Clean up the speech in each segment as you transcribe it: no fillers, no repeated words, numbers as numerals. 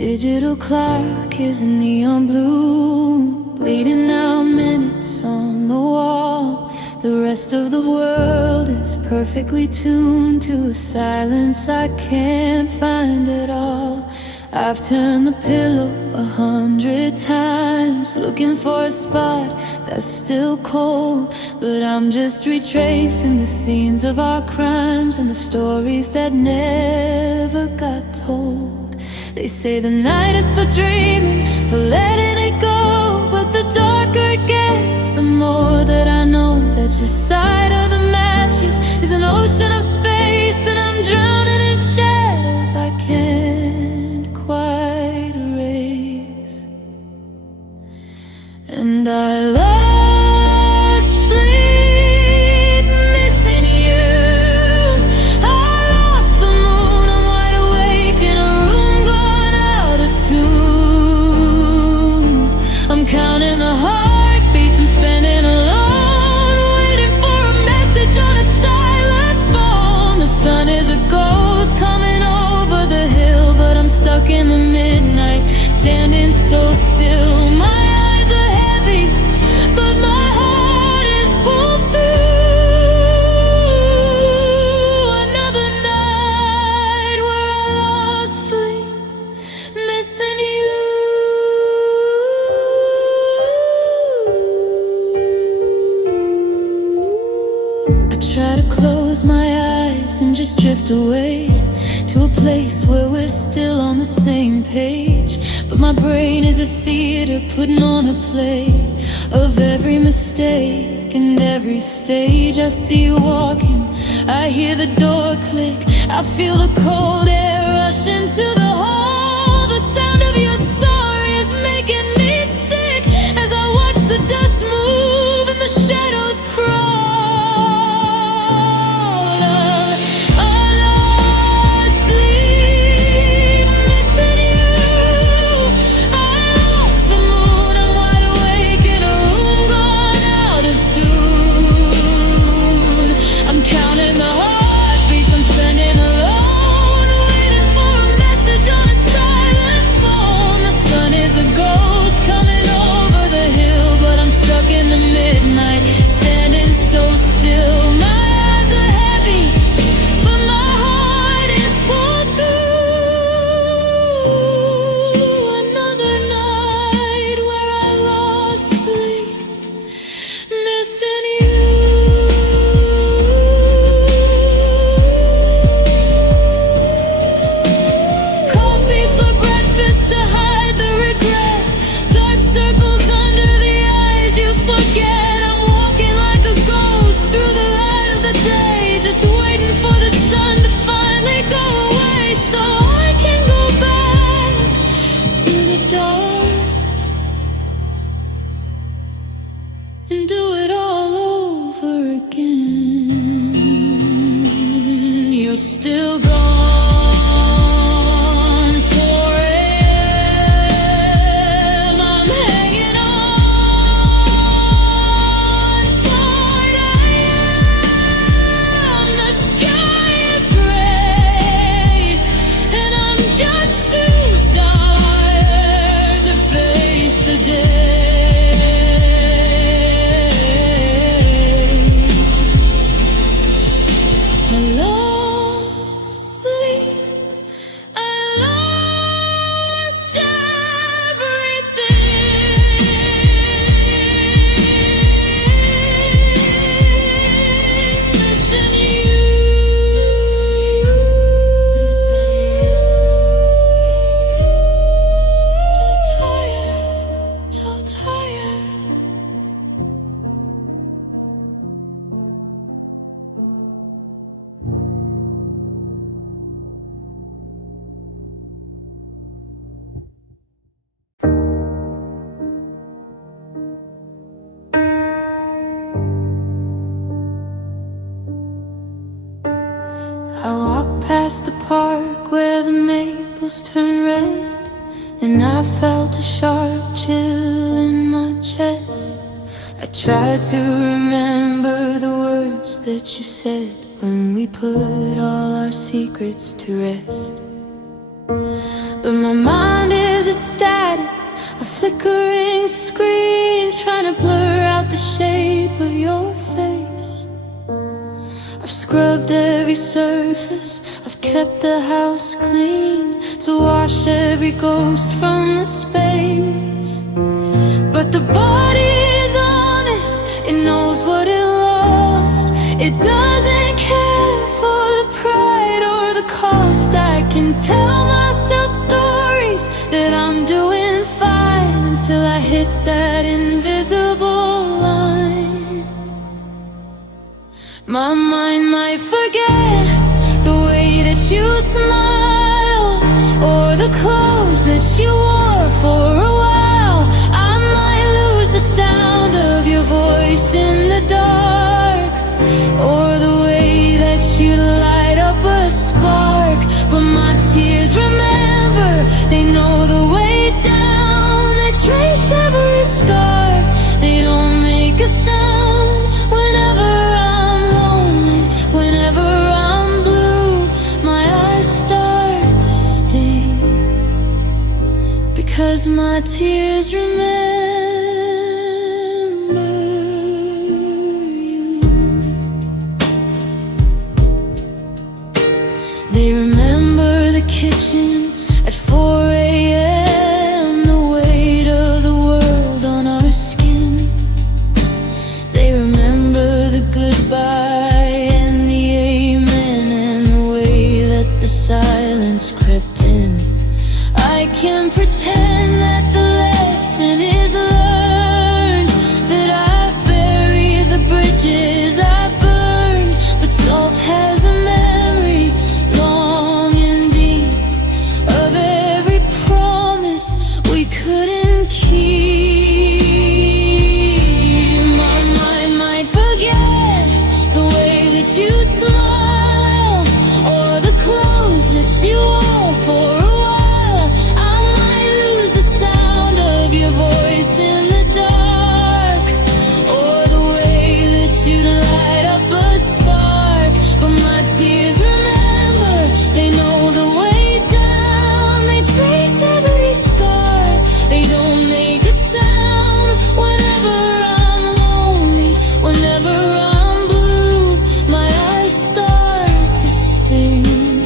digital clock is a neon blue, bleeding out minutes on the wall. The rest of the world is perfectly tuned to a silence I can't find at all. I've turned the pillow 100 times, looking for a spot that's still cold. But I'm just retracing the scenes of our crimes and the stories that never got told. They say the night is for dreaming, for letting it go. But the darker it gets, the more that I know that your side of the mattress is an ocean of space, and I'm drowning in shadows I can't quite erase. And I lost sleep missing you. I lost the moon, I'm wide awake in a room gone out of tune. I'm counting the heartbeats I'm spending alone, waiting for a message on a silent phone. The sun is a ghost coming over the hill, but I'm stuck in the midnight, standing so still. My eyes are heavy, but my heart is pulled through. Another night where I lost sleep, missing you. I try to close my eyes and just drift away to a place where we're still on the same page. But my brain is a theater putting on a play of every mistake and every stage. I see you walking, I hear the door click, I feel the cold air rush into the hall. The sound of your sorry is making me sick as I watch the dust move and the shadows crawl. In the midnight, standing so still. My eyes are heavy, but my heart is pulled through. Another night where I lost sleep, missing you. Coffee for breakfast to hide the regret, dark circles under the eyes you forget. I'm walking like a ghost through the light of the day, just waiting for the sun to finally go away, so I can go back to the dark and do it all over again. You're still gone. I walked past the park where the maples turn red, and I felt a sharp chill in my chest. I tried to remember the words that you said when we put all our secrets to rest. but my mind is a static, a flickering screen, trying to blur out the shape of your face. I've scrubbed every surface, I've kept the house clean to wash every ghost from the space. But the body is honest, it knows what it lost. It doesn't care for the pride or the cost. I can tell myself stories that I'm doing fine until I hit that invisible line. My mind might forget the way that you smile, or the clothes that you wore for a while. I might lose the sound of your voice in the dark, or the way that you light up a spark. But my tears remember, they know the way down. They trace every scar, they don't make a sound. Whenever I'm lonely, whenever I'm blue, my eyes start to sting, because my tears remember you. They remember the kitchen at 4 a.m., the weight of the world on our skin. They remember the goodbye and the amen, and the way that the silence crept in. I can pretend that the lesson is learned, that I've buried the bridges I burned. But salt has a memory long and deep of every promise we couldn't keep. My mind might forget the way that you smile, or the clothes that you wore for a while. I might lose the sound of your voice in the dark, or the way that you light up a spark. But my tears remember, they know the way down. They trace every scar, they don't make a sound. Whenever I'm lonely, whenever I'm blue, my eyes start to sting,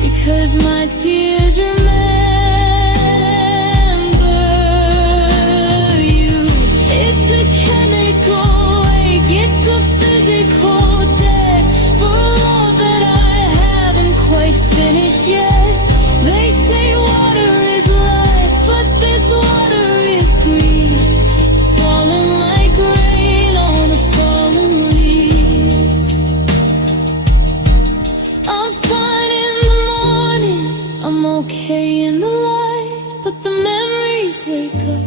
because my tears remember you. It's a chemical wake, it's a physical death for a love that I haven't quite finished yet. They say water is life, but this water is grief, falling like rain on a fallen leaf. I'm fine in the morning, I'm okay in the light, but the memories wake up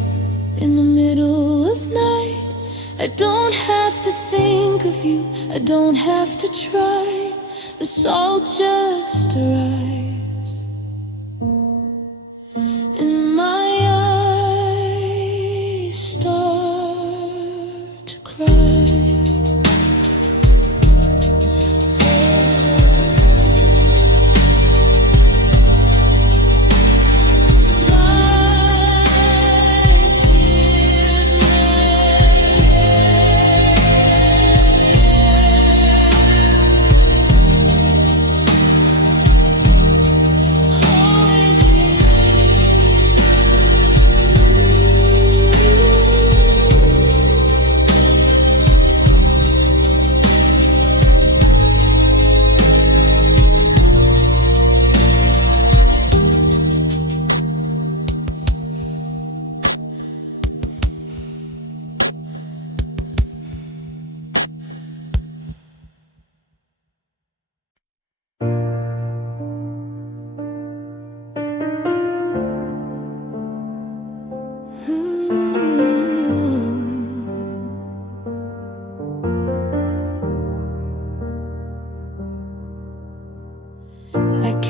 in the middle of night. I don't have to think of you, I don't have to try. The salt just arrives, and my eyes start to cry.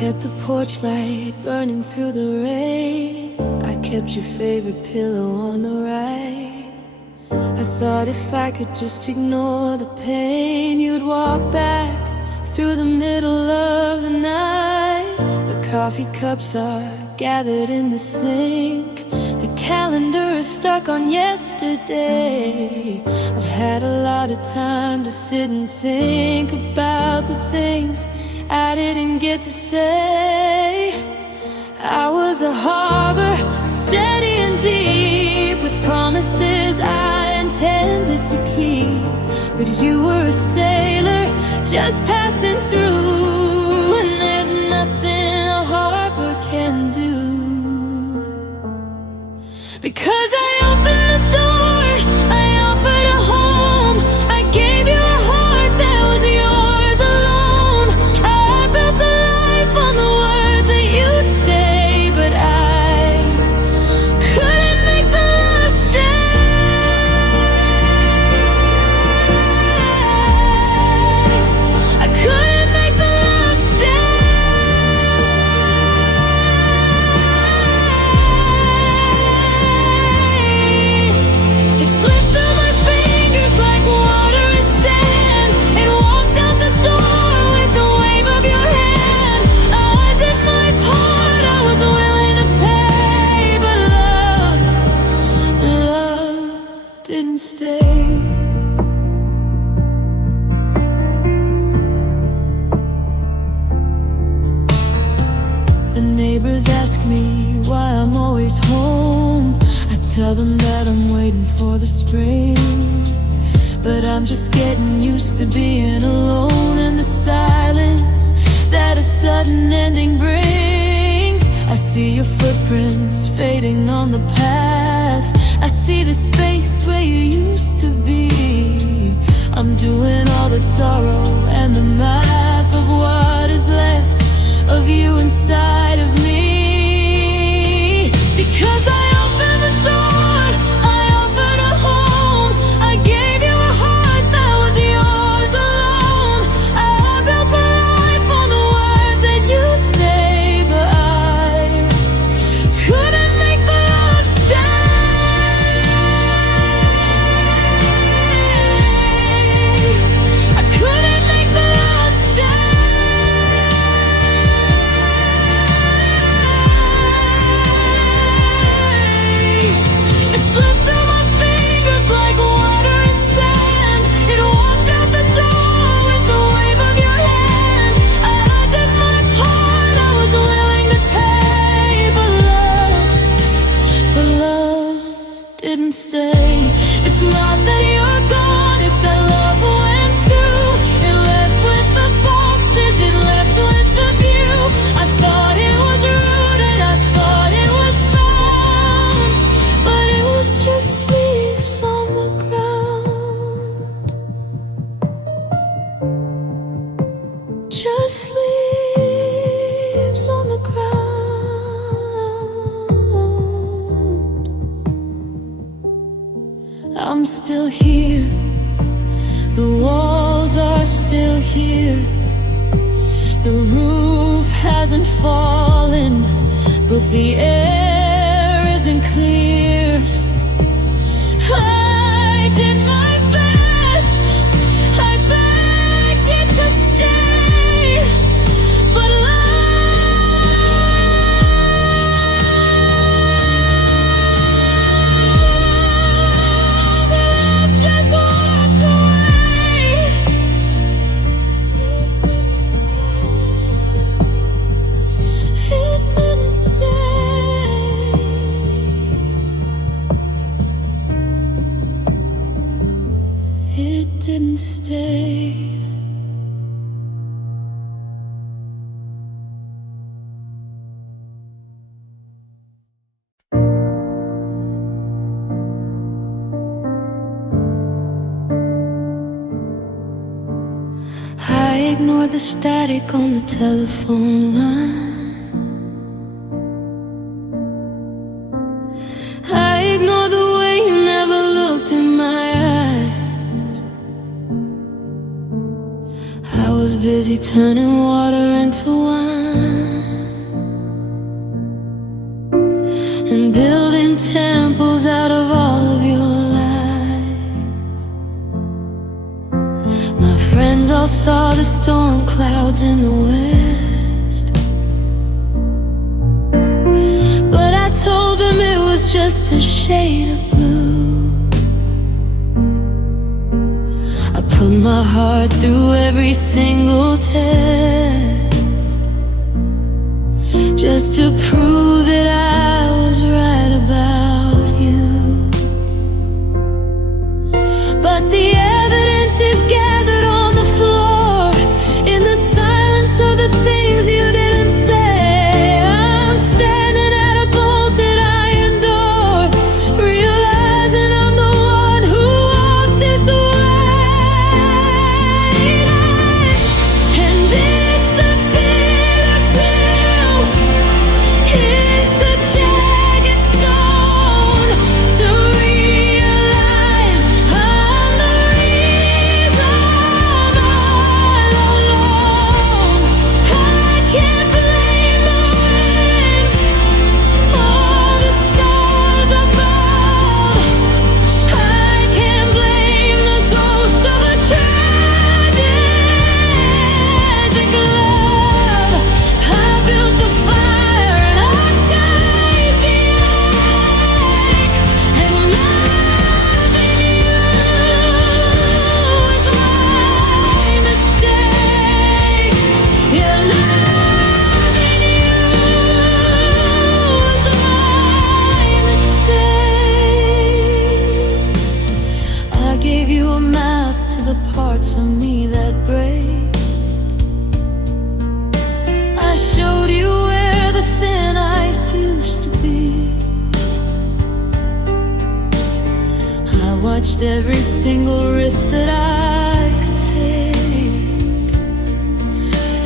Kept the porch light burning through the rain. I kept your favorite pillow on the right. I thought if I could just ignore the pain, you'd walk back through the middle of the night. The coffee cups are gathered in the sink. The calendar is stuck on yesterday. I've had a lot of time to sit and think about the things I didn't get to say. I was a harbor, steady and deep, with promises I intended to keep. But you were a sailor, just passing through, and there's nothing a harbor can do. Because I opened the door, I offered a home, I gave you a heart that was yours alone. I built a life on the words that you'd say, but I couldn't make the love stay. I couldn't make the love stay. It slipped through my fingers like water and sand. It walked out the door with the wave of your hand. I did my part, I was willing to pay, but love didn't stay. The neighbors ask me why I'm always home. I tell them that I'm waiting for the spring, but I'm just getting used to being alone in the silence that a sudden ending brings. I see your footprints fading on the path. I see the space where you used to be. I'm doing all the sorrow and the math of what is left of you inside of me. Because I opened the door, I offered a home, I gave you a heart that was yours alone. I built a life on the words that you'd say, but I couldn't make the love stay. I couldn't make the love stay. It slipped through my fingers like water and sand. It walked out the door with the wave of your hand. I did my part, I was willing to pay, but love didn't stay. It's not that you're gone, it's that love went too. It left with the boxes, it left with the view. I thought it was rooted, I thought it was bound, but it was just leaves on the ground. Just leaves on the ground. I'm still here, the walls are still here, the roof hasn't fallen, but the air isn't clear. I did my best, I begged it to stay, but love just walked away. It didn't stay. It didn't stay. It didn't stay. I ignored the static on the telephone line. I ignored the way you never looked in my eyes. I was busy turning water into wine and building temples out of all of your lies. My friends all saw the storm clouds in the west, just a shade of blue. I put my heart through every single test, just to prove that I was right about you. But the evidence is gathered on the floor, in the silence of the things you didn't say. I'm standing at a bolted iron door, realizing I'm the one who walked this way. And it's a bitter pill, it's a jagged stone, to realize I'm the reason I'm all alone. I can't blame the wind or the stars above. I can't blame the ghost of a tragic love. I built the fire and I died the ache, and loving you was my mistake. Yeah, loving you was my mistake. I gave you a map to the parts of me that break. I showed you where the thin ice used to be. I watched every single risk that I could take,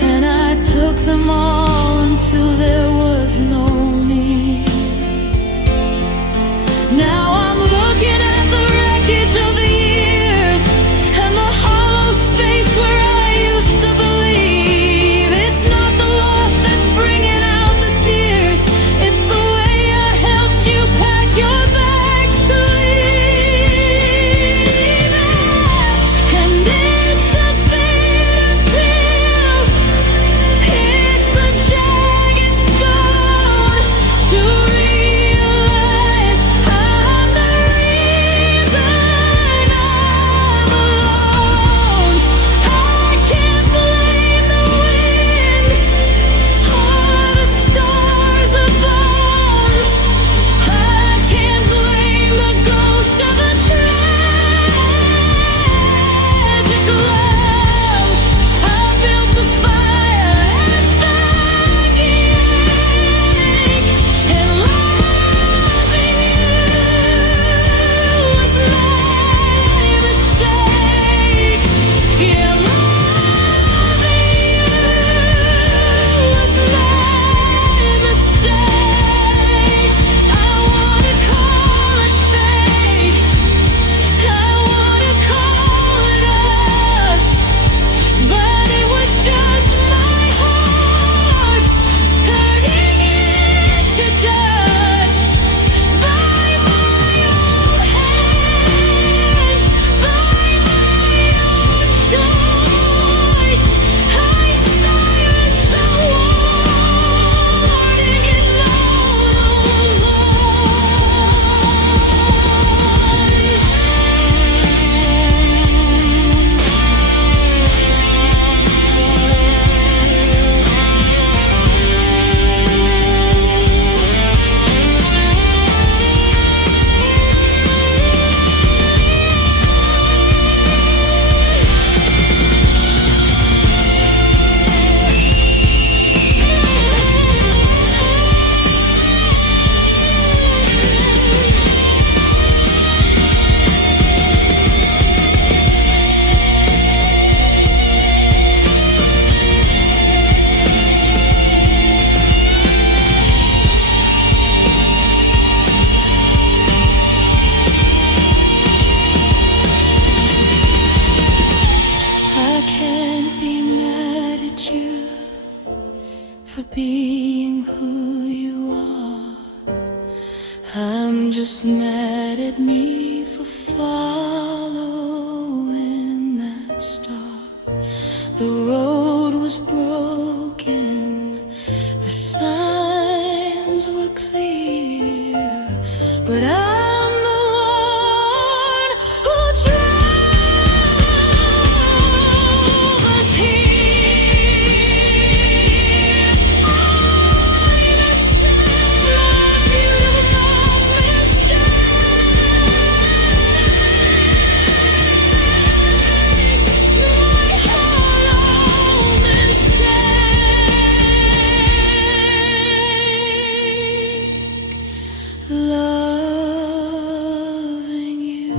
and I took them all until there was no me. Now I'm looking at the wreckage of the years, and the hollow space where I used to believe. It's not the loss that's bringing out the tears, it's the way I helped you pack your bags to leave. And it's a bitter pill, it's a jagged stone, to realize I'm the reason I'm alone. I can't blame the wind or the stars above. I can't blame the ghost of a tragic love. I built the fire and the ache, and loving you was my mistake. Yeah, loving you was my mistake. I wanna call it fate, I wanna call it us, but it was just my heart turning into dust by my own hand, by my own choice. I silenced the warning in my own voice. I can't be mad at you for being who you are. I'm just mad at me for following that star. The road was broken, the signs were clear, but I'm the one who drove us here. I understand my beautiful mistake. My heart open stake. Loving you.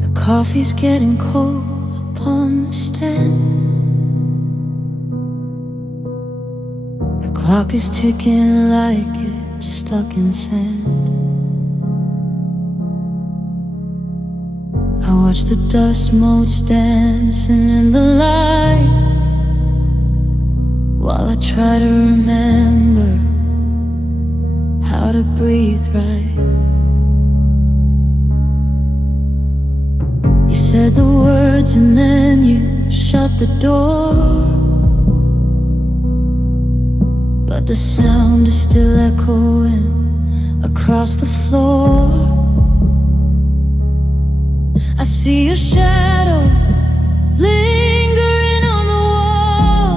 The coffee's getting cold upon the stand. The clock is ticking like it's stuck in sand. I watch the dust motes dancing in the light, while I try to remember how to breathe right. You said the words and then you shut the door, but the sound is still echoing across the floor. I see your shadow lingering on the wall,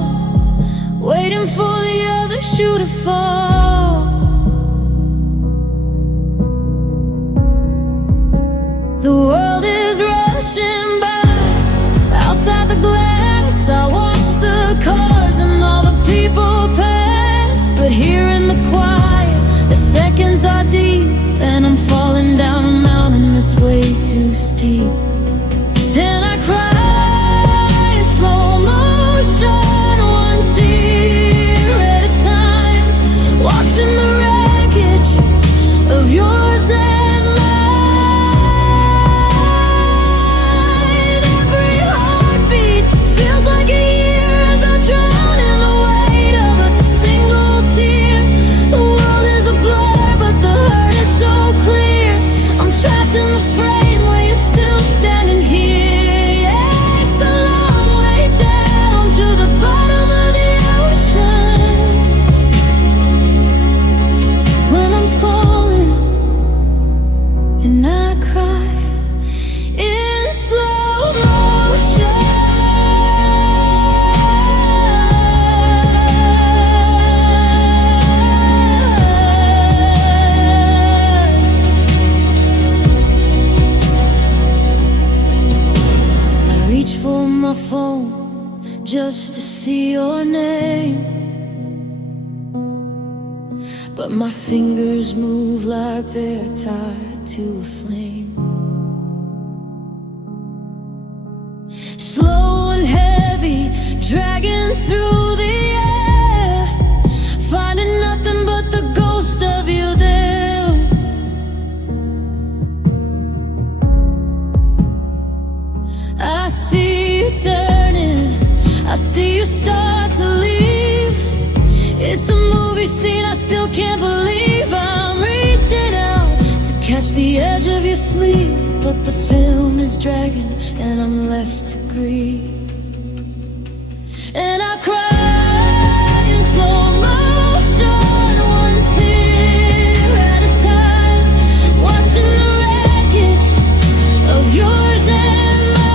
waiting for the other shoe to fall. The world is rushing by outside the glass. I watch the cars and all the people pass, but here in the quiet, the seconds are deep, and I'm falling down a mountain that's way too steep. And I cry in slow motion, one tear at a time, watching the wreckage of yours and mine. Every heartbeat feels like a year as I drown in the weight of a single tear. The world is a blur, but the hurt is so clear. I'm trapped in the frame where you're still standing here. Yeah, it's a long way down to the bottom of the ocean. When I'm falling and I cry in slow motion. I reach for my phone just to see your name, but my fingers move like they're tied to a flame. Slow and heavy, dragging through the air, finding nothing but the ghost of you there. I see you turning, I see you start to leave. It's a movie scene I still can't believe. I'm reaching out to catch the edge of your sleeve, but the film is dragging and I'm left to grieve. And I cry in slow motion, one tear at a time, watching the wreckage of yours and mine.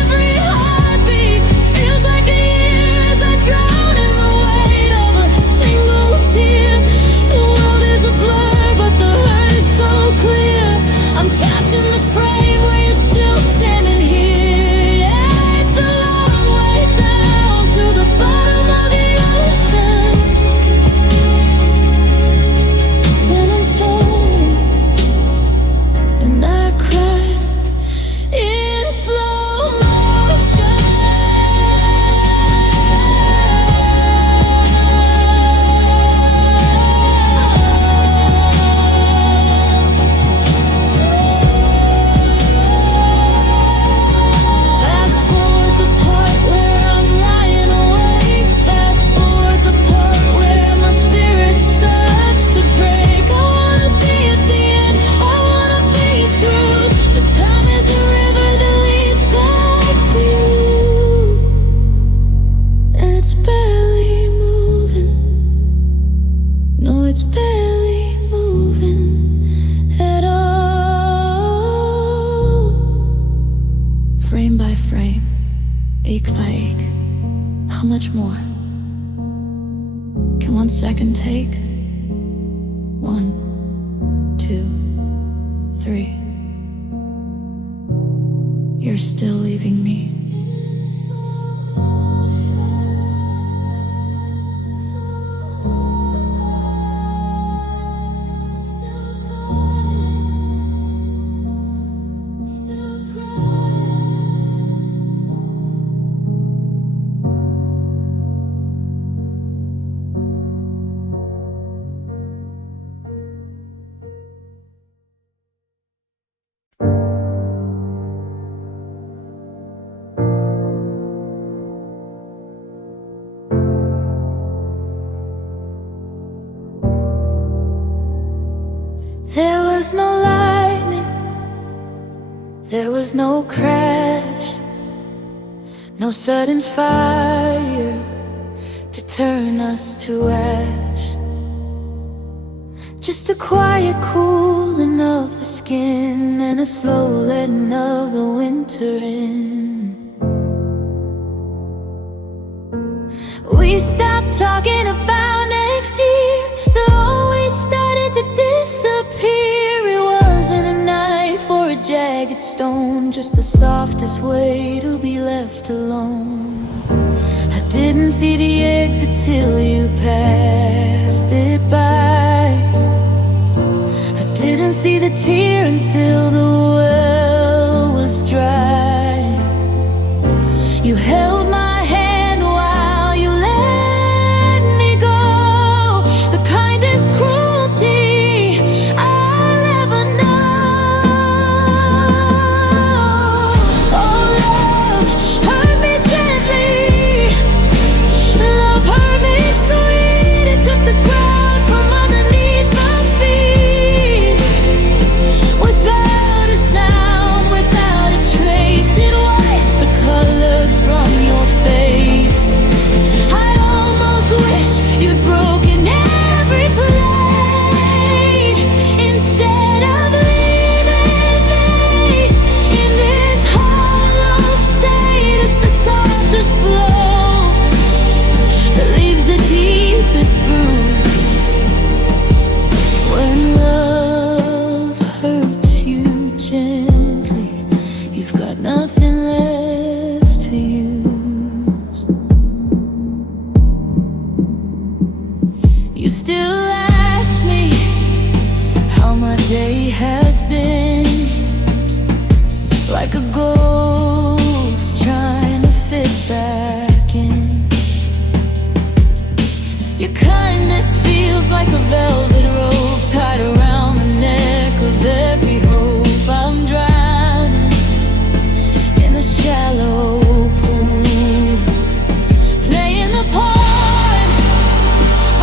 Every heartbeat feels like a year as I drown in the weight of a single tear. The world is a blur, but the hurt is so clear. I'm trapped in the frame frame by frame, ache by ache. How much more? Can 1 second take? 1, 2, 3. You're still leaving me. There was no lightning, there was no crash, no sudden fire to turn us to ash. Just a quiet cooling of the skin and a slow letting of the winter in. We stopped talking about next year, the always started to disappear. It wasn't a knife or a jagged stone, just the softest way to be left alone. I didn't see the exit till you passed it by. I didn't see the tear until the well was dry. You held my hand while you let me go, the kindest cruelty I'll ever know. Oh, love, hurt me gently. Love hurt me sweet. It took the ground from underneath my feet. Without a sound, without a trace, it wiped the color from your face. I almost wish you'd broken every blade instead of leaving me in this hollow state. It's the softest blow that leaves the deepest bruise. When love hurts you gently, you've got nothing left to use. You still ask me how my day has been, like a ghost trying to fit back in. Your kindness feels like a velvet rope tied around the neck of every hope. I'm drowning in a shallow pool, playing the part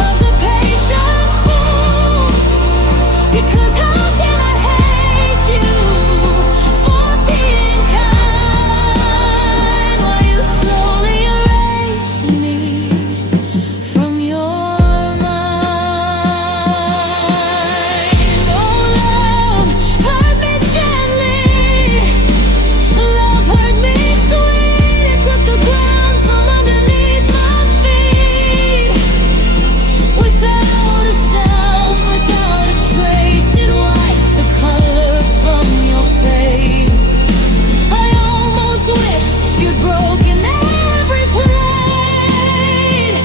of the patient fool. Because how can I hate you for being kind while you slowly erase me from your mind? Oh, love, hurt me gently. Love hurt me sweet. It took the ground from underneath my feet. Without a sound, without a trace, it wiped the color from your face. I almost wish you'd broken every blade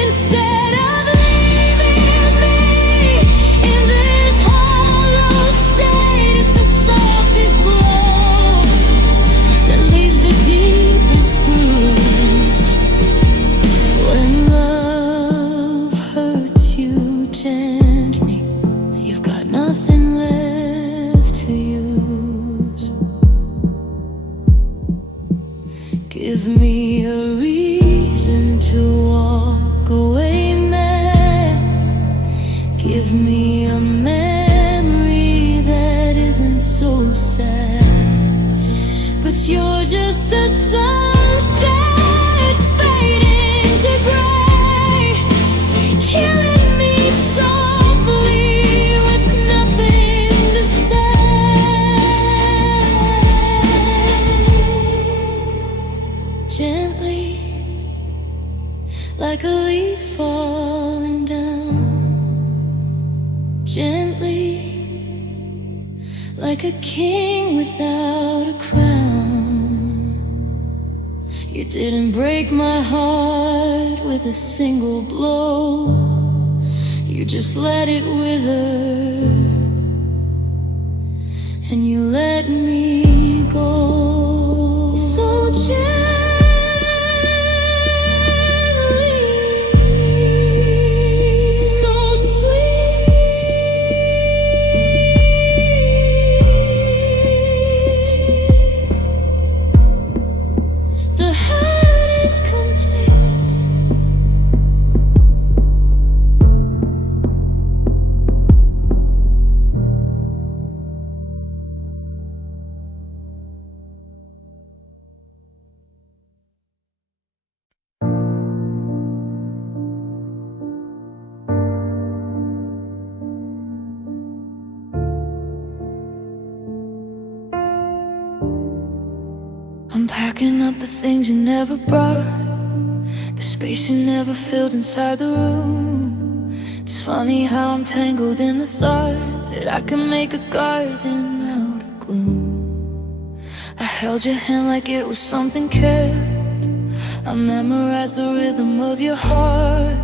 instead of leaving me in this hollow state. It's the softest blow that leaves the deepest bruise. When love hurts you gently, you've got nothing left to use. Give me a reason to walk away, man. Give me a memory that isn't so sad. But you're just a sunset fading to gray, killing me softly with nothing to say. like a leaf falling down, gently, like a king without a crown. You didn't break my heart with a single blow, you just let it wither, and you let me go. So gently, so sweet, the hurt is complete. I'm packing up the things you never brought, the space you never filled inside the room. It's funny how I'm tangled in the thought that I can make a garden out of gloom. I held your hand like it was something kept, I memorized the rhythm of your heart.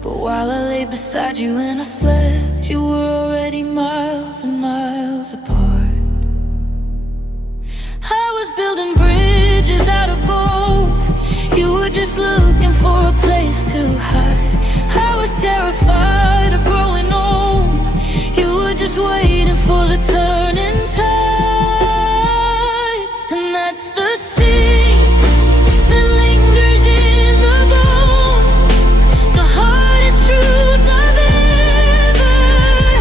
But while I lay beside you and I slept, you were already miles and miles apart. I was building bridges out of gold, you were just looking for a place to hide. I was terrified of growing old, you were just waiting for the turning tide. And that's the sting that lingers in the bone, the hardest truth I've ever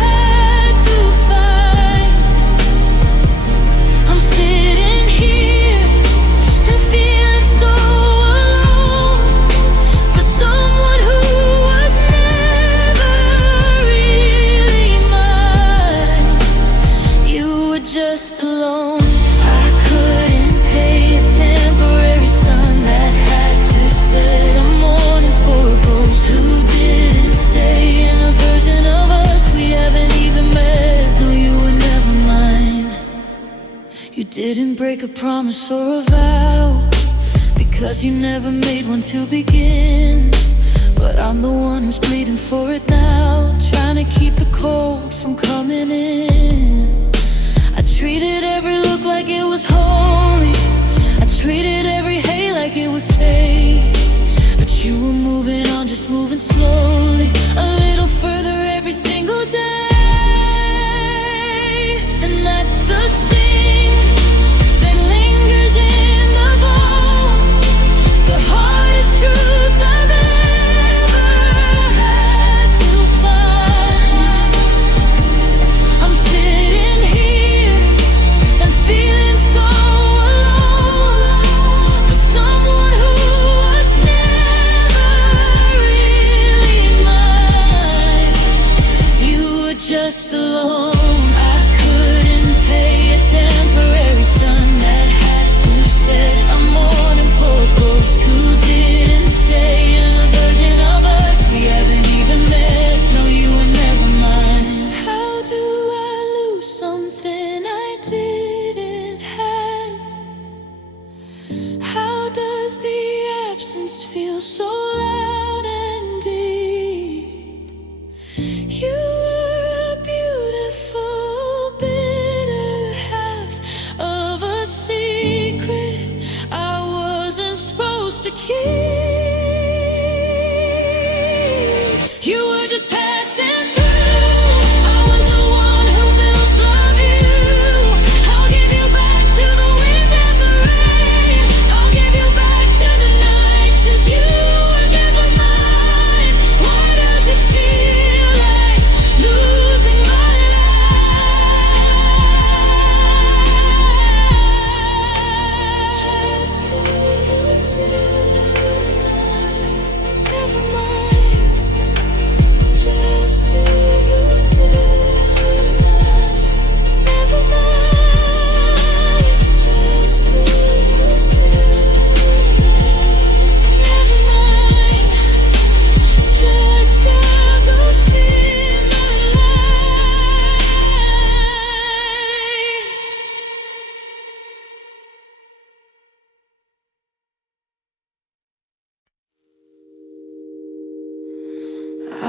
had to find. I'm sitting here and feeling so alone, for someone who was never really mine. You were just alone. I couldn't pay a temporary sun that had to set. I'm mourning for a ghost who didn't stay, in a version of us we haven't even met. No, you were never mine. You didn't break a promise or a vow, because you never made one to begin. But I'm the one who's bleeding for it now, trying to keep the cold from coming in. I treated every look like it was holy, I treated every hate like it was fake. But you were moving on, just moving slowly, a little further every single day. And that's the sting that lingers in the bone, the hardest truth I've ever had to find. I'm sitting here and feeling so alone, for someone who was never really mine. You were just alone. I couldn't pay a temporary sun that had to set. I'm mourning for a ghost who didn't stay, in a version of us we haven't even met. No, you were never mine. How do I lose something I didn't have? How does the absence feel so loud and deep? You were a beautiful bitter half of a secret I wasn't supposed to keep. You were just passing through, I was the one who built the view. I'll give you back to the wind and the rain, I'll give you back to the night, since you were never mine. Why does it feel like losing my life? Just losing.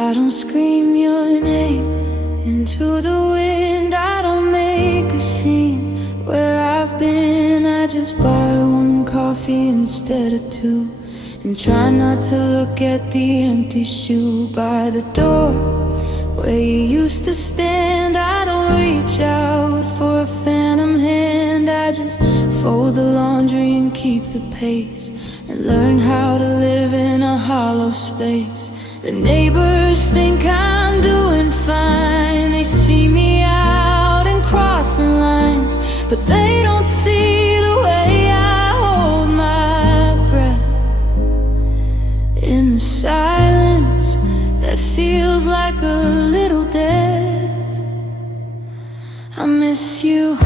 I don't scream your name into the wind, I don't make a scene. Where I've been, I just buy one coffee instead of two, and try not to look at the empty shoe by the door where you used to stand. I don't reach out for a phantom hand, I just fold the laundry and keep the pace, and learn how to live in a hollow space. The neighbors think I'm doing fine, they see me out and crossing lines, but they don't see the way I hold my breath in the silence that feels like a little death. I miss you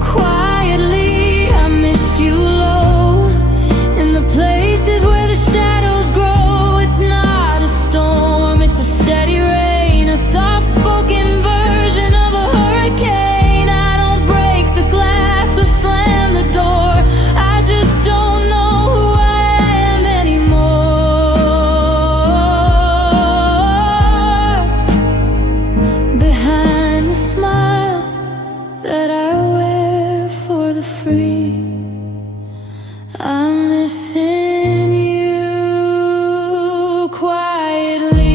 quietly, I miss you low, in the places where the shadows grow. It's not a storm, it's a steady rain, a soft-spoken version of a hurricane. I don't break the glass or slam the door, I just don't know who I am anymore. Behind the smile that I wear for the free, I'm missing you quietly.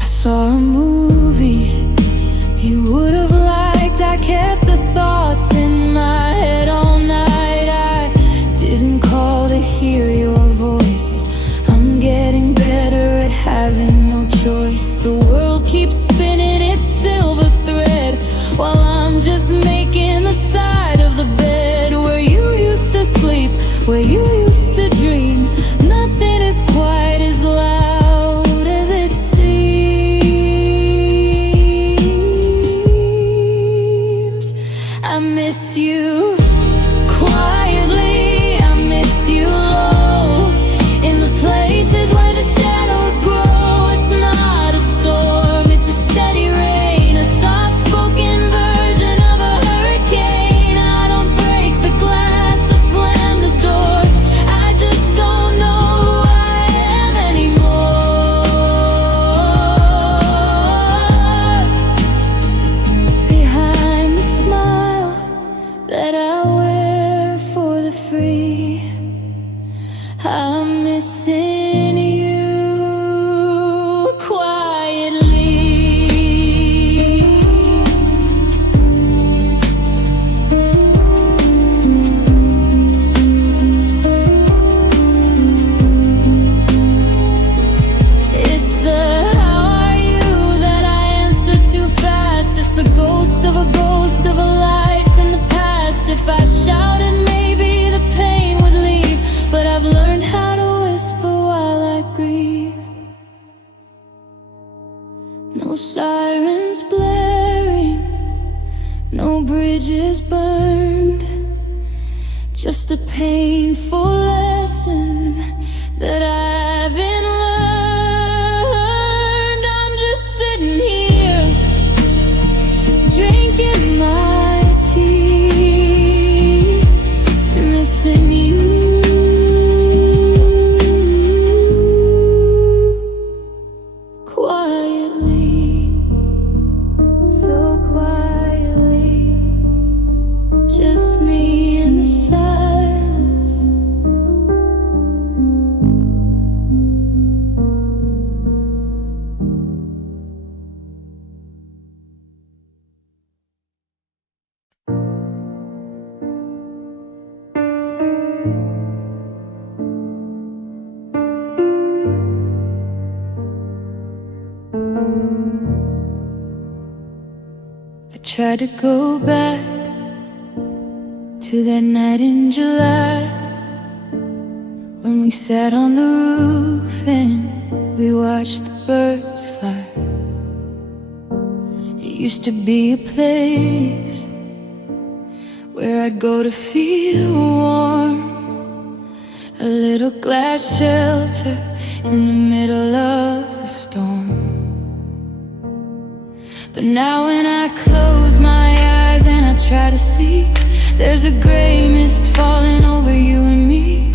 I saw a movie you would have liked, I kept the thoughts in my head all night. I didn't call to hear your voice, I'm getting better at having no choice. The world keeps spinning its silver thread, while I'm just making the side of the bed where you used to sleep, where you used to dream. Nothing is quite as loud as it seems. I miss you quietly, I miss you low, in the places where the shadows grow. It's not a storm, it's a steady rain, a soft-spoken version of a hurricane. I don't break the glass or slam the door, I just don't know who I am anymore. Behind the smile that I wear for the free, I'm missing you quietly. It's the how are you that I answer too fast. It's the ghost of a life in the past. If I shouted, maybe the pain would leave, but I've learned how to whisper while I grieve. No sirens blaring, no bridges burned, just a painful lesson that I haven't learned. I'm just sitting here drinking my tea, missing you quietly, so quietly, just me in the silence. I tried to go back to that night in July when we sat on the roof and we watched the birds fly. It used to be a place where I'd go to feel warm, a little glass shelter in the middle of the storm. But now when I close my eyes and I try to see, there's a gray mist falling over you and me.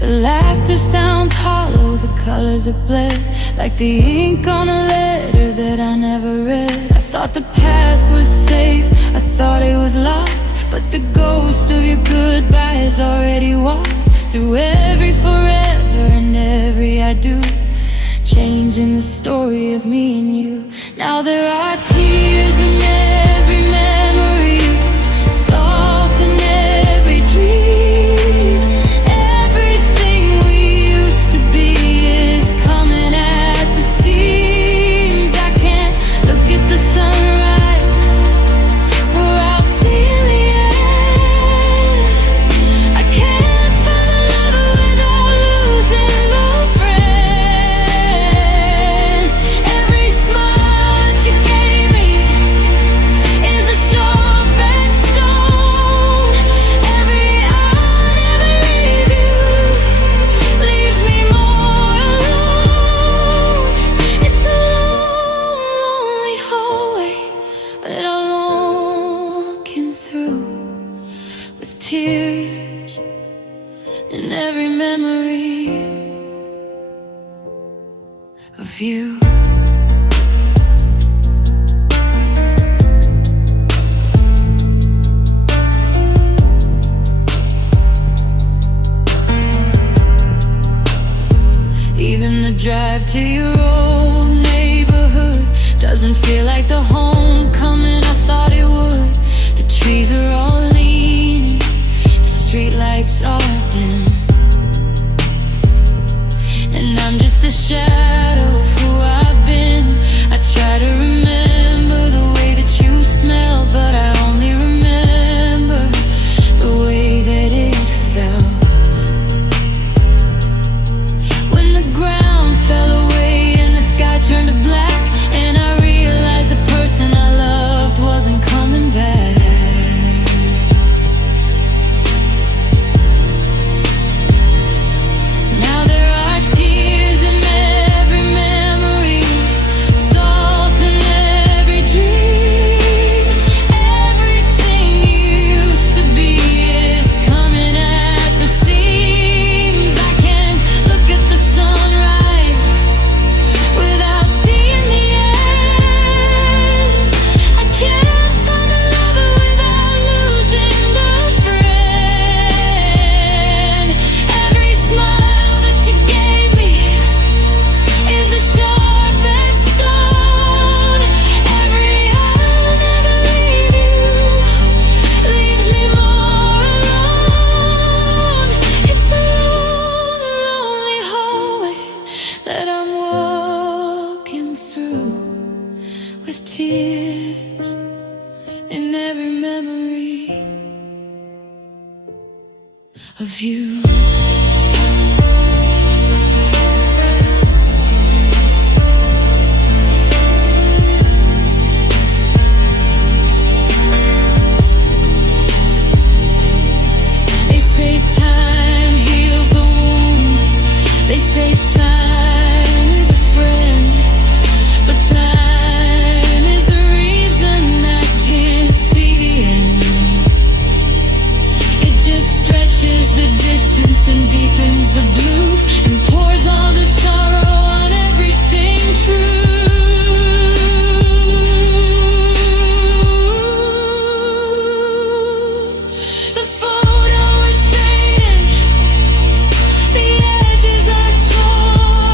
The laughter sounds hollow, the colors are bled, like the ink on a letter that I never read. I thought the past was safe, I thought it was locked, but the ghost of your goodbye has already walked through every forever and every I do, changing the story of me and you. Now there are tears in every memory, salt in every dream. Everything we used to be is coming at the seams. I can't look at the sunrise, we're out seeing the end. I can't find a lover without losing a friend. Every smile that you gave me is a sharp and stone. Every I'll never leave you leaves me more alone. It's a long, lonely hallway that I'm walking through, with tears in every memory of you. Even the drive to your old neighborhood doesn't feel like the homecoming I thought it would. The trees are all leaning, the streetlights are dim, and I'm just the shadow of who I've been. I try to remember the way that you smelled, but I only remember the way that it felt. When the ground fell away and the sky turned to black, and I realized the person I loved wasn't coming back. Now there are tears in every memory, salt in every dream. Everything you used to be is coming at the seams. I can't look at the sunrise without seeing the end. I can't find a lover without losing a friend. Every smile that you gave me is a sharp and stone. Every I'll never leave you leaves me more alone. It's a long, lonely hallway that I'm walking through, with tears in every memory of you. They say time heals the wound, they say time is a friend, but time is the reason I can't see the end. It just stretches the distance and deepens the blue, and pours all the sorrow on everything true. The photo is fading, the edges are torn.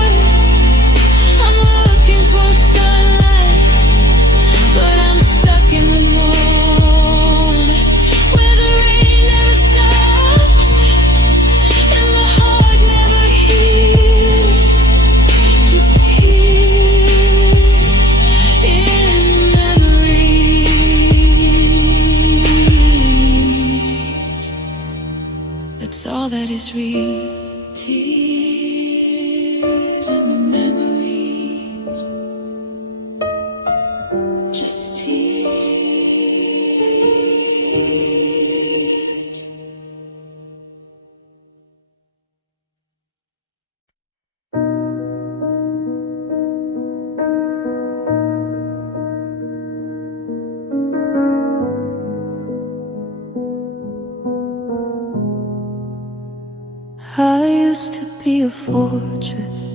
used to be a fortress,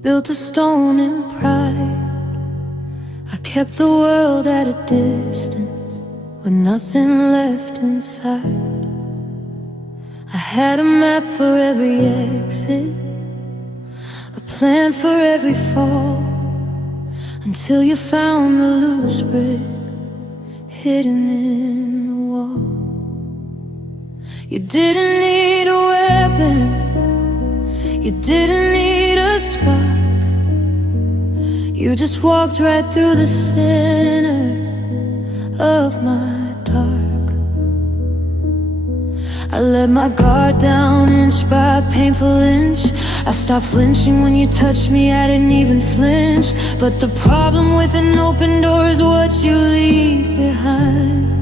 built of stone and pride. I kept the world at a distance, with nothing left inside. I had a map for every exit, a plan for every fall, until you found the loose brick hidden in the wall. You didn't need a weapon, you didn't need a spark. You just walked right through the center of my dark. I let my guard down inch by painful inch. I stopped flinching when you touched me, I didn't even flinch. But the problem with an open door is what you leave behind.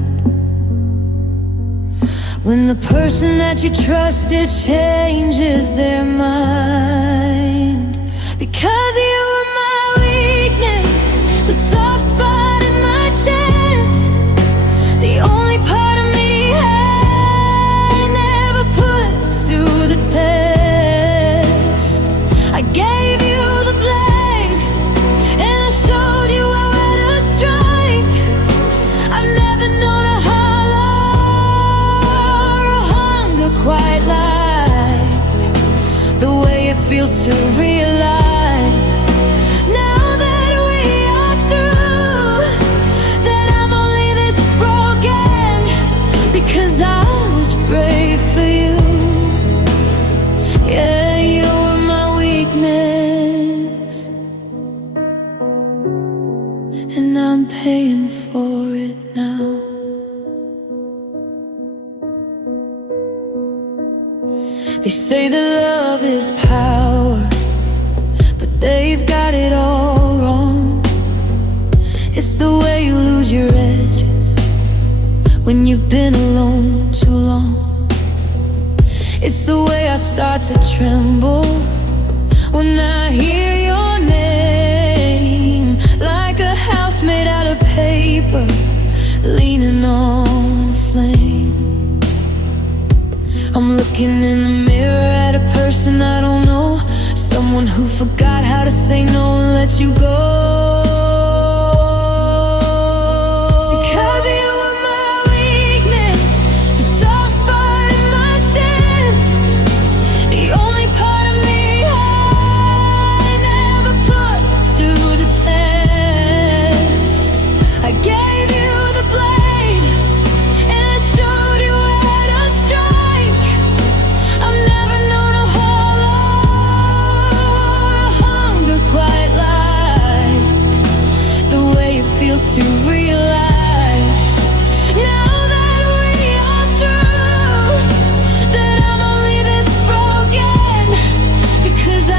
When the person that you trusted changes their mind. Because you were my weakness, the soft spot in my chest, the only part of me I never put to the test. I gave you the blame, and I showed you where to strike. I've never known a quite like the way it feels to realize, now that we are through, that I'm only this broken because I was brave for you. Yeah, you were my weakness, and I'm paying for it now. They say that love is power, but they've got it all wrong. It's the way you lose your edges when you've been alone too long. It's the way I start to tremble when I hear your name, like a house made out of paper, leaning on a flame. I'm looking in the mirror at a person I don't know, someone who forgot how to say no and let you go. Because you were my weakness, the soft spot in my chest, the only part of me I never put to the test. I gave you the blame, and I showed you where to strike. I've never known a hollow or a hunger quite like the way it feels to realize, now that we are through, that I'm only this broken because I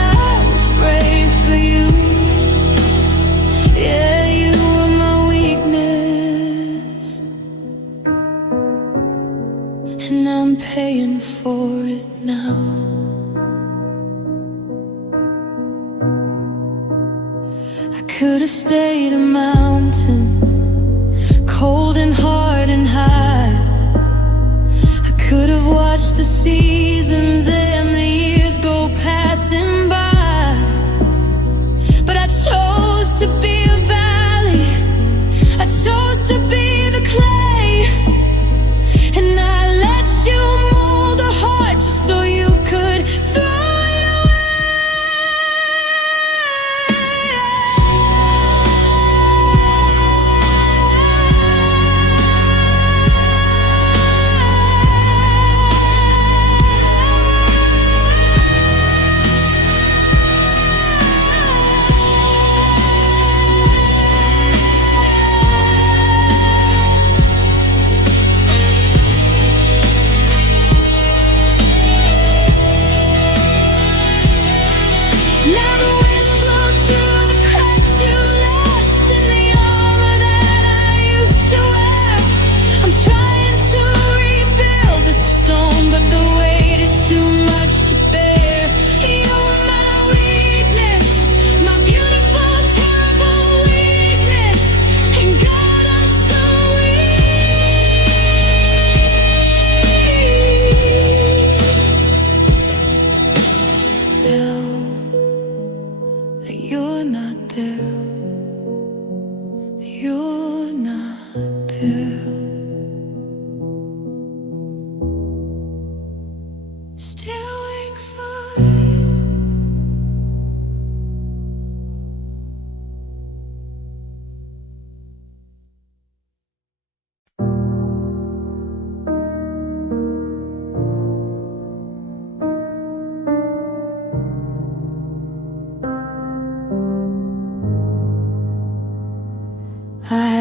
was brave for you. Yeah, you were my weakness, and I'm paying for it now. I could have stayed a mountain, cold and hard and high. I could have watched the seasons and the years go passing by. But I chose to be a valley, I chose to be the clay, and I let you mold a heart just so you could throw it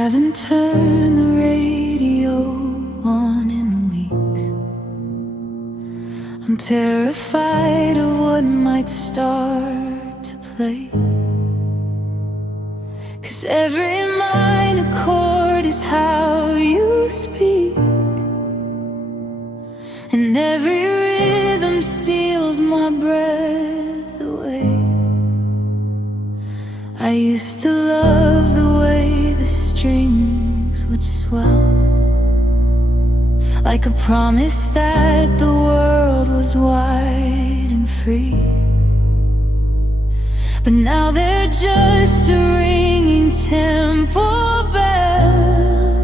haven't turned the radio on in weeks. I'm terrified of what might start to play, 'cause every minor chord is how you speak, and every rhythm steals my breath away. I used to love the way the strings would swell, like a promise that the world was wide and free. But now they're just a ringing temple bell,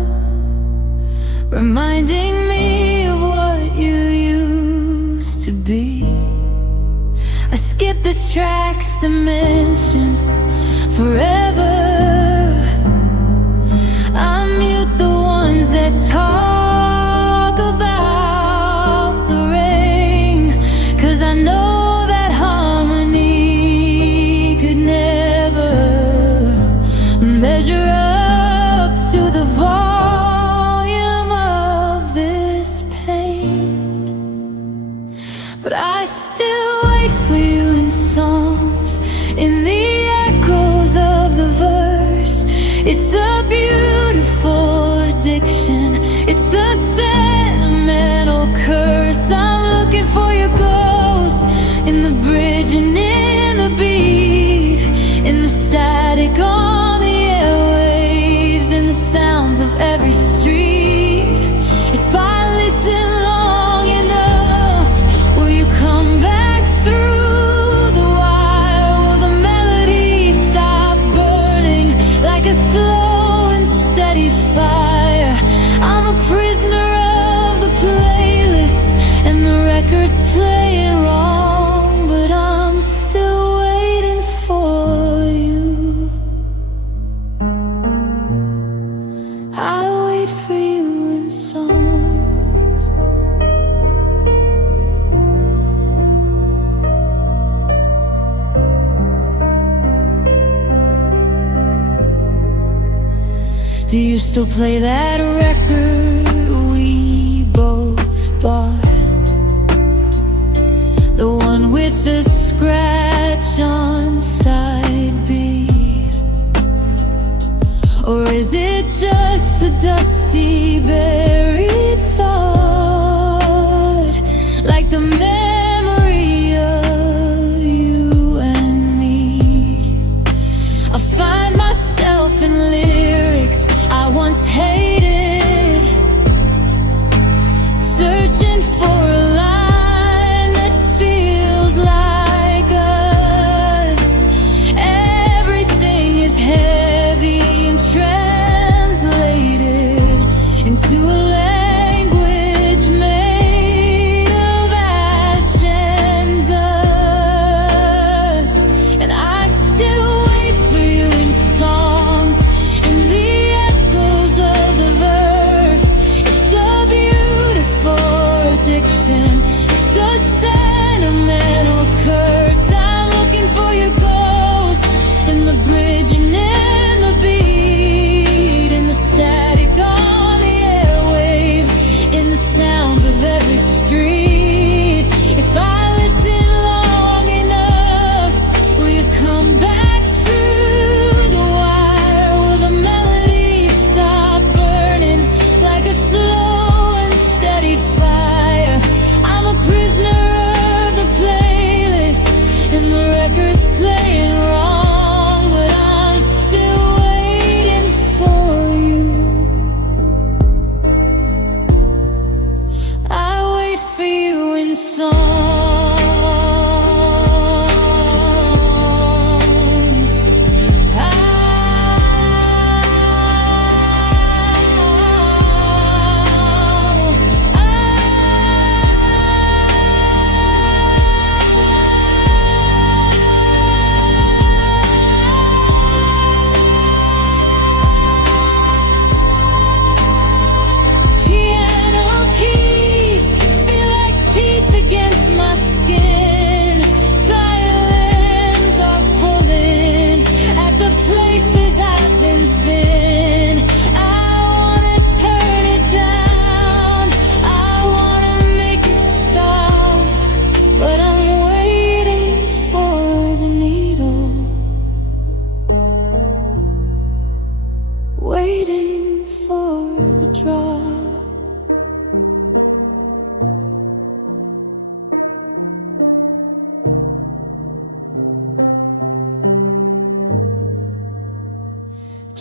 reminding me of what you used to be. I skip the tracks that mention forever. I mute the ones that talk about the rain, 'cause I know that harmony could never measure up to the volume of this pain. But I still wait for you in songs, in the echoes of the verse. It's a beautiful addiction, it's a sentimental curse. I'm looking for your ghost in the bridge and in the beat, in the static on the airwaves, in the sounds of every street. If I listen long enough, will you come back through the wire? Will the melody stop burning like a slow and steady fire? I'm a prisoner of the playlist, and the record's playing wrong, but I'm still waiting for you. I wait for you in songs. Do you still play that record we both bought? The one with the scratch on side B? Or is it just a dusty, buried thought, like the memory of you and me? I find myself in lyrics I once hated, searching for a line that feels like us. Everything is heavy and translated into a language made of ash and dust. And I still wait for you in songs, in the echoes of the verse. It's a beautiful addiction, it's a sentimental curse. I'm looking for your ghost in the bridge and in the beat, in the static on the airwaves, in the sounds of every street. If I listen long enough, will you come back through the wire? Will the melody stop burning like a slow and steady fire? I'm a prisoner of the playlist, and the record's playing wrong, but I'm still waiting for you. I wait for you in songs.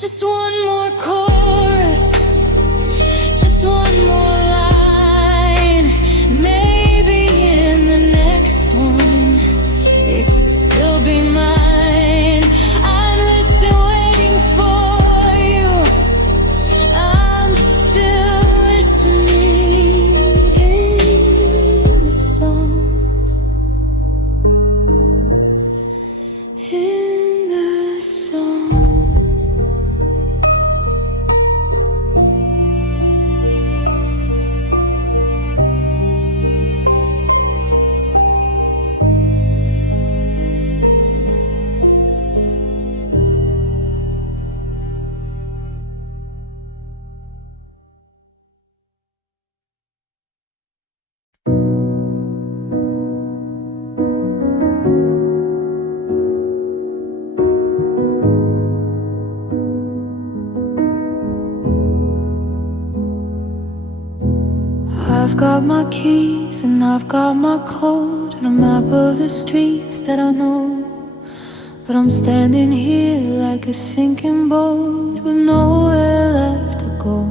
Just one more chorus, just one more line. Maybe in the next one it should still be mine. I'm listening, waiting for you. I'm still listening in the songs, in the songs. I've got my keys and I've got my code and a map of the streets that I know. But I'm standing here like a sinking boat with nowhere left to go.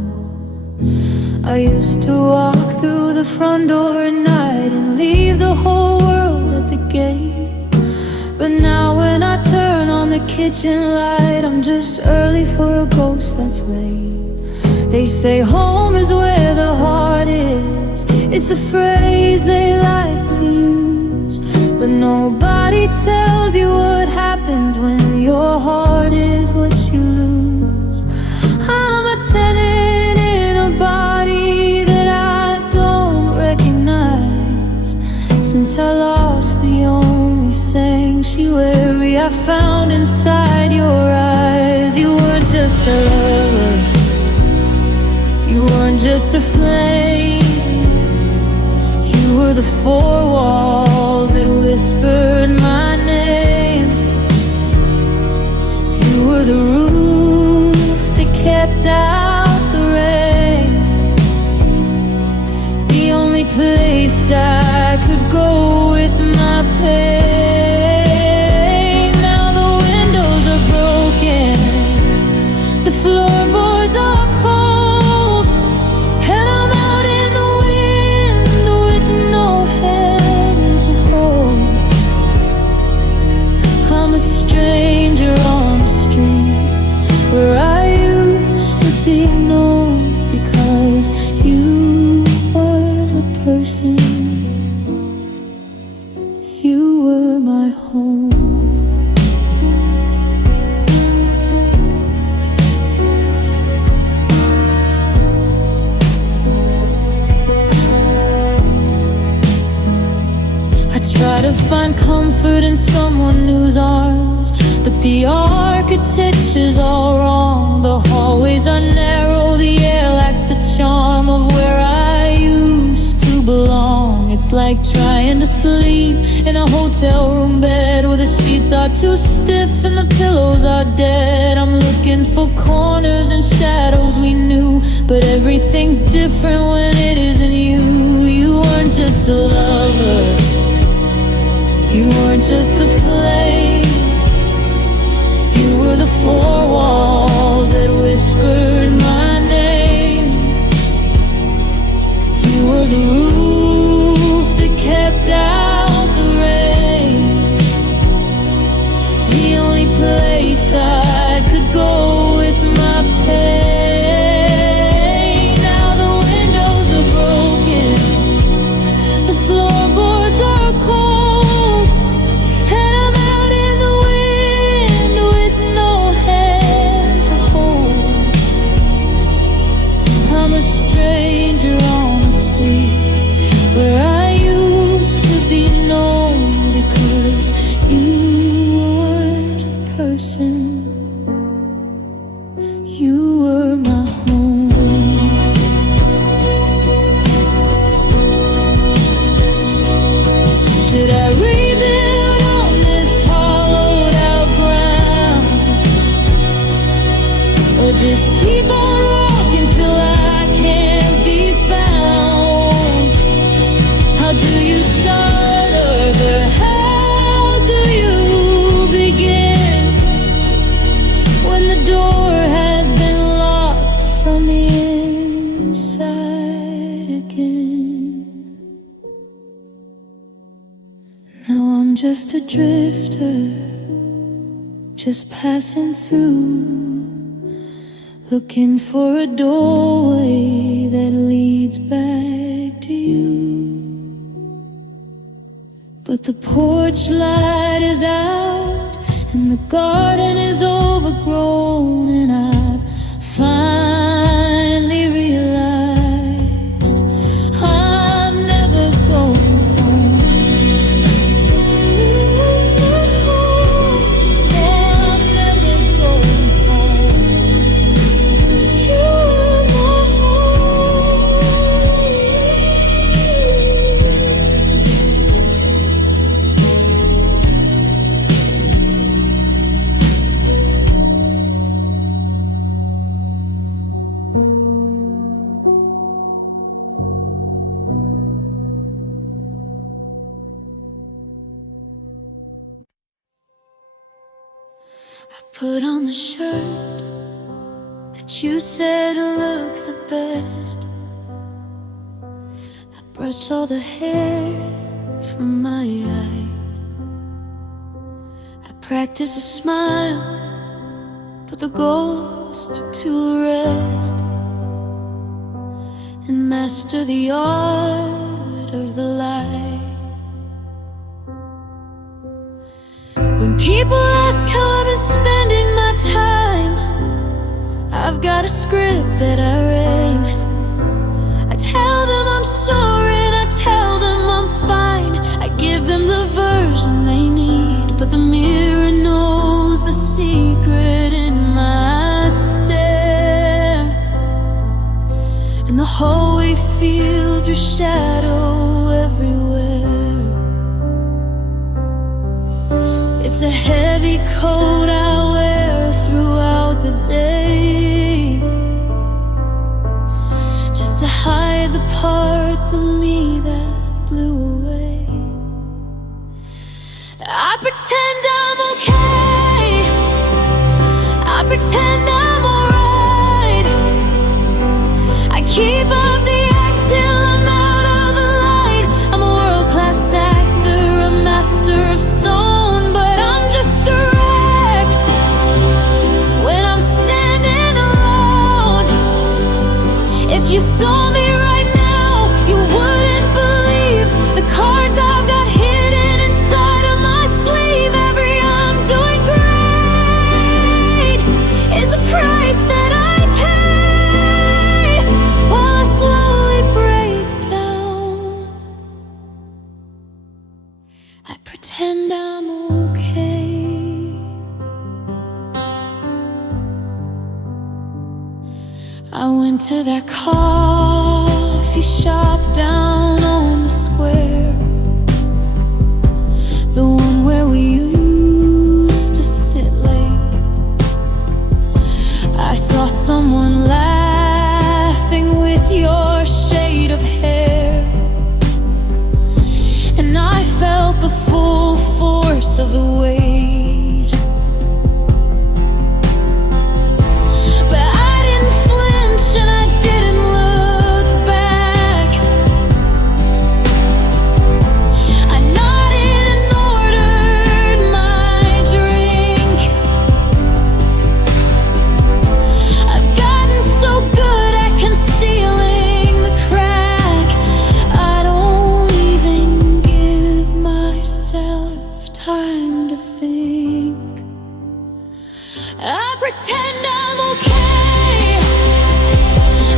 I used to walk through the front door at night and leave the whole world at the gate. But now when I turn on the kitchen light, I'm just early for a ghost that's late. They say home is where the heart is. It's a phrase they like to use, but nobody tells you what happens when your heart is what you lose. I'm a tenant in a body that I don't recognize. Since I lost the only sanctuary I found inside your eyes. You weren't just a lover, you weren't just a flame. You were the four walls that whispered my name. You were the roof that kept out the rain. The only place I could go with my pain. Now the windows are broken, the floorboards are cold, and I'm out in the wind with no hand to hold. I'm a stranger on the street where I used to be known, because you weren't a person, you were my home. Try to find comfort in someone new's arms, but the architecture's all wrong. The hallways are narrow, the air lacks the charm of where I used to belong. It's like trying to sleep in a hotel room bed where the sheets are too stiff and the pillows are dead. I'm looking for corners and shadows we knew, but everything's different when it isn't you. You weren't just a lover, you weren't just a flame. You were the four walls that whispered my name. You were the roof that kept out the rain. The only place I could go with my pain. Now the windows are broken, the floorboards are cold, and I'm out in the wind with no hand to hold. I'm a stranger on the street where I used to be known, because you weren't a person, just a drifter, just passing through, looking for a doorway that leads back to you. But the porch light is out and the garden is overgrown, and I've finally realized I'm never going home. I'm never going home. You are my home. I put on the shirt that you said looks the best. I brush all the hair from my eyes. I practice a smile, put the ghost to rest, and master the art of the lies. When people ask how I've been spending my time, I've got a script that I read. I tell them I'm sorry and I tell them I'm fine. I give them the version they need, but the mirror knows the secret in my stare, and the hallway feels your shadow everywhere. It's a heavy coat I wear throughout the day, just to hide the parts of me that blew away. I pretend I'm okay, I pretend I'm alright. I keep up the act till I'm out of the light. I'm a world-class actor, a master of stone, but I'm just a wreck when I'm standing alone. If you saw me right now, you wouldn't believe the cards I've got hidden inside of my sleeve. Every I'm doing great is the price that I pay while I slowly break down. I pretend I'm okay. I went to that coffee shop down on the square, the one where we used to sit late. I saw someone laughing with your shade of hair, and I felt the full force of the weight. But I didn't flinch and I didn't look back. I nodded and ordered my drink. I've gotten so good at concealing the crack, I don't even give myself time to think. I pretend I'm okay,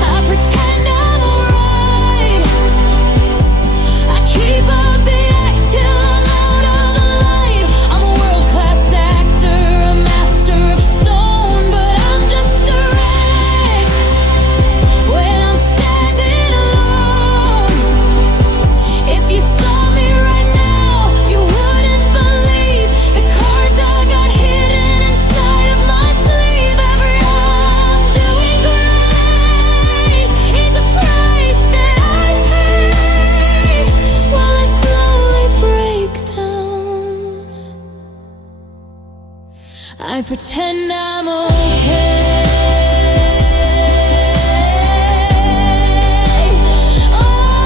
I pretend I'm alright. I keep up the act till I'm out of the light. I'm a world-class actor, a master of stone, but I'm just a wreck when I'm standing alone. If you saw me right now, you wouldn't believe the cards I got hidden inside of my sleeve. Every I'm doing great is a price that I pay while I slowly break down. I pretend I'm okay. Oh,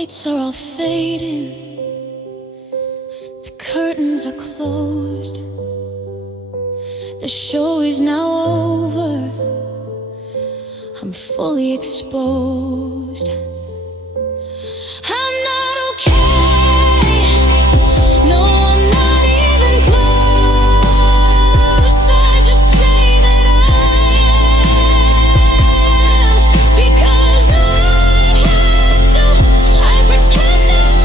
lights are all fading, the curtains are closed, the show is now over, I'm fully exposed. I'm not okay, no, I'm not even close. I just say that I am, because I have to. I pretend I'm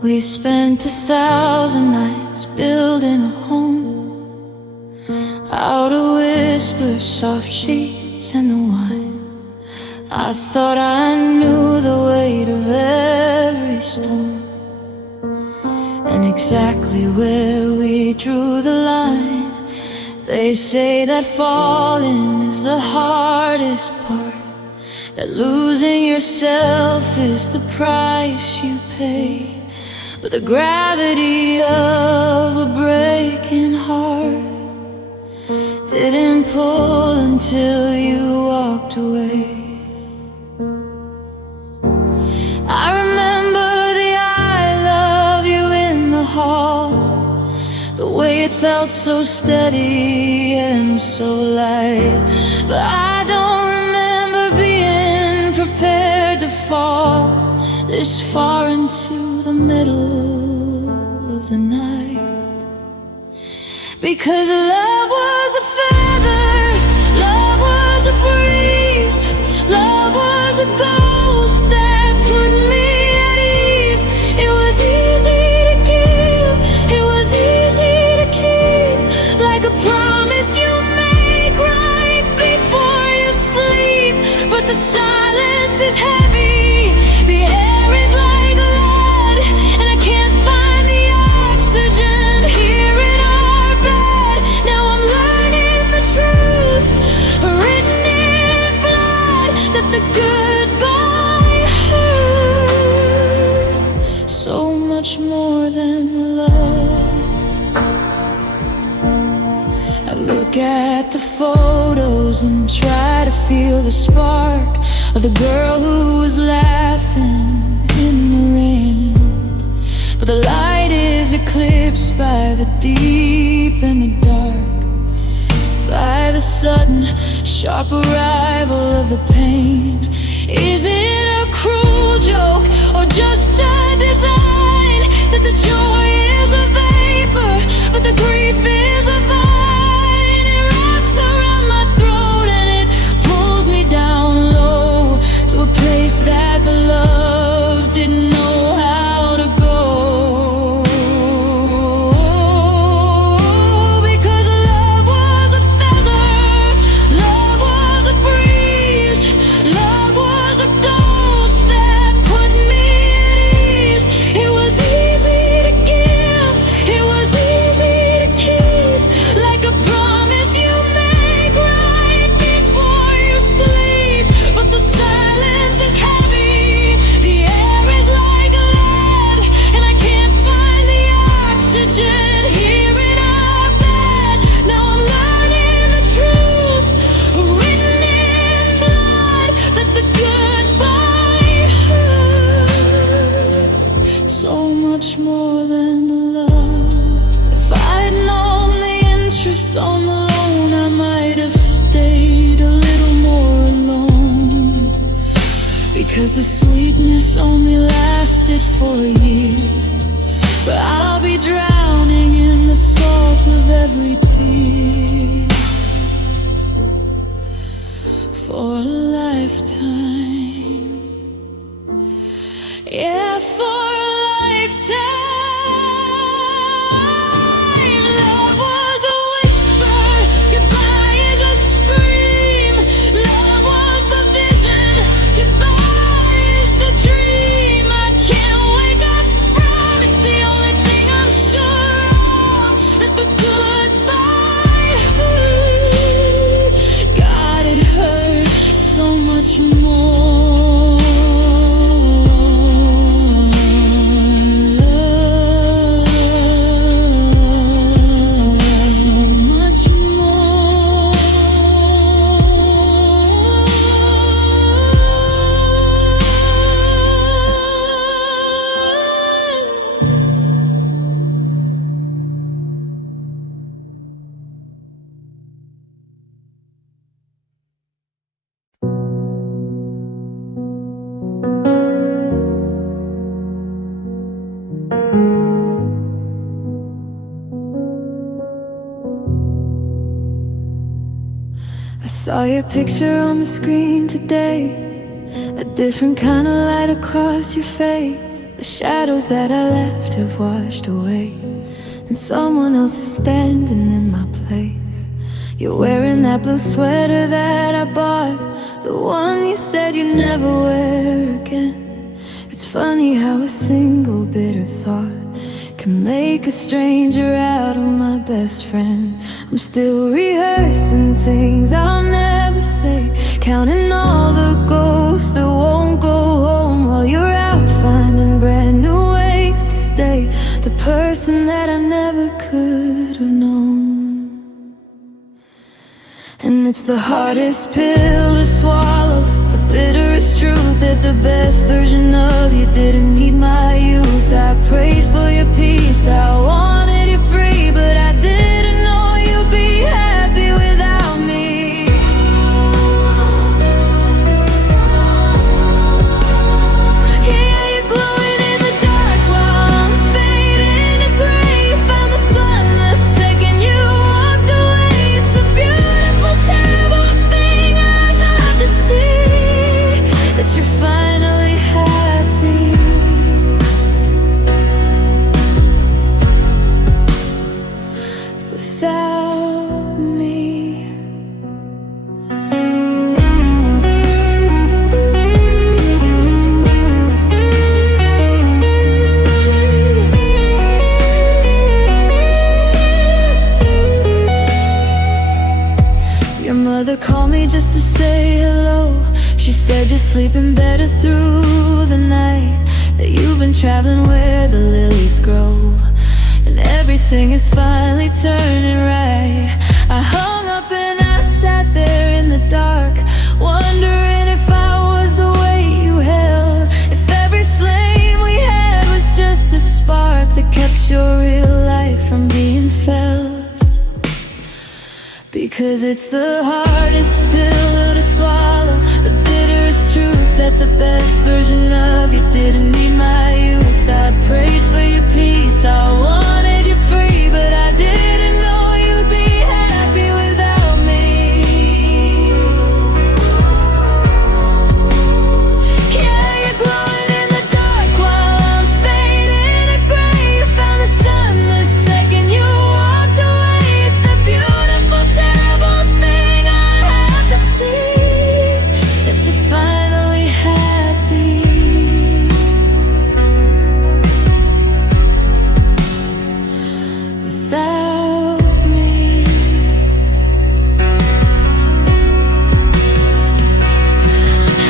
We spent 1,000 nights building a home, out of whispers, soft sheets, and the wine. I thought I knew the weight of every stone, and exactly where we drew the line. They say that falling is the hardest part, that losing yourself is the price you pay. But the gravity of a breaking heart didn't pull until you walked away. I remember the I love you in the hall, the way it felt so steady and so light. But I don't remember being prepared to fall this far into the middle of the night. Because love was a feather, love was a breeze, love was a ghost that put me at ease. It was easy to give, it was easy to keep, like a promise you make right before you sleep. But the silence is heavy, the air is like lead, and I can't find the oxygen here in our bed. Now I'm learning the truth, written in blood, that the goodbye hurt so much more than love. I look at the photos and try to feel the spark of the girl who was laughing in the rain. But the light is eclipsed by the deep and the dark, by the sudden, sharp arrival of the pain. Is it a cruel joke or just a design, that the joy is a vapor but the grief is a vine? It wraps around my throat and it pulls me down low to a place that the love didn't know how to go. Because love was a feather, love was a breeze, love was a ghost that put me at ease. It was easy to give, it was easy to keep, like a promise you make right before you sleep. But the silence is heavy, the air is like lead, and I can't find the oxygen here in our bed. Now I'm learning the truth, written in blood, that the goodbye hurt so much more than love. If I'd known the interest on the loan, I might have stayed a little more alone. Because the sweetness only lasted for a year, but I'll be drowning in the salt of every tear for a lifetime. Yeah, for a lifetime. Love I saw your picture on the screen today, a different kind of light across your face. The shadows that I left have washed away, and someone else is standing in my place. You're wearing that blue sweater that I bought, the one you said you'd never wear again. It's funny how a single bitter thought can make a stranger out of my best friend. I'm still rehearsing things I'll never say, counting all the ghosts that won't go home, while you're out finding brand new ways to stay the person that I never could have known. And it's the hardest pill to swallow, the bitterest truth that the best version of you didn't need my youth. I prayed for your peace, I wanted you free, but I didn't know you'd be happy without me. Yeah, you're glowing in the dark while I'm fading to gray. Found the sun the second you walked away. It's the beautiful, terrible thing I have to see, that you're finally happy without me. Your mother called me just to say hello. She said you're sleeping better through the night, that you've been traveling where the lilies grow, and everything is finally turning right. I hung up and I sat there in the dark, wondering if I was the weight you held, if every flame we had was just a spark that kept your real life from being felt. Because it's the hardest pill to swallow, the bitterest truth that the best version of you didn't need my youth. I prayed for your peace, I wanted you free, but I didn't know you'd be happy without me. Yeah, you're glowing in the dark while I'm fading to gray. You found the sun the second you walked away. It's the beautiful, terrible thing I have to see, that you're finally happy without me.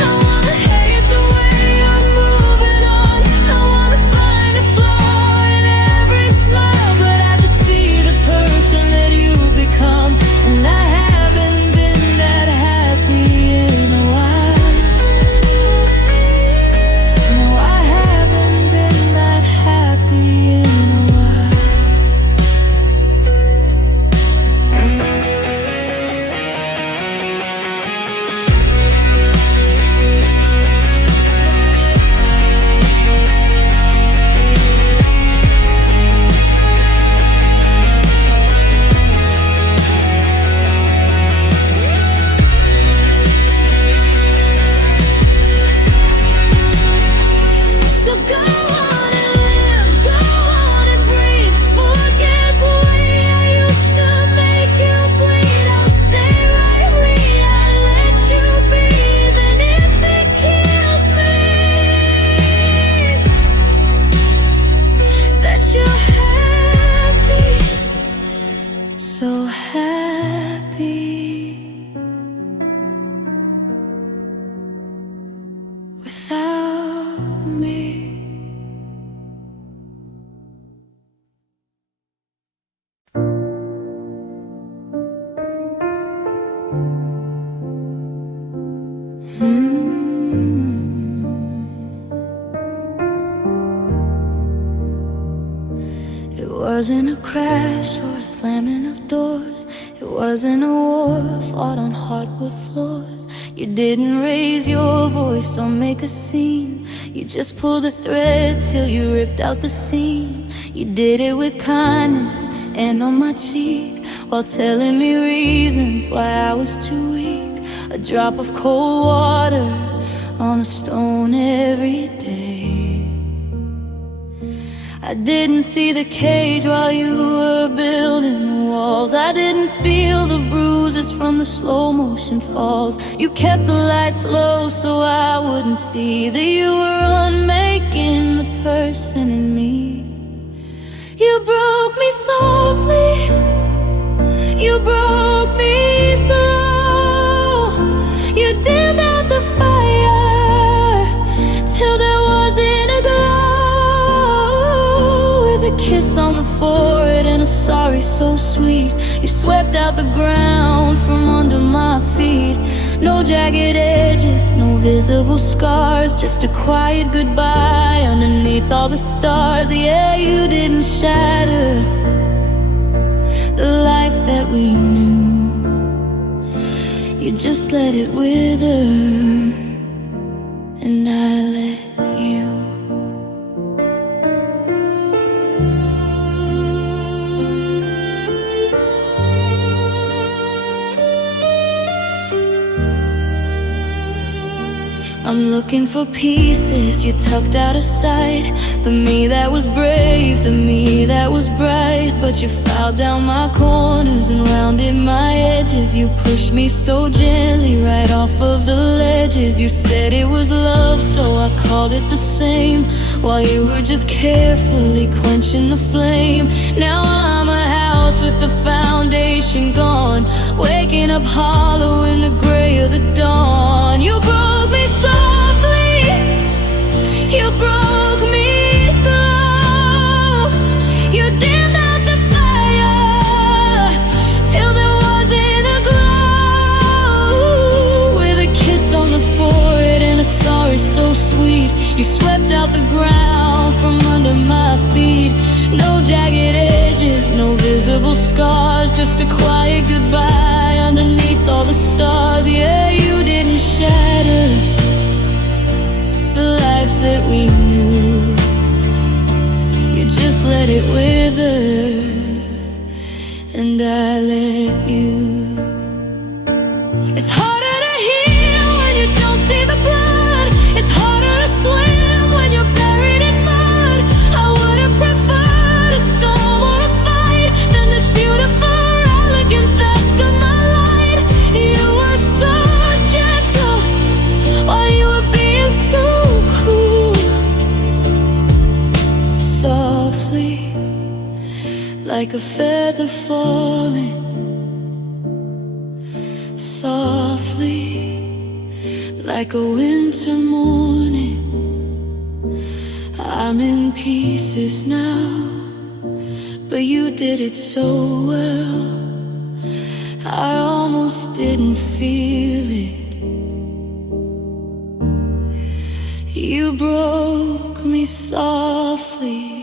I wanna hate the way you're moving on, I wanna find a flaw in every smile, but I just see the person that you've become, and I haven't been that happy in a while. No, I haven't been that happy in a while. So go on and live, go on and breathe. Forget the way I used to make you bleed. I'll stay right where I let you be, even if it kills me. That you're happy, so happy without me. It wasn't a crash or a slamming of doors, it wasn't a war fought on hardwood floors. You didn't raise your voice or make a scene, you just pulled the thread till you ripped out the seam. You did it with kindness and on my cheek, while telling me reasons why I was too weak. A drop of cold water on a stone every day. I didn't see the cage while you were building the walls. I didn't feel the bruises from the slow motion falls. You kept the lights low so I wouldn't see that you were unmaking the person in me. You broke me softly, you broke me slow. You dimmed out the fire till there wasn't a glow. With a kiss on the forehead and a sorry so sweet, you swept out the ground from under my feet. No jagged edges, no visible scars, just a quiet goodbye underneath all the stars. Yeah, you didn't shatter the life that we knew. You just let it wither, and I let you. I'm looking for pieces you tucked out of sight. The me that was brave, the me that was bright. But you filed down my corners and rounded my edges. You pushed me so gently right off of the ledges. You said it was love, so I called it the same, while you were just carefully quenching the flame. Now I'm a house with the foundation gone, waking up hollow in the gray of the dawn. You broke me softly, you broke me slow. You dimmed out the fire till there wasn't a glow. With a kiss on the forehead and a sorry so sweet, you swept out the ground from under my feet. No jagged edges, no visible scars, just a quiet goodbye underneath all the stars. Yeah, you didn't shatter the life that we knew. You just let it wither, and I let you. It's harder to heal when you don't see the blood. It's harder to swim when you're buried in mud. I would have preferred a storm or a fight than this beautiful, elegant theft of my light. You were so gentle while you were being so cruel. Softly, like a feather falling. Softly, like a winter morning. I'm in pieces now, but you did it so well, I almost didn't feel it. You broke me softly.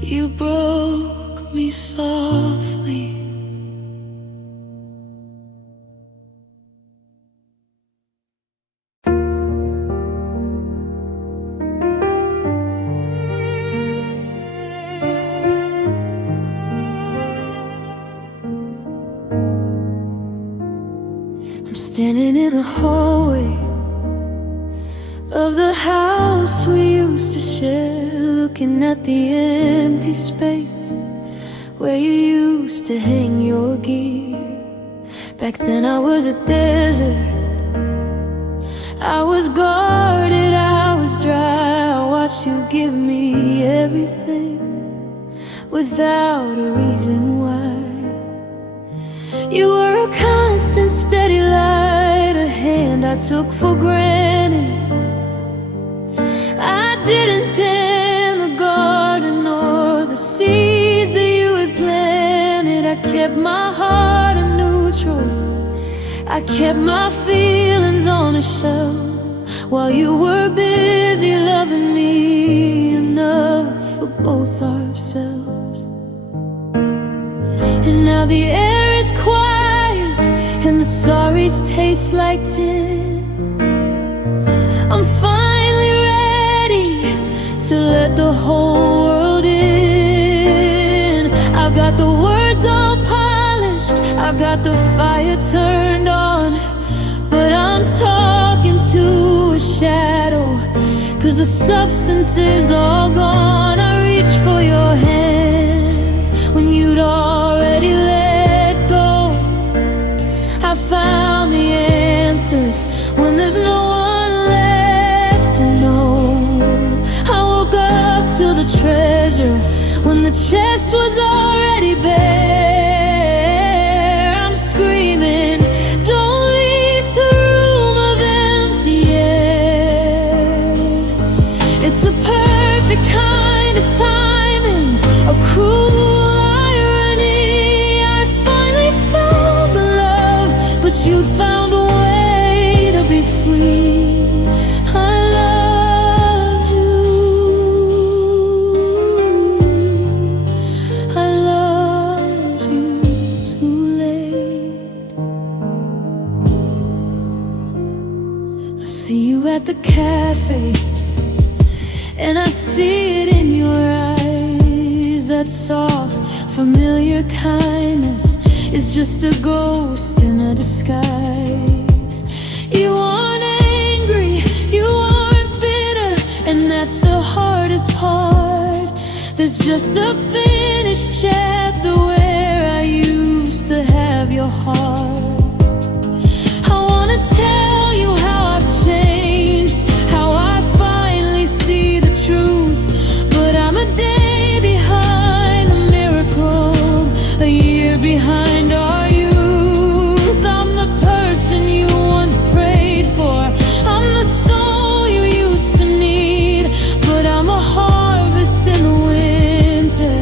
You broke me softly. I'm standing in the hallway of the house we used to share, looking at the empty space where you used to hang your gear. Back then I was a desert, I was guarded, I was dry. I watched you give me everything without a reason why. You were a constant, steady light, a hand I took for granted. I didn't tend the garden or the seeds that you had planted. I kept my heart in neutral, I kept my feelings on a shelf, while you were busy loving me enough for both ourselves. And now the air is quiet and and the sorries taste like tin. I'm finally ready to let the whole world in. I've got the words all polished, I've got the fire turned on, but I'm talking to a shadow, 'cause the substance is all gone. I reach for your hand when you'd already let go. I found the answers when there's no one left to know. I woke up to the treasure when the chest was already bare. I'm screaming, don't leave to a room of empty air. It's a perfect kind of timing, a cruel irony. I finally found the love, but you'd found a way to be free. I loved you, I loved you too late. I see you at the cafe, and I see it in your eyes. That soft, familiar kindness is just a ghost in a disguise. You aren't angry, you aren't bitter, and that's the hardest part. There's just a finished chapter where I used to have your heart. I wanna tell you how I've changed, how I finally see the truth, but I'm a day behind the miracle, a year behind our youth. I'm the person you once prayed for, I'm the soul you used to need, but I'm a harvest in the winter,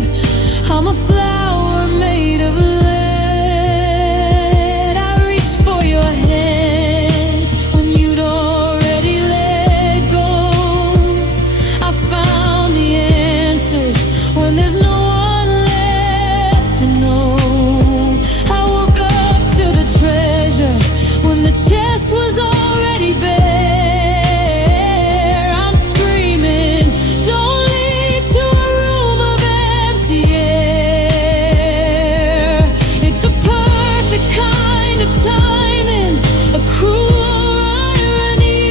I'm a flower made of lead. I reached for your hand when you'd already let go. I found the answers when there's no one left to know. I woke up to the treasure when the chest was already bare. I'm screaming, don't leave to a room of empty air. It's a perfect kind of timing, a cruel irony.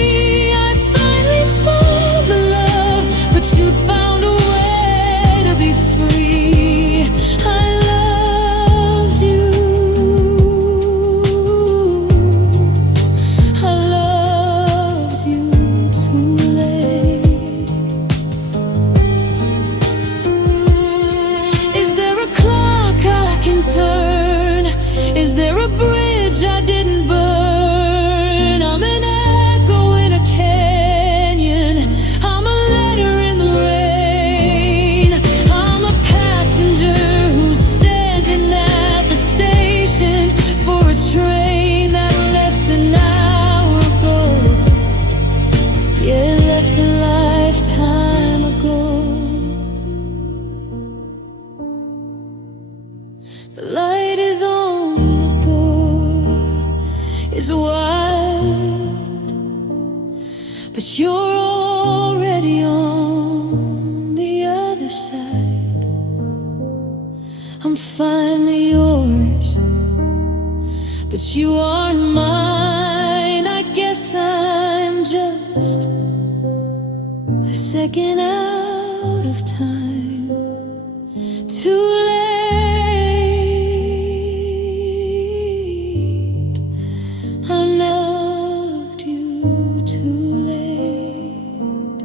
I finally found the love, but you found a way to be free. I loved you, I loved you too late. Is there a clock I can turn? Is there a bridge I didn't burn? I'm an echo in a canyon, I'm a letter in the rain. I'm a passenger who's standing at the station for a train that left an hour ago. Yeah, left a lifetime ago. The light is on the door, is wide, but you're already on the other side. I'm finally yours, but you aren't mine. I guess I'm just a second out of time. Too late, I loved you too late.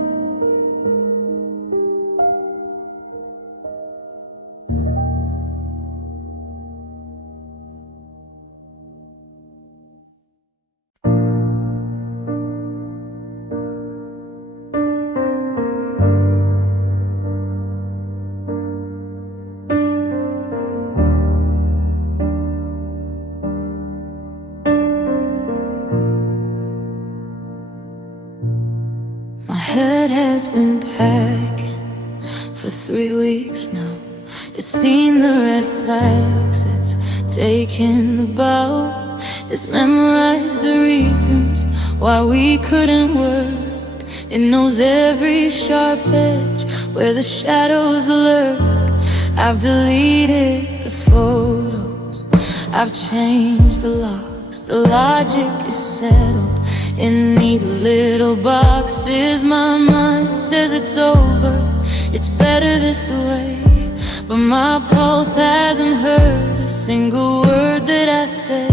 head has been packing for 3 weeks now. It's seen the red flags, it's taken the bow. It's memorized the reasons why we couldn't work. It knows every sharp edge where the shadows lurk. I've deleted the photos, I've changed the locks. The logic is settled in neat little boxes. My mind says it's over, it's better this way. But my pulse hasn't heard a single word that I say.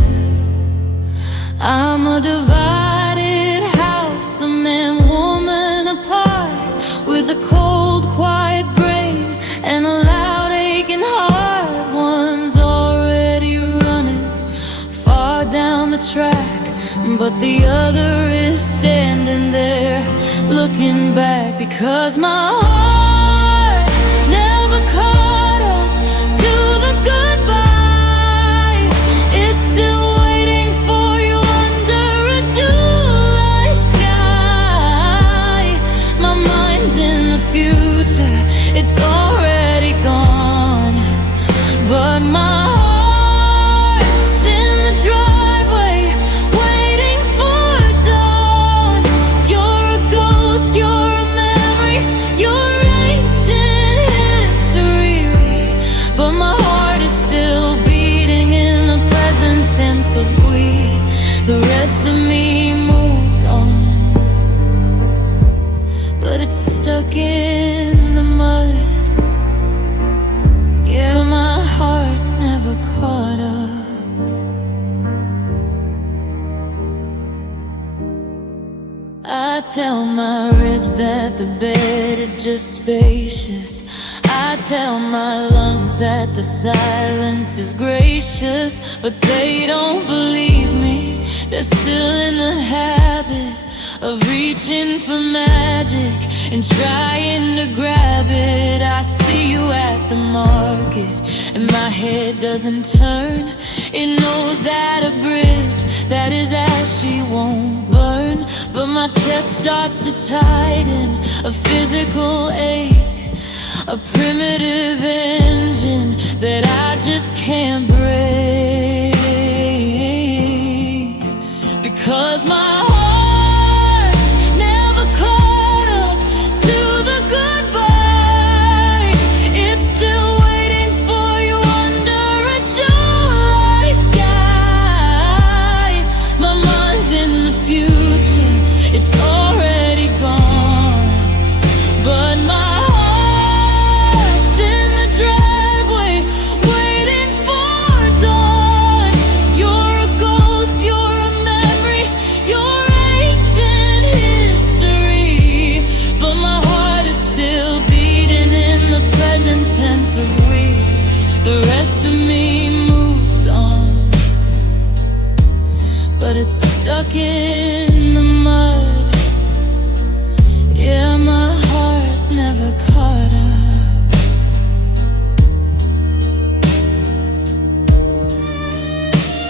I'm a divided house, a man, woman apart, with a cold, quiet brain and a loud, aching heart. One's already running far down the track, but the other is standing there looking back. Because my heart never caught up to the goodbye. It's still waiting for you under a July sky. My mind's in the future, it's already gone, but my heart's in the driveway waiting for dawn. You're a ghost, you're a memory, you're ancient history, but my heart is still beating in the present tense of we. The rest of me moved on, but it's stuck in the mud. Yeah, my heart never caught up. I tell my ribs that the bed is just spacious. I tell my lungs that the silence is gracious, but they don't believe me. They're still in the habit of reaching for magic and trying to grab it. I see you at the market and my head doesn't turn. It knows that a bridge that is ashy won't burn, but my chest starts to tighten, a physical ache, a primitive engine that I just can't break. Because my heart never caught up to the goodbye. It's still waiting for you under a July sky. My mind's in the future, it's already gone, but my heart's in the driveway waiting for dawn. You're a ghost, you're a memory, you're ancient history, but my heart is still beating in the present tense of we. The rest of me moved on, but it's stuck in the mud. Yeah, my heart never caught up.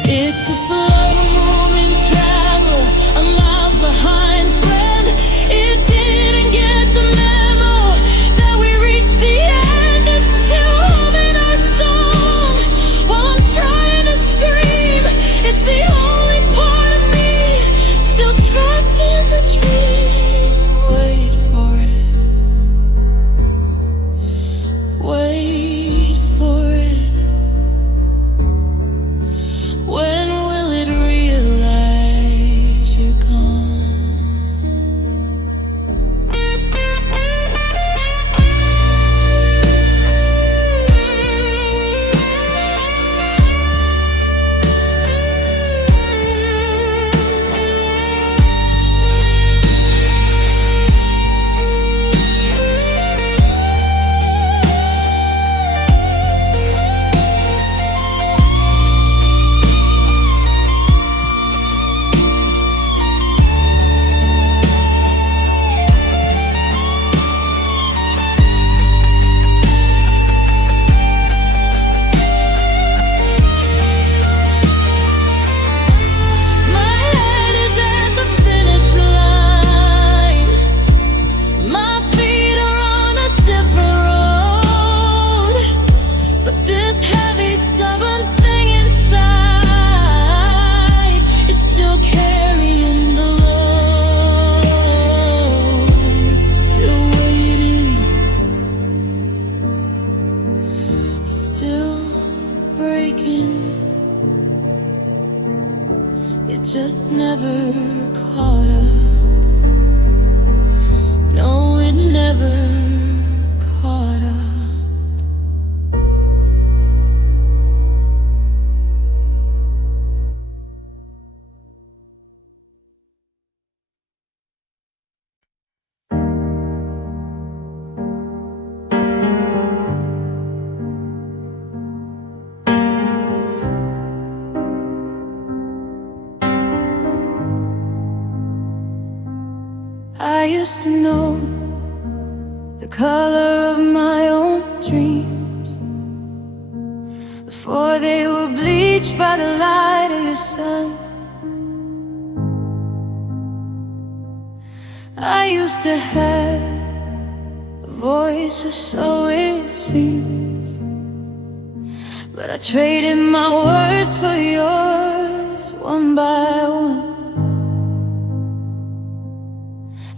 It's a slow-moving travel, a miles behind friend. It didn't get the memo that we reached the end. It's still humming our song while I'm trying to scream. It's the only part of me still trapped in the dream. Wait for it, wait for it. When will it taken. It just never caught up. No, it never caught up. I used to know the color of my own dreams before they were bleached by the light of your sun. I used to have a voice, or so it seemed, but I traded my words for yours one by one.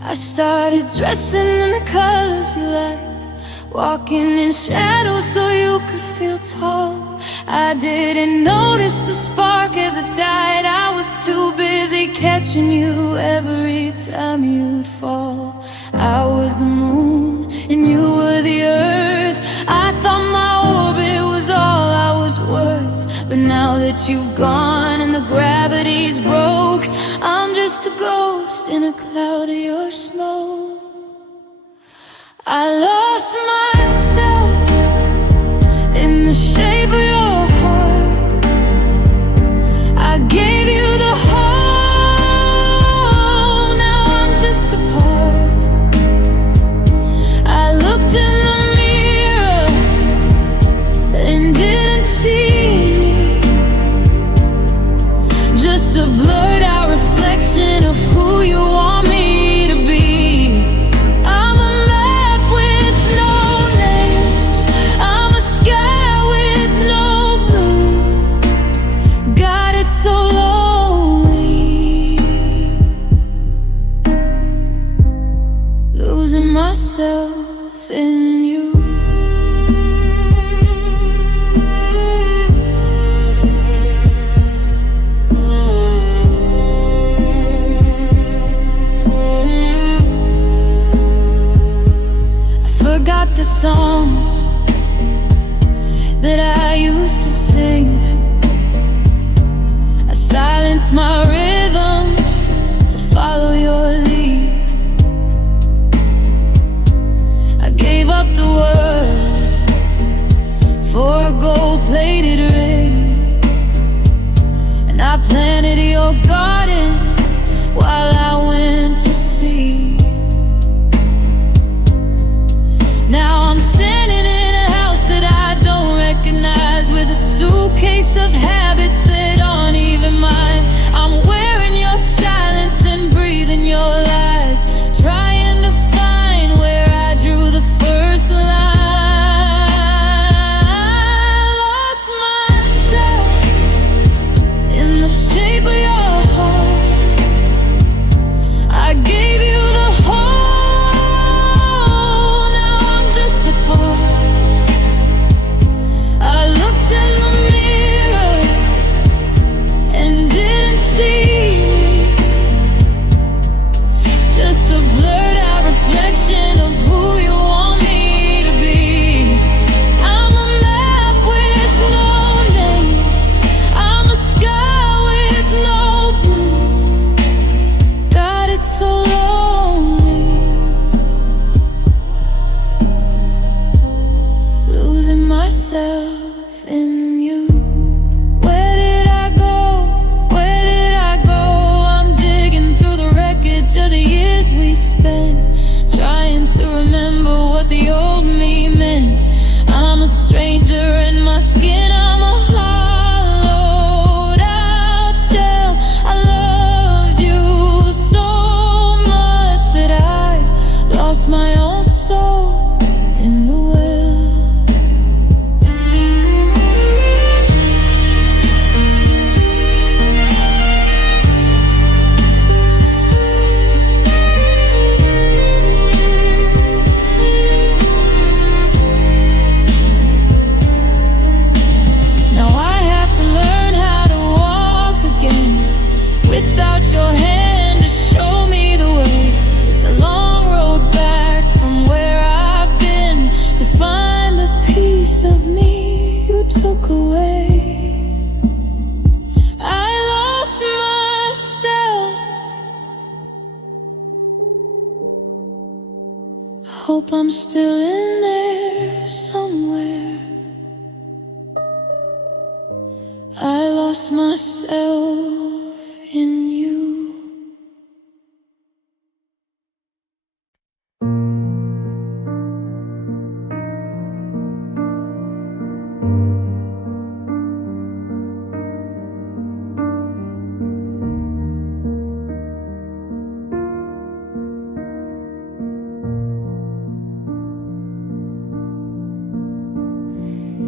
I started dressing in the colors you liked, walking in shadows so you could feel tall. I didn't notice the spark as it died. I was too busy catching you every time you'd fall. I was the moon and you were the earth. I thought my orbit was all I was worth, but now that you've gone and the gravity's broke, I'm just a ghost in a cloud of your smoke. I lost myself in the shape of your heart. I gave you the whole, now I'm just a part. I looked in the mirror and didn't see me, just a blurred out reflection of who you want me to be. I'm a map with no names, I'm a sky with no blue. God, it's so lonely, losing myself in you. Forgot the songs that I used to sing. I silenced my rhythm to follow your lead. I gave up the world for a gold-plated ring, and I planted your garden while I went to sea. Now I'm standing in a house that I don't recognize, with a suitcase of habits that aren't even mine. I'm wearing your silence and breathing your lies, trying to find where I drew the first line. Lost myself in the shape of your heart. I gave you the whole, now I'm just a part. I looked in the mirror and didn't see me, just a blurred out reflection of who you want me to be. I'm a map with no names, I'm a sky with no blue. God, it's so lonely, losing myself in you. Where did I go? Where did I go? I'm digging through the wreckage of the years we spent, trying to remember what the old me meant. I'm a stranger in my skin, I'm a hollowed out shell. I loved you so much that I lost my own soul in the well. piece of me you took away. I lost myself. Hope I'm still in there somewhere. I lost myself in you.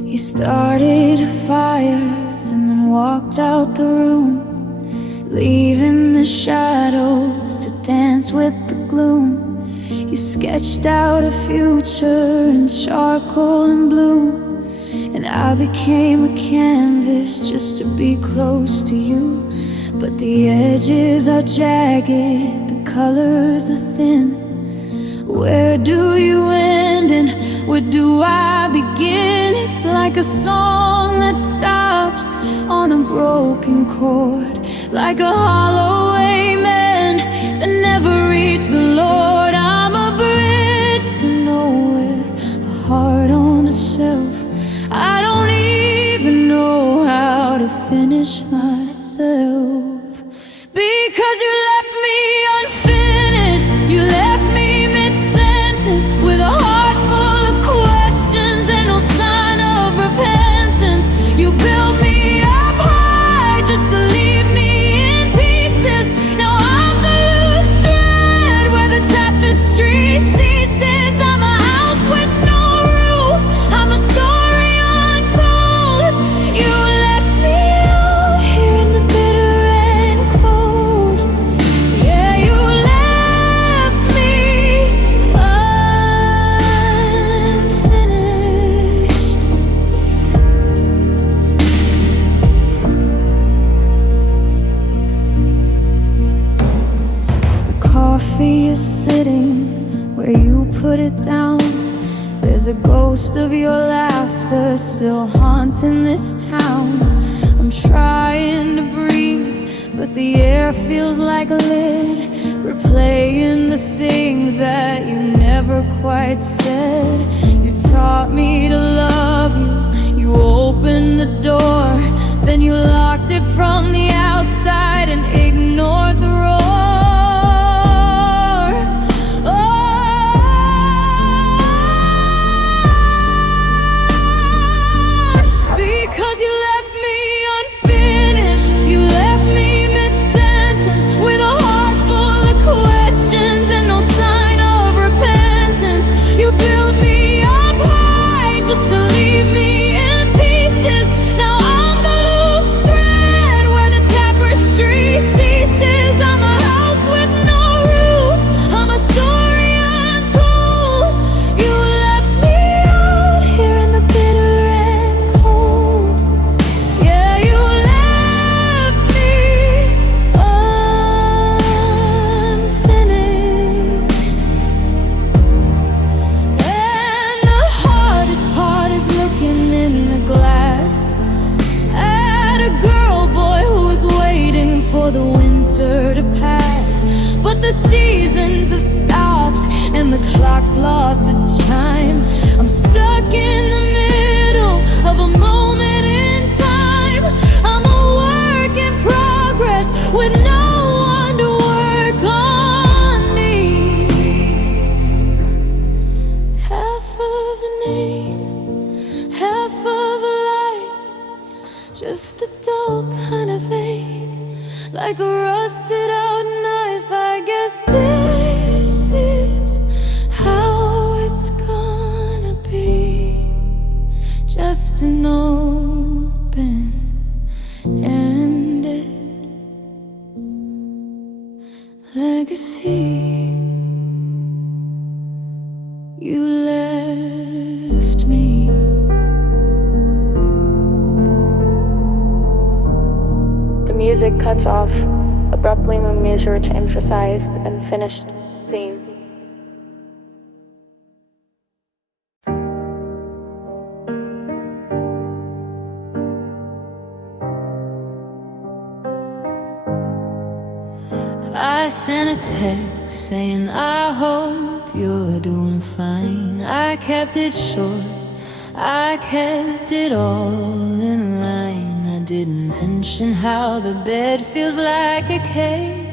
You started a fire and then walked out the room, leaving the shadows to dance with the gloom. You sketched out a future in charcoal and blue, and I became a canvas just to be close to you. But the edges are jagged, the colors are thin. Where do you end and where do I begin? It's like a song that stops on a broken chord, like a hollow amen that never reached the Lord. I'm a bridge to nowhere, a heart on a shelf. I don't even know how to finish myself, because you left me unfinished. You left me mid-sentence with a heart full of questions and no sign of repentance. You built me up high just to leave me in pieces. Now I'm the loose thread where the tapestry ceases. I'm a house with no roof, I'm a story untold. You left me out here in the bitter and cold. Yeah, you left me unfinished. The coffee is sitting where you put it down. There's a ghost of your laughter still haunting this town. I'm trying to breathe, but the air feels like a lid, replaying the things that you never quite said. You taught me to love you, you opened the door, then you locked it from the outside and ignored the roar. Because you left me unfinished, you left me mid-sentence with a heart full of questions and no sign of repentance. You built me up high just to leave me in pieces. Now I'm the loose thread where the tapestry ceases. I'm a house with no roof, I'm a story untold. You left me out here in the bitter and cold. Yeah, you left me unfinished. And the hardest part is looking in the glass at a girl, boy, who's waiting for the winter to pass. But the seasons have stopped and the clock's lost its chime. I'm stuck in the middle of a moment in time. I'm a work in progress with no one to work on me. Half of a name, half of a life, just a dull kind of ache, like a rusted out knife. I guess this is how it's gonna be, just an open-ended legacy. You left me. The music cuts off abruptly when music emphasized and finished theme. sent a text saying I hope you're doing fine. I kept it short, I kept it all in line. I didn't mention how the bed feels like a cave,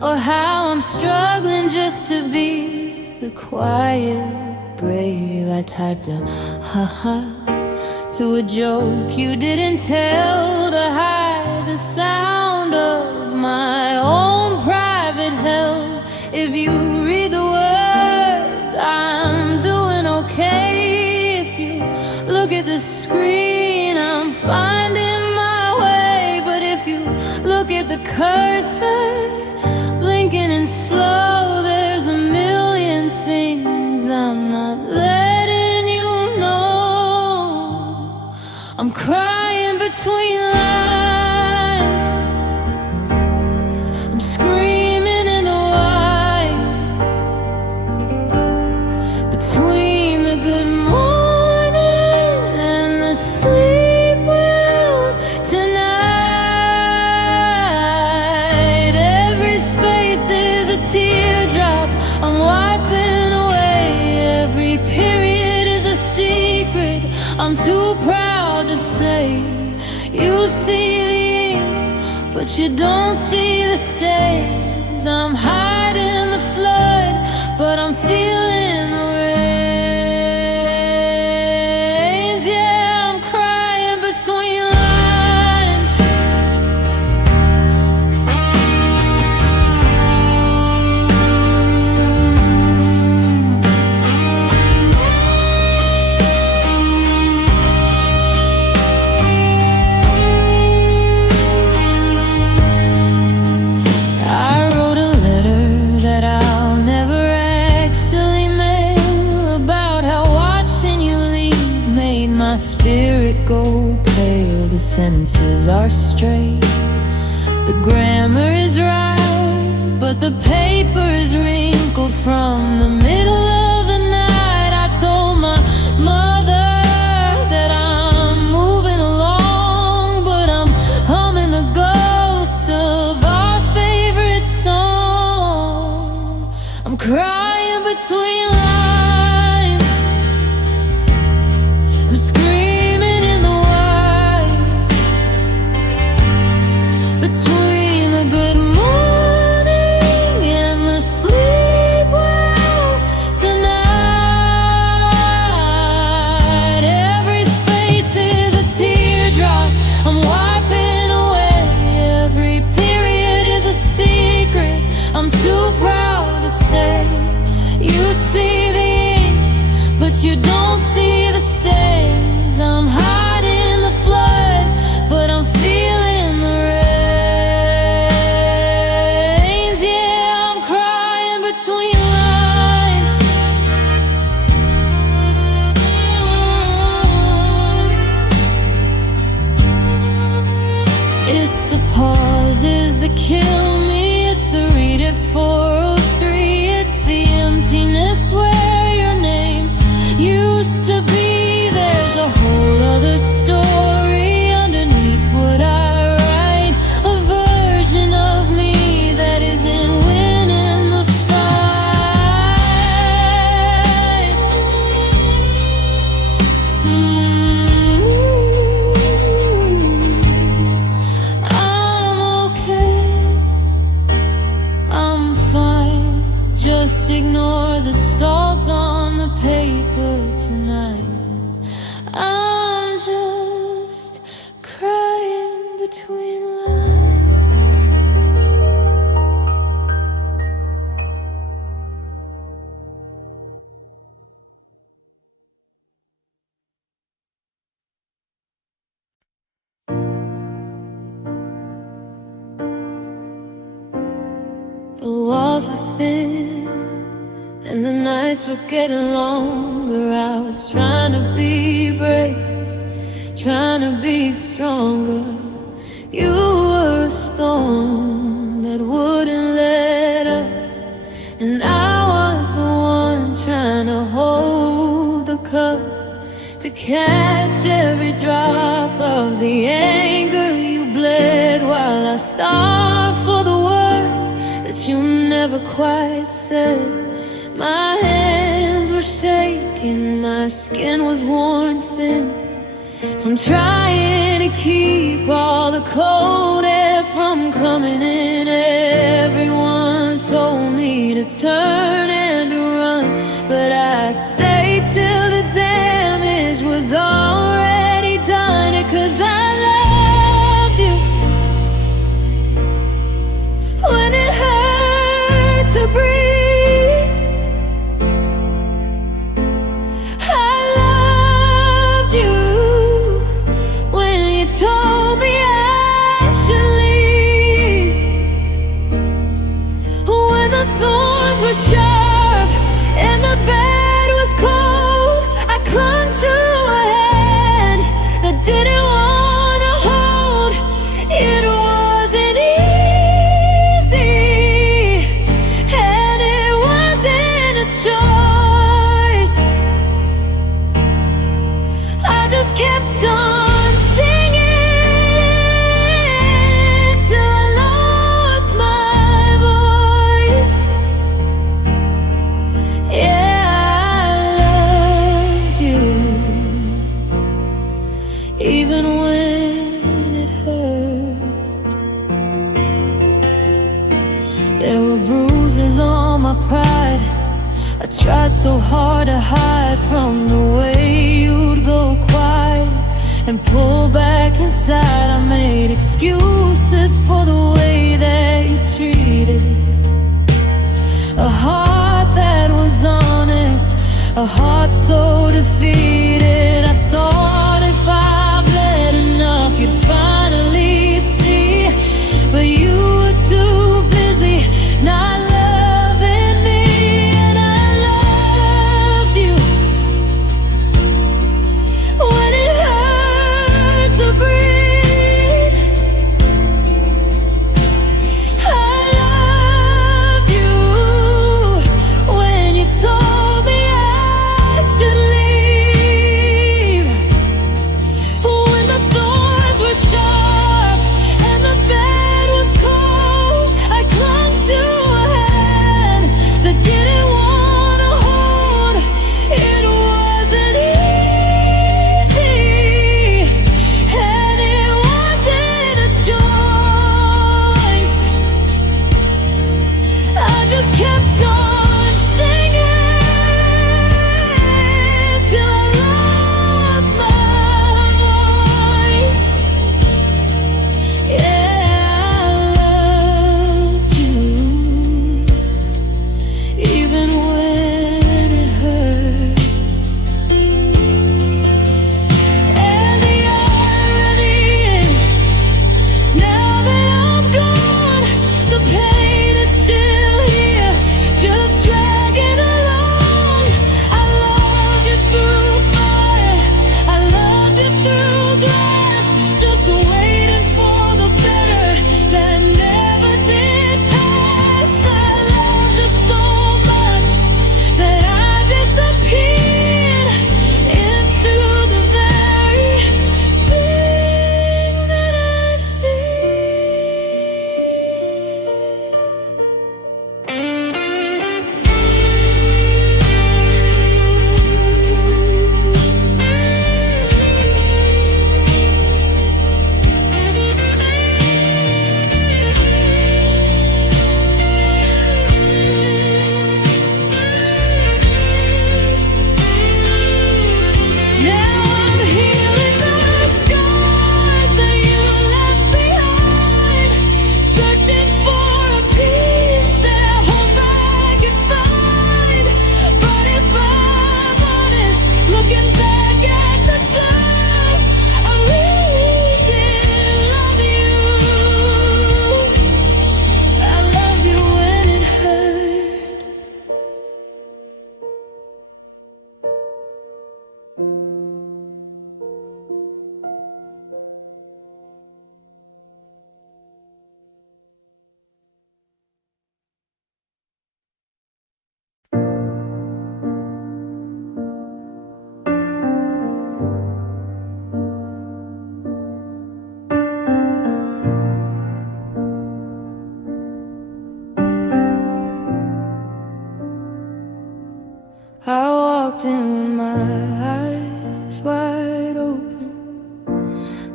or how I'm struggling just to be the quiet brave. I typed a ha-ha to a joke you didn't tell, to hide the sound of my own private hell. If you read the words, I'm doing okay. If you look at the screen, I'm finding my way. But if you look at the cursor, blinking and slow, there's a million things I'm not letting you know. I'm crying between lines, I'm screaming in the white, between the good morning and the sleep well tonight. Every space is a teardrop I'm wiping away. Every period is a secret I'm too proud to say. You see the ink, but you don't see the stains. I'm hiding the flood, but I'm feeling the rains. Yeah, I'm crying between lines. My spirit go pale, the sentences are straight, the grammar is right, but the paper is wrinkled from the middle of the night. I told my mother that I'm moving along, but I'm humming the ghost of our favorite song. I'm crying between lines, I'm screaming in the white, between the good morning and the sleep well tonight. Every space is a teardrop I'm wiping away. Every period is a secret I'm too proud to say. You see the ink, but you don't see the stains. I'm hiding the flood, but I'm feeling the rains. Yeah, I'm crying between lines. It's the pauses that kill me. It's the read at 4:03. It's the emptiness where your name used to be. There's a whole other story underneath what I write, a version of me that isn't winning the fight. I'm okay, I'm fine. Just ignore the salt on the paper tonight. I'm just crying between lines. The walls were thin and the nights were getting longer. I was trying to be brave, trying to be stronger. You were a storm that wouldn't let up, and I was the one trying to hold the cup, to catch every drop of the anger you bled, while I starved for the words that you never quite said. My hands were shaking, my skin was worn thin from trying to keep all the cold air from coming in. Everyone told me to turn and to run, but I stayed till the damage was already done. 'Cause I loved you when it hurt to breathe. I loved you when you told me I should leave. When the thorns were sharp and the bed was cold, I clung to a hand that didn't want to hold. It wasn't easy, and it wasn't a choice. I just kept on singing till I lost my voice. Yeah, I loved you even when it hurt. There were bruises on my pride. I tried so hard to hide from the way you'd go quiet and pull back inside. I made excuses for the way that you treated a heart that was honest, a heart so defeated. I thought if I bled enough, you'd finally see, but you were too busy not loving me. And I loved you when it hurt to breathe. I loved you when you told me I should leave.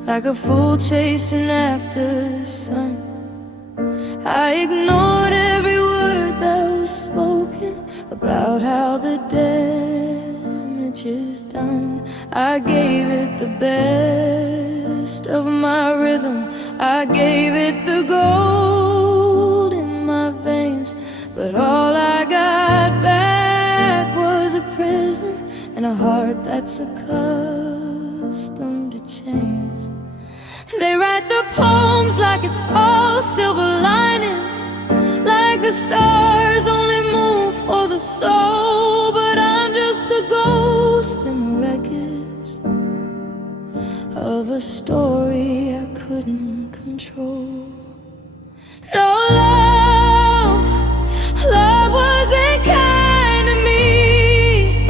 like a fool chasing after the sun. I ignored every word that was spoken about how the damage is done. I gave it the best of my rhythm, I gave it the gold in my veins, but all I got back was a prison and a heart that's accustomed to chains. They write the poems like it's all silver linings, like the stars only move for the soul. But I'm just a ghost in the wreckage of a story I couldn't control. No love, love wasn't kind to me.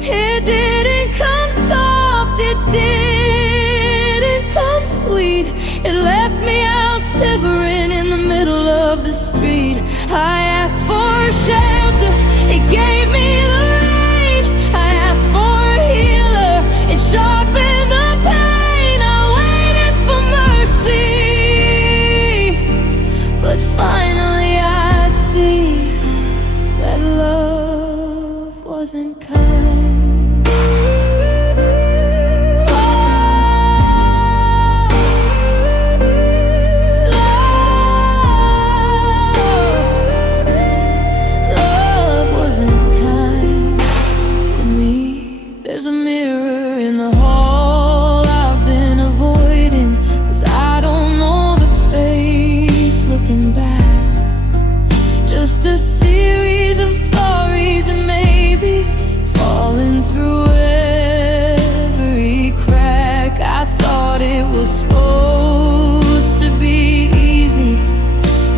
It didn't come soft, it didn't come sweet. It left me out shivering in the middle of the street. I asked for shelter, it gave me the rain. I asked for a healer, it sharpened the pain. I waited for mercy, but finally I see that love wasn't kind. Love wasn't kind to me. There's a mirror in the hall I've been avoiding, 'cause I don't know the face looking back. Just a series of sorries and maybes falling through every crack. I thought it was supposed to be easy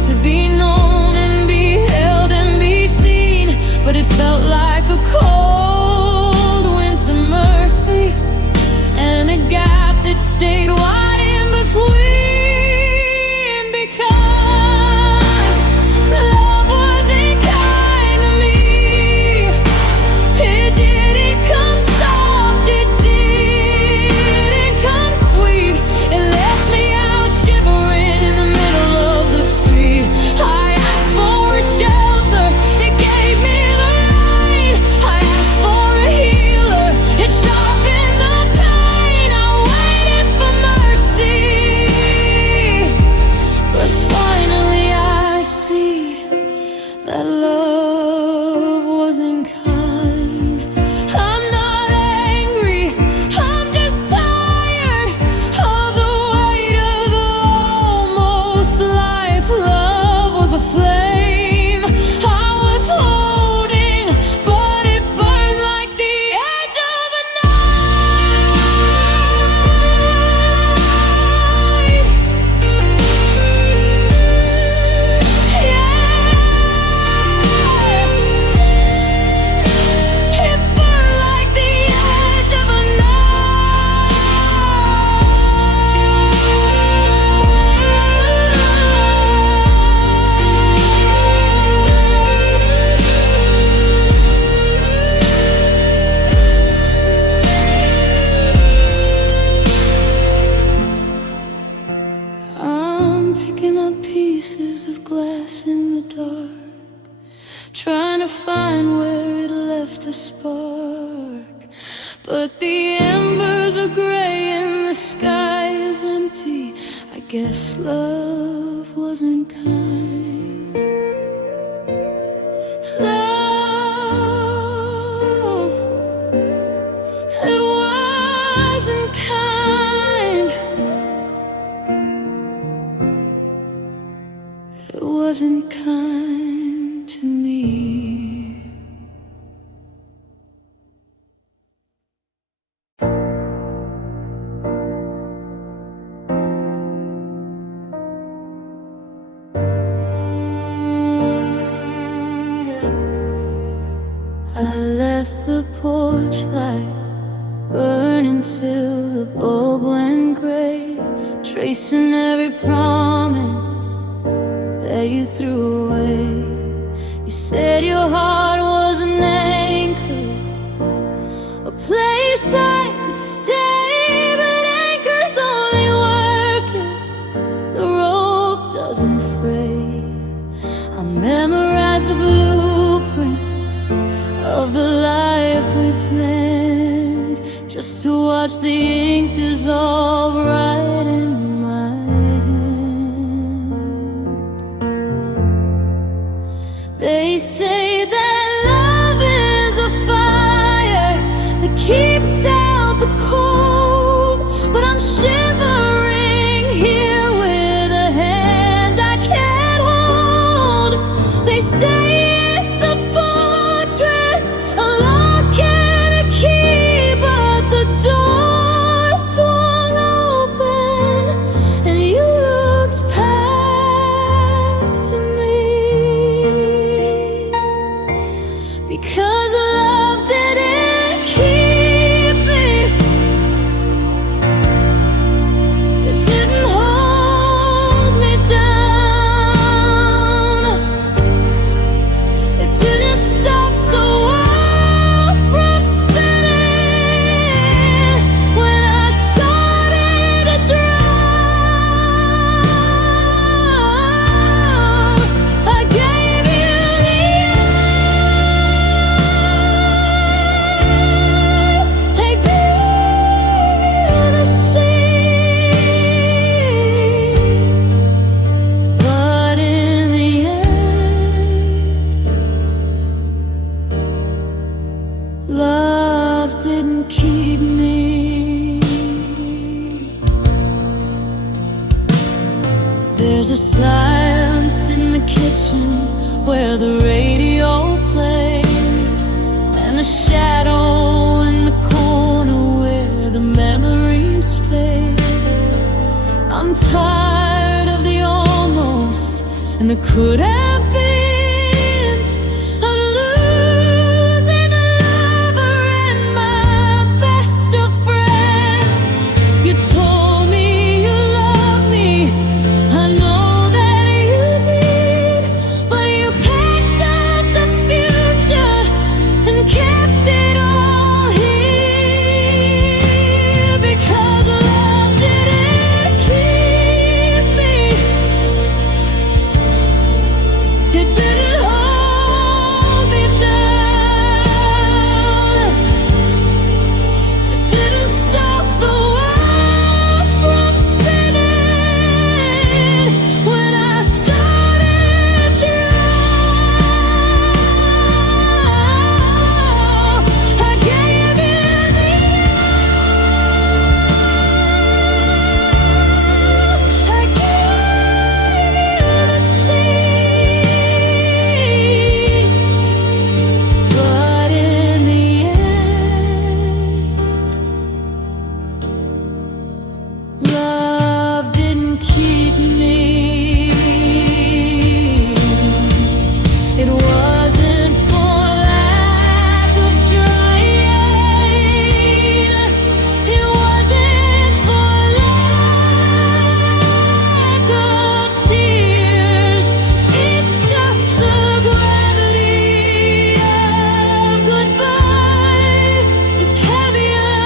to be known and be held and be seen, but it felt like the cold winter mercy and a gap that stayed wide in between. Because love wasn't kind to me. It didn't come soft, it didn't come sweet. It left me out shivering in the middle of the street. I asked for a shelter, it gave me the rain. I asked for a healer, it sharpened the pain. I waited for mercy, but finally I see that love wasn't kind. I'm not angry, I'm just tired of the weight of the almost life. Love was a flame I was holding, but it burned like the edge of a knife. Yeah, it burned like the edge of a I'm picking up pieces of glass in the dark, trying to find where it left a spark. But the embers are gray and the sky is empty. I guess love wasn't kind. Love, it wasn't kind. It wasn't kind to me. I left the porch light burning till the bulb went gray, tracing every promise that you threw away. You said your heart was an anchor, a place I could stay, but anchors only There's a silence in the kitchen where the radio plays, and a shadow in the corner where the memories fade. I'm tired of the almost and the could have beens, of losing a lover and my best of friends. You told me you loved me, I know that you did, but you packed up the future and kept it all here, because love didn't keep me. It didn't hold me down. It didn't stop the world from spinning when I started to roll. I gave you the I gave you the sea, but in the end, love didn't keep me. It wasn't for lack of trying. It wasn't for lack of tears. It's just the gravity of goodbye is heavier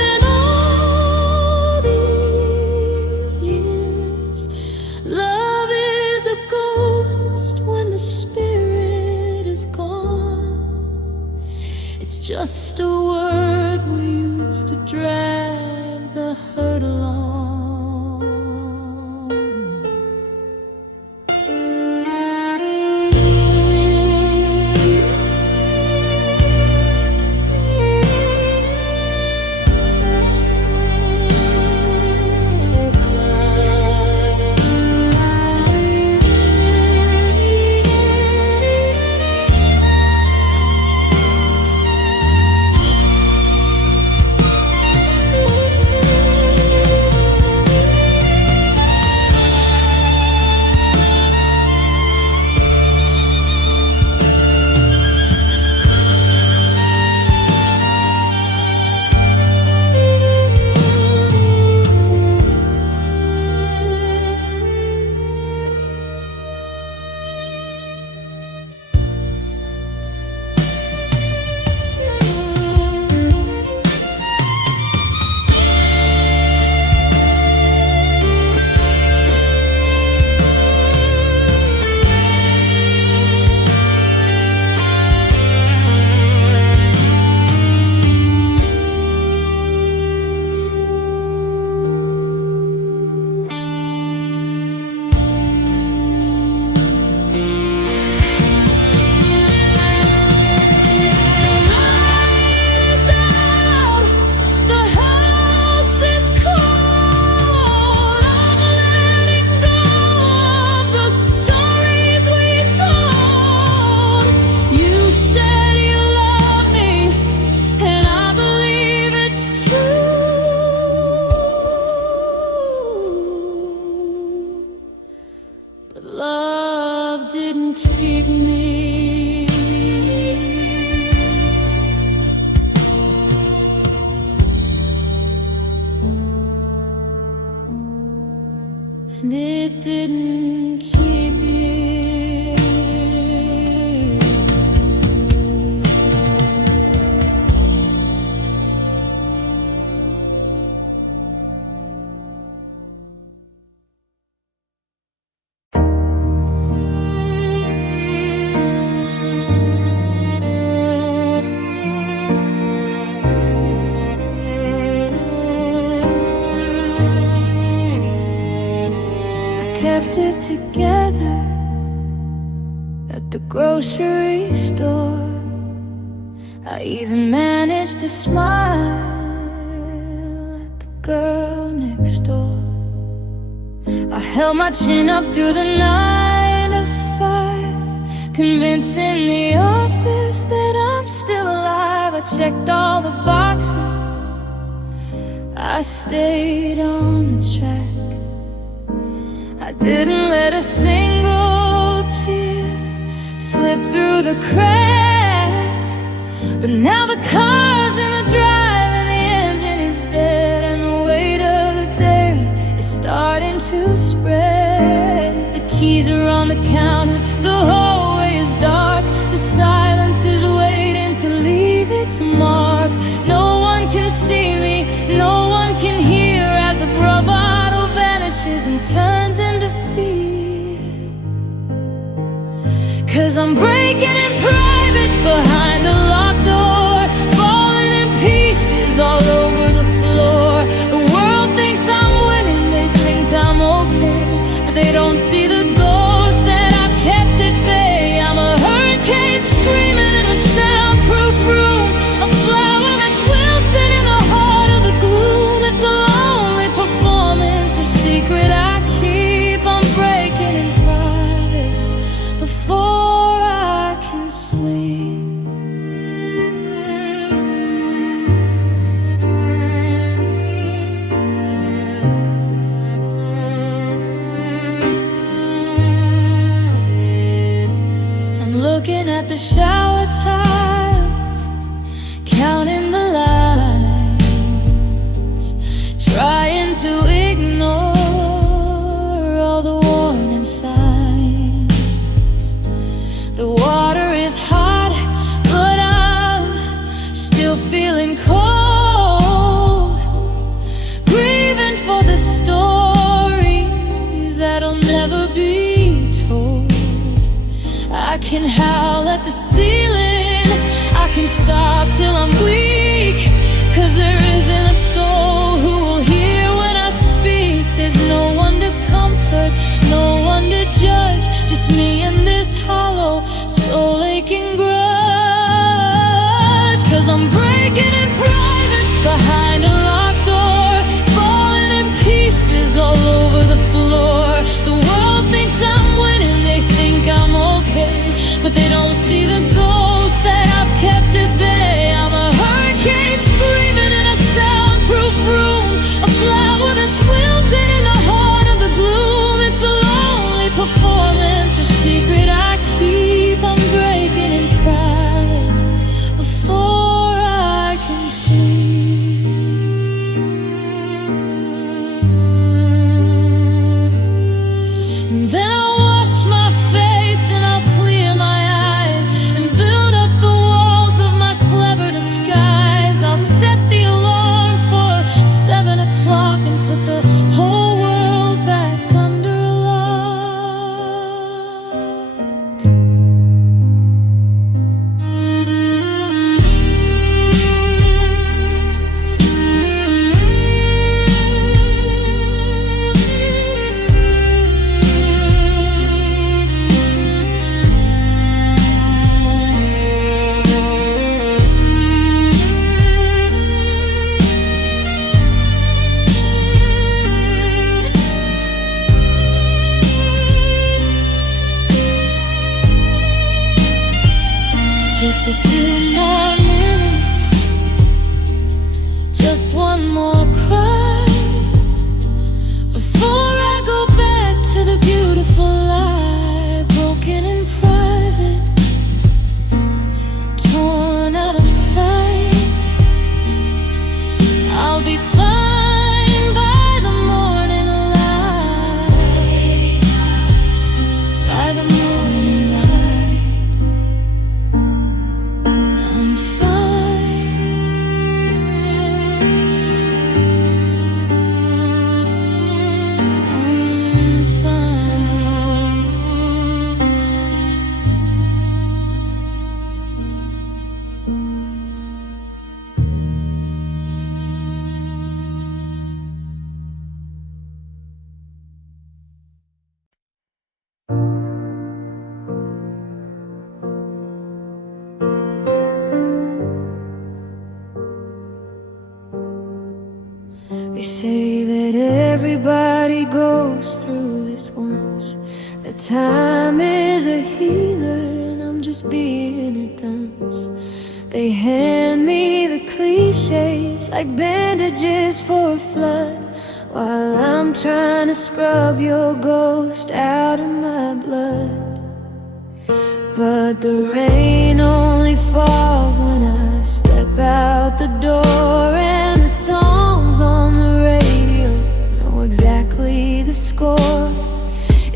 than all these years. Love is a ghost when the spirit is gone. It's just a word we use to drag the hurt along. Love didn't keep me. And it didn't keep you. Kept it together at the grocery store. I even managed to smile at the girl next door. I held my chin up through the 9 to 5, convincing the office that I'm still alive. I checked all the boxes, I stayed on the track. I didn't let a single tear slip through the crack. But now the car's in the drive and the engine is dead, and the weight of the dairy is starting to spread. The keys are on the counter, the hallway is dark, the silence is waiting to leave its mark. No one can see me, no one can hear, as the bravado vanishes and turns into fear. 'Cause I'm breaking in private behind a locked door, falling in pieces all over the floor. The world thinks I'm winning, they think I'm okay, but they don't see the ghost that I've kept at bay. I'm a hurricane screaming in a soundproof room, a flower that's wilted in the heart of the gloom. It's a lonely performance, a secret I keep. I'm breaking in private before I can sleep. I'm looking at the shower tiles, counting the lines, trying to ignore all the warning signs. The water is hot, but I'm still feeling cold, grieving for the stories that'll never be told. I can howl at the ceiling, I can sob till I'm weak, 'cause there isn't a soul who will hear when I speak. There's no one to comfort, no one to judge, just me and this hollow soul-aching grudge. 'Cause I'm breaking in private behind a locked door, falling in pieces all over the floor. The world thinks I'm winning, they think I'm okay, but they don't see the ghost that I've kept at bay. I'm a hurricane screaming in a soundproof room, a flower that's wilted in the heart of the gloom. It's a lonely performance, a secret I keep. I'm breaking in private before I can sleep. And then I'll wash my face and I'll clear my eyes and build up the walls of my clever disguise. I'll set the alarm for 7 o'clock and put the whole world back under lock. Just a few more minutes, just one more cry, before I go back to the beautiful lie. Broken in private, torn out of sight. I'll be fine by the morning light, by the morning light. I'm fine. I'm fine. They say that everybody goes through Time is a healer and I'm just being a dunce. They hand me the cliches like bandages for a flood, while I'm trying to scrub your ghost out of my blood. But the rain only falls when I step out the door, and the songs on the radio know exactly the score.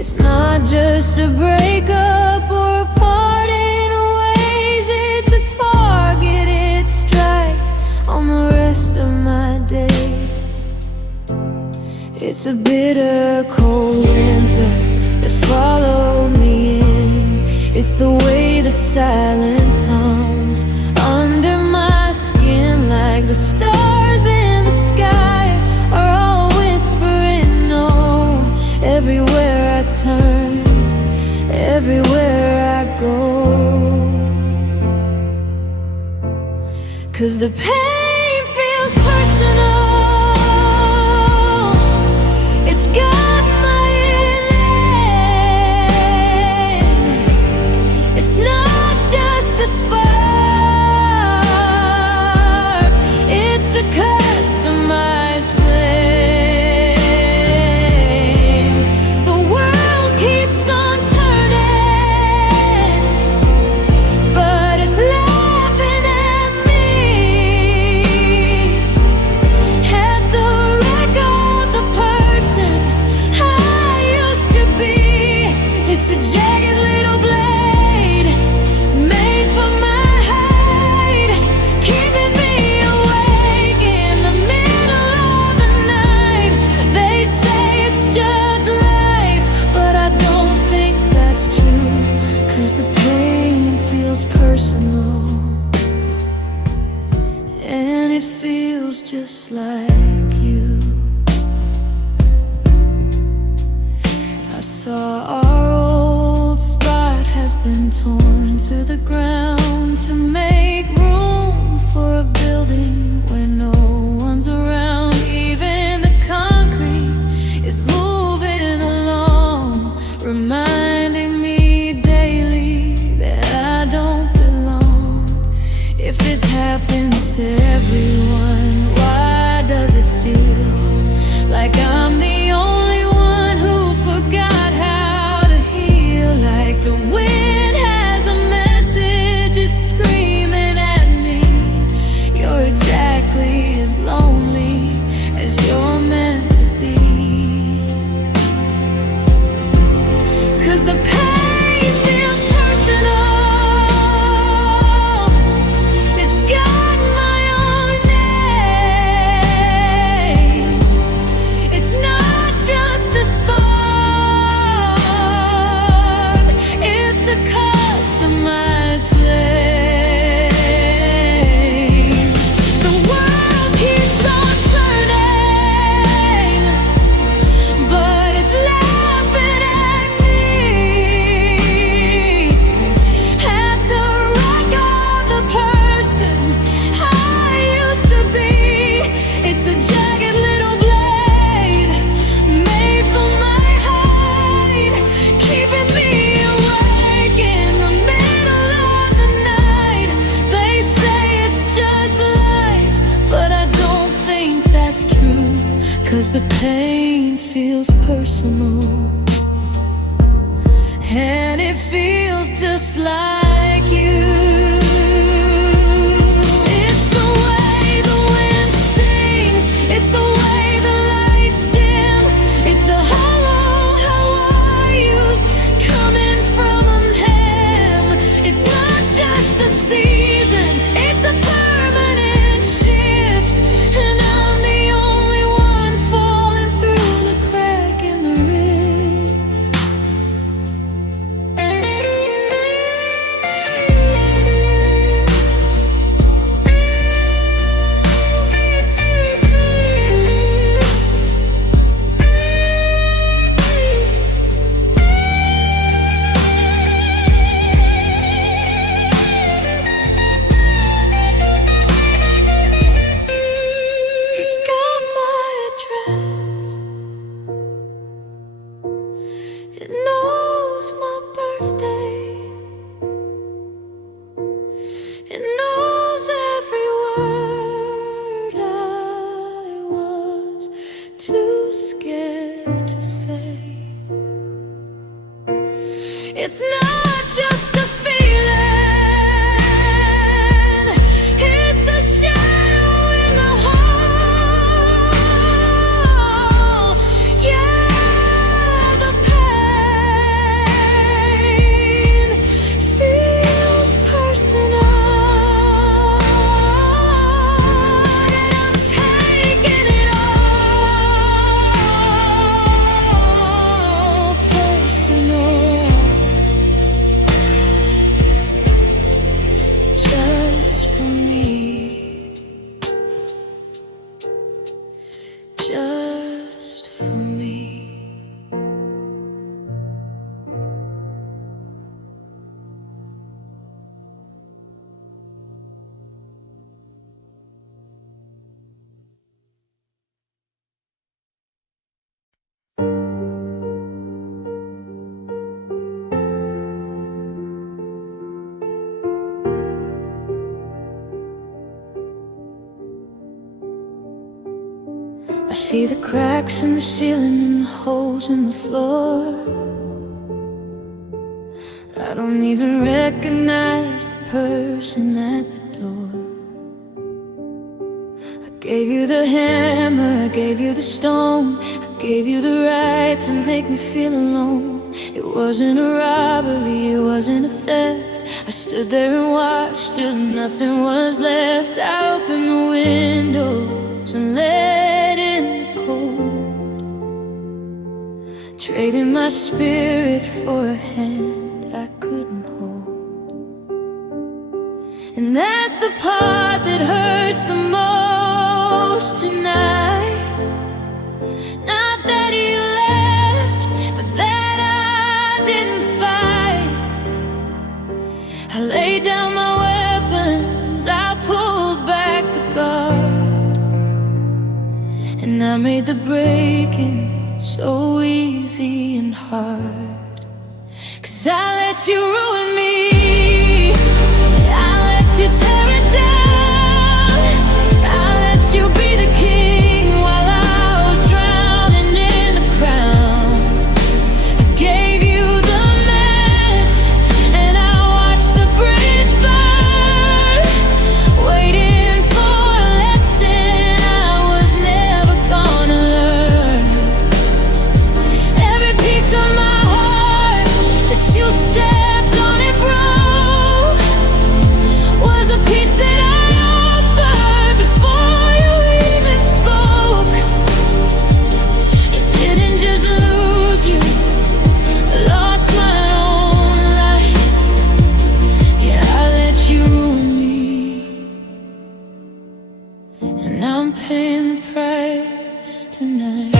It's not just a breakup or a parting ways, it's a targeted strike on the rest of my days. It's a bitter cold winter that followed me in. It's the way the silence hums under my skin, like the stars in the sky are all whispering no. Everywhere I turn, everywhere I go, 'cause the pain feels personal. It's got my name. It's not just a spark, it's a customized flame. The world keeps on turning, but it's laughing at me, at the wreck of the person I used to be. It's a jagged little blade made for my hide, keeping me awake in the middle of the night. They say it's just life, but I don't think that's true, 'cause the pain feels personal, and it feels just like you. I saw our old spot has been torn to the ground to make room for a building where no one's around. Even the concrete is moving along, reminding me daily that I don't belong. If this happens to everyone, why does it feel like I'm the only one who forgot how to heal? Like the wind has a message, it's screaming at me. You're exactly as lonely as you're meant to be, 'cause the pain feels personal. It's got my own name. It's not just a spark, it's a customized flame. The world keeps on turning, but it's laughing at me, at the wreck of the person I used to be. It's a jagged little blade made for my hide, keeping me awake in the middle of the night. They say it's just life, but I don't think that's true, 'cause the pain feels personal, and it feels just like you. It's the way the wind stings, it's the way the lights dim, it's the hollow how I use coming from him. It's not just a season, it's a permanent shift, and I'm the only one falling through the crack in the rift. It's not just a feeling, it's a shadow in the hall. Yeah, the pain feels personal, and I'm taking it all personal. Just for me, just for me. I see the cracks in the ceiling and the holes in the floor. I don't even recognize the person at the door. I gave you the hammer, I gave you the stone, I gave you the right to make me feel alone. It wasn't a robbery, it wasn't a theft. I stood there and watched till nothing was left. I opened the windows and let in the cold, trading my spirit for a hand I couldn't hold. And that's the part that hurts the most tonight. Not that you left, but that I didn't fight. I laid down my weapons, I pulled back the guard, and I made the breaking so easy and hard. 'Cause I let you ruin me, I let you tear it down, I let you be the king while I was drowning in the crown. I gave you the match and I watched the bridge burn, waiting for a lesson I was never gonna learn. Every piece of my heart that you stepped on and broke was a piece that I offered before you even spoke. It didn't just lose you, I lost my own life. Yeah, I let you ruin me, and now I'm paying the price tonight.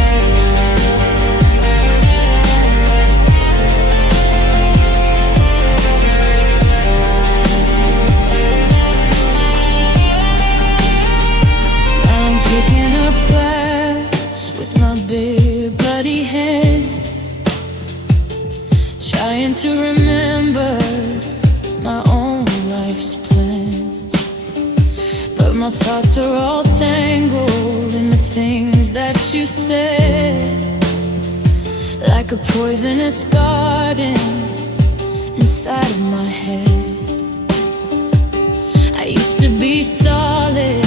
I'm picking up glass with my big bloody hands, trying to remember my own life's plans. But my thoughts are all tangled in the things that you said, like a poisonous garden inside of my head. I used to be solid,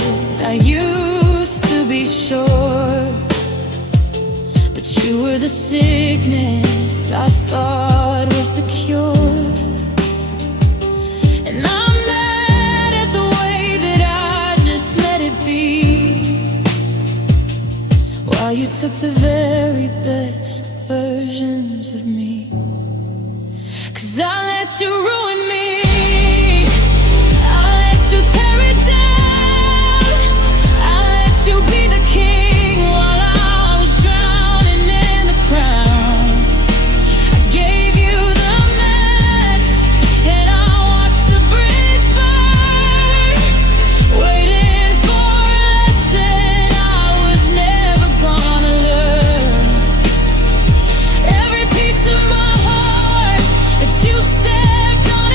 I used to be sure, but you were the sickness I thought was the cure. And I'm mad at the way that I just let it be, while you took the very best versions of me. 'Cause I let you ruin me, I let you tear it down, I let you be the king while I was drowning in the crown. I gave you the match and I watched the bridge burn, waiting for a lesson I was never gonna learn. Every piece of my heart that you stepped on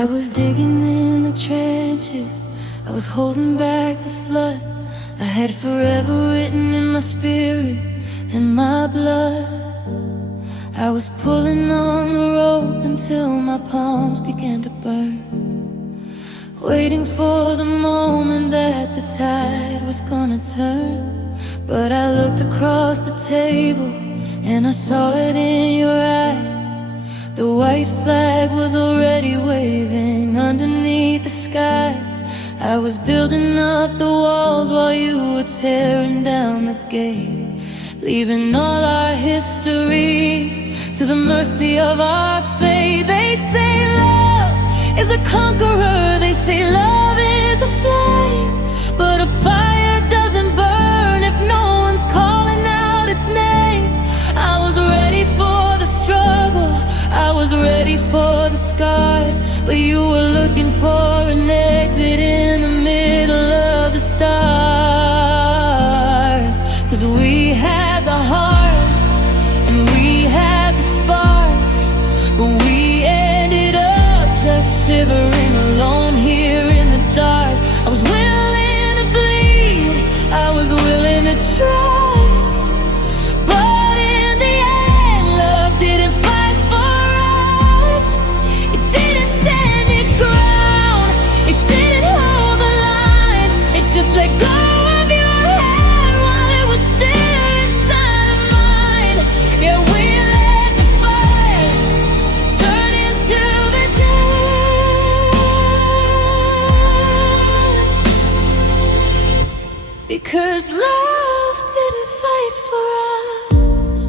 I was digging in the trenches, I was holding back the flood. I had forever written in my spirit and my blood. I was pulling on the rope until my palms began to burn, waiting for the moment that the tide was gonna turn. But I looked across the table and I saw it in your eyes. The white flag was already waving underneath the skies. I was building up the walls while you were tearing down the gate, leaving all our history to the mercy of our fate. They say love is a conqueror, they say love is a flame, but a fire doesn't burn if no one's calling out its name. I was ready for the struggle, I was ready for the scars, but you were looking for an exit in the middle of the stars. 'Cause we had the heart and we had the spark, but we ended up just shivering alone here in the dark. I was willing to bleed, I was willing to trust, but in the end, love didn't fight for us. It didn't stand its ground, it didn't hold the line. It just let go of your hand while it was still inside of mine. Yeah, we let the fire turn into the dust, because love didn't fight for us.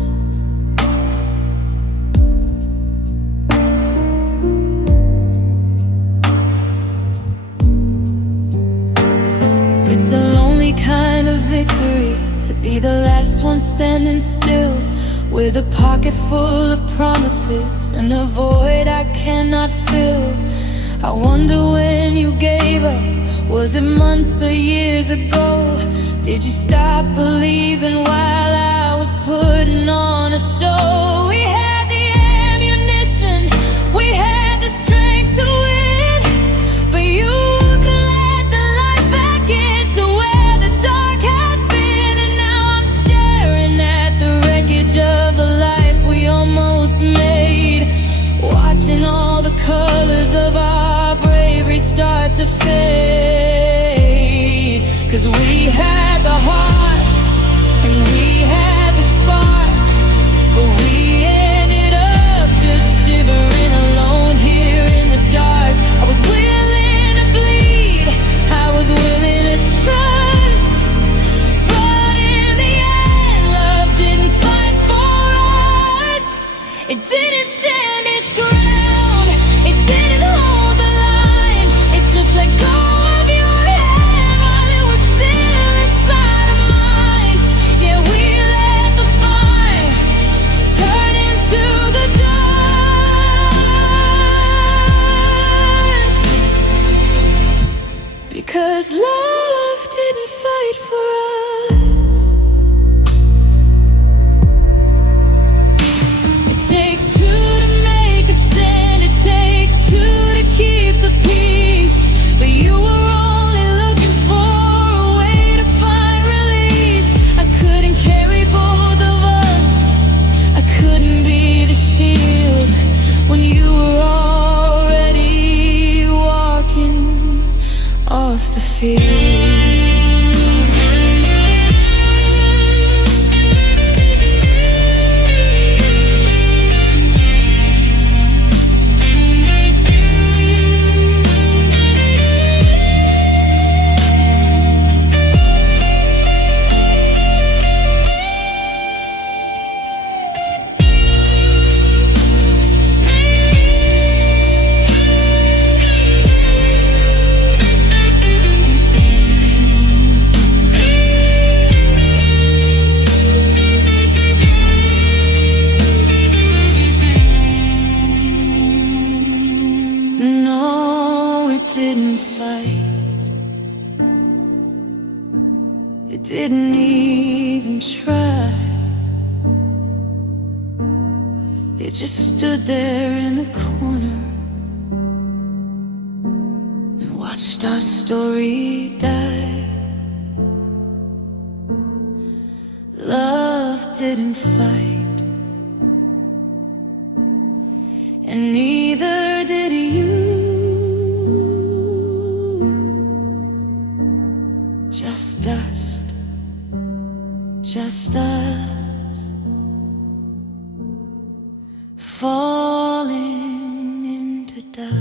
It's a lonely kind of victory to be the last one standing still, with a pocket full of promises and a void I cannot fill. I wonder when you gave up, was it months or years ago? Did you stop believing while I was putting on a show? We had the ammunition, we had the strength to win, but you wouldn't let the light back into where the dark had been. And now I'm staring at the wreckage of the life we almost made, watching all the colors of our bravery start to fade. 'Cause we had the heart and we had the spark, but we ended up just shivering alone here in the dark. I was willing to bleed, I was willing to trust, but in the end, love didn't fight for us. It didn't stand its ground, it didn't hold the line. It just let go of your hand while it was still inside of mine. Yeah, we let the fire turn into the dust, because love didn't fight for us. It takes two to make a stand, it takes two to keep the peace, but you were only looking for a way to find release. I couldn't carry both of us, I couldn't be the shield when you were already walking off the field. Didn't fight, it didn't even try. It just stood there in the corner, watched our story die. Love didn't fight, and neither did you. Just dust, just us, falling into dust.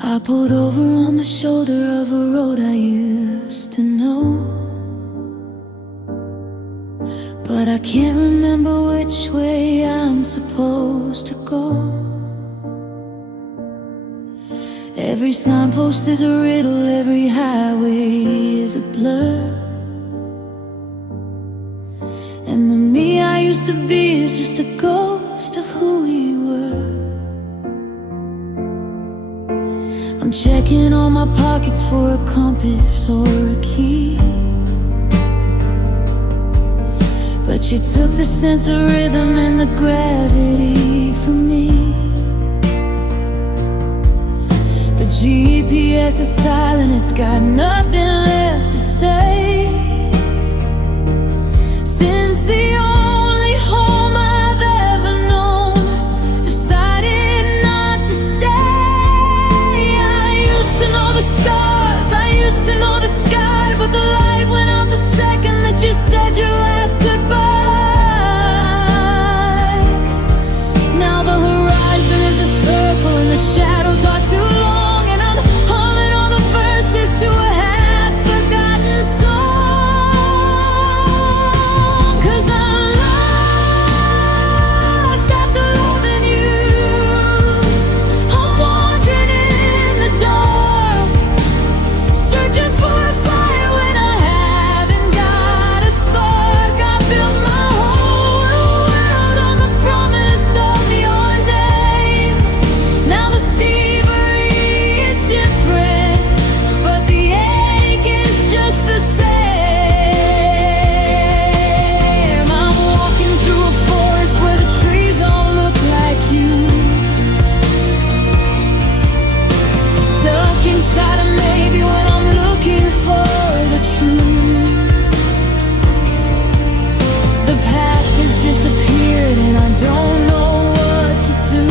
I pulled over on the shoulder of a road I used to know, but I can't remember which way I'm supposed to go. Every signpost is a riddle, every highway is a blur, and the me I used to be is just a ghost of who we were. I'm checking all my pockets for a compass or a key, but you took the sense of rhythm and the gravity from me. The GPS is silent, it's got nothing left to say. Since the only home I've ever known decided not to stay. I used to know the stars, I used to know the sky, but the light went out the second that you said your last goodbye. Now the horizon is a circle and the shadows are too long, and I'm humming all the verses to a half-forgotten song. 'Cause I'm lost after loving you. I'm wandering in the dark, searching for a fire when I haven't got a spark. I built my whole world on the promise of your name. Now the scenery is different, but the ache is just the same. I'm walking through a forest where the trees all look like you, stuck inside of maybe when I'm looking for the truth. The path has disappeared and I don't know what to do.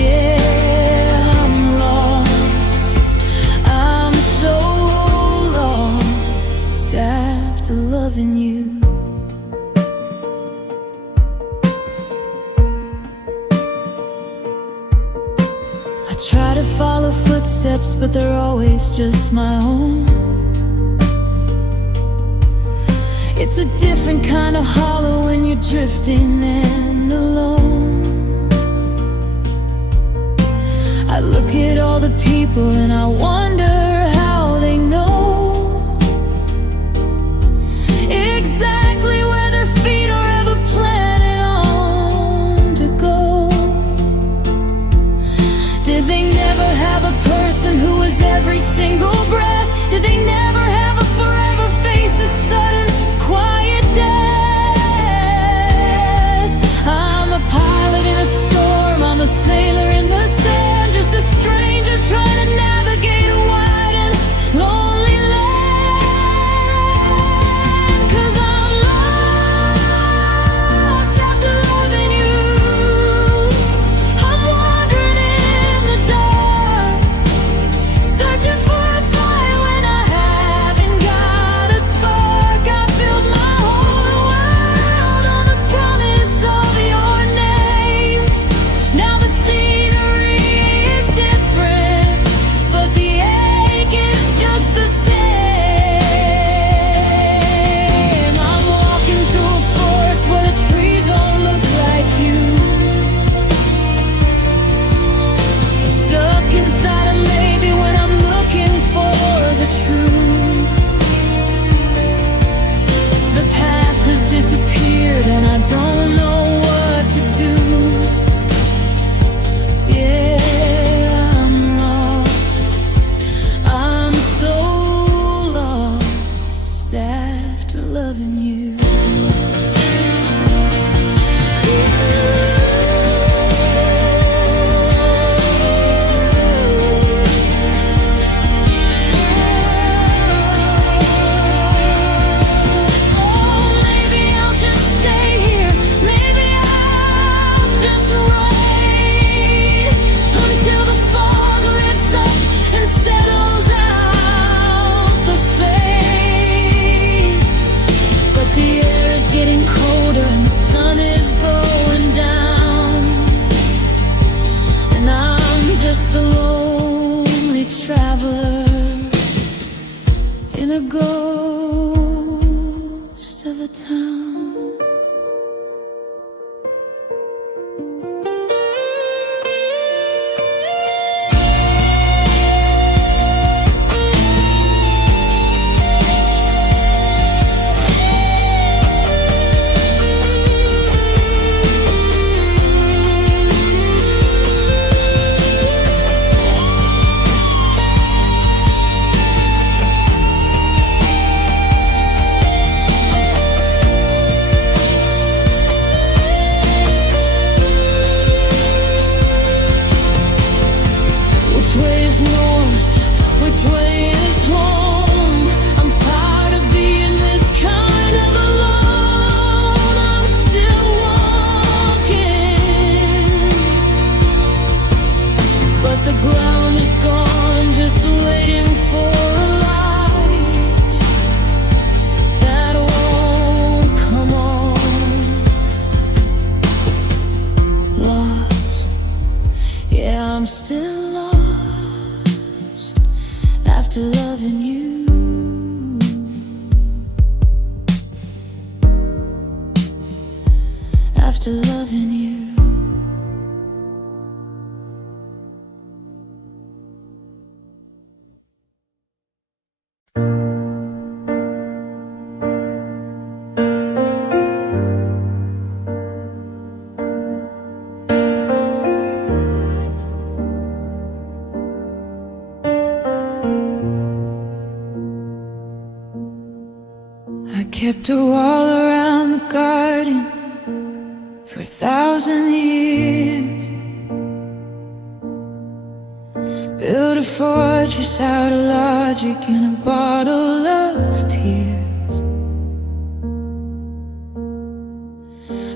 Yeah, I'm lost, I'm so lost after loving you. I try to follow footsteps, but they're always just my own. It's a different kind of hollow when you're drifting and alone. I look at all the people and I wonder how they know exactly where their feet are ever planning on to go. Did they never have a person who was every single breath? Did they never have a forever face, a sudden quiet death? I'm a pilot in a storm, I'm a sailor in the sand, just a stranger trying to navigate a wide and lonely land. 'Cause I'm lost after loving you. I'm wandering in the dark, searching for a fire when I haven't got a spark. a ghost of a town. I'm still lost after loving you. After loving you. I kept a wall around the garden for 1,000 years. Built a fortress out of logic and a bottle of tears.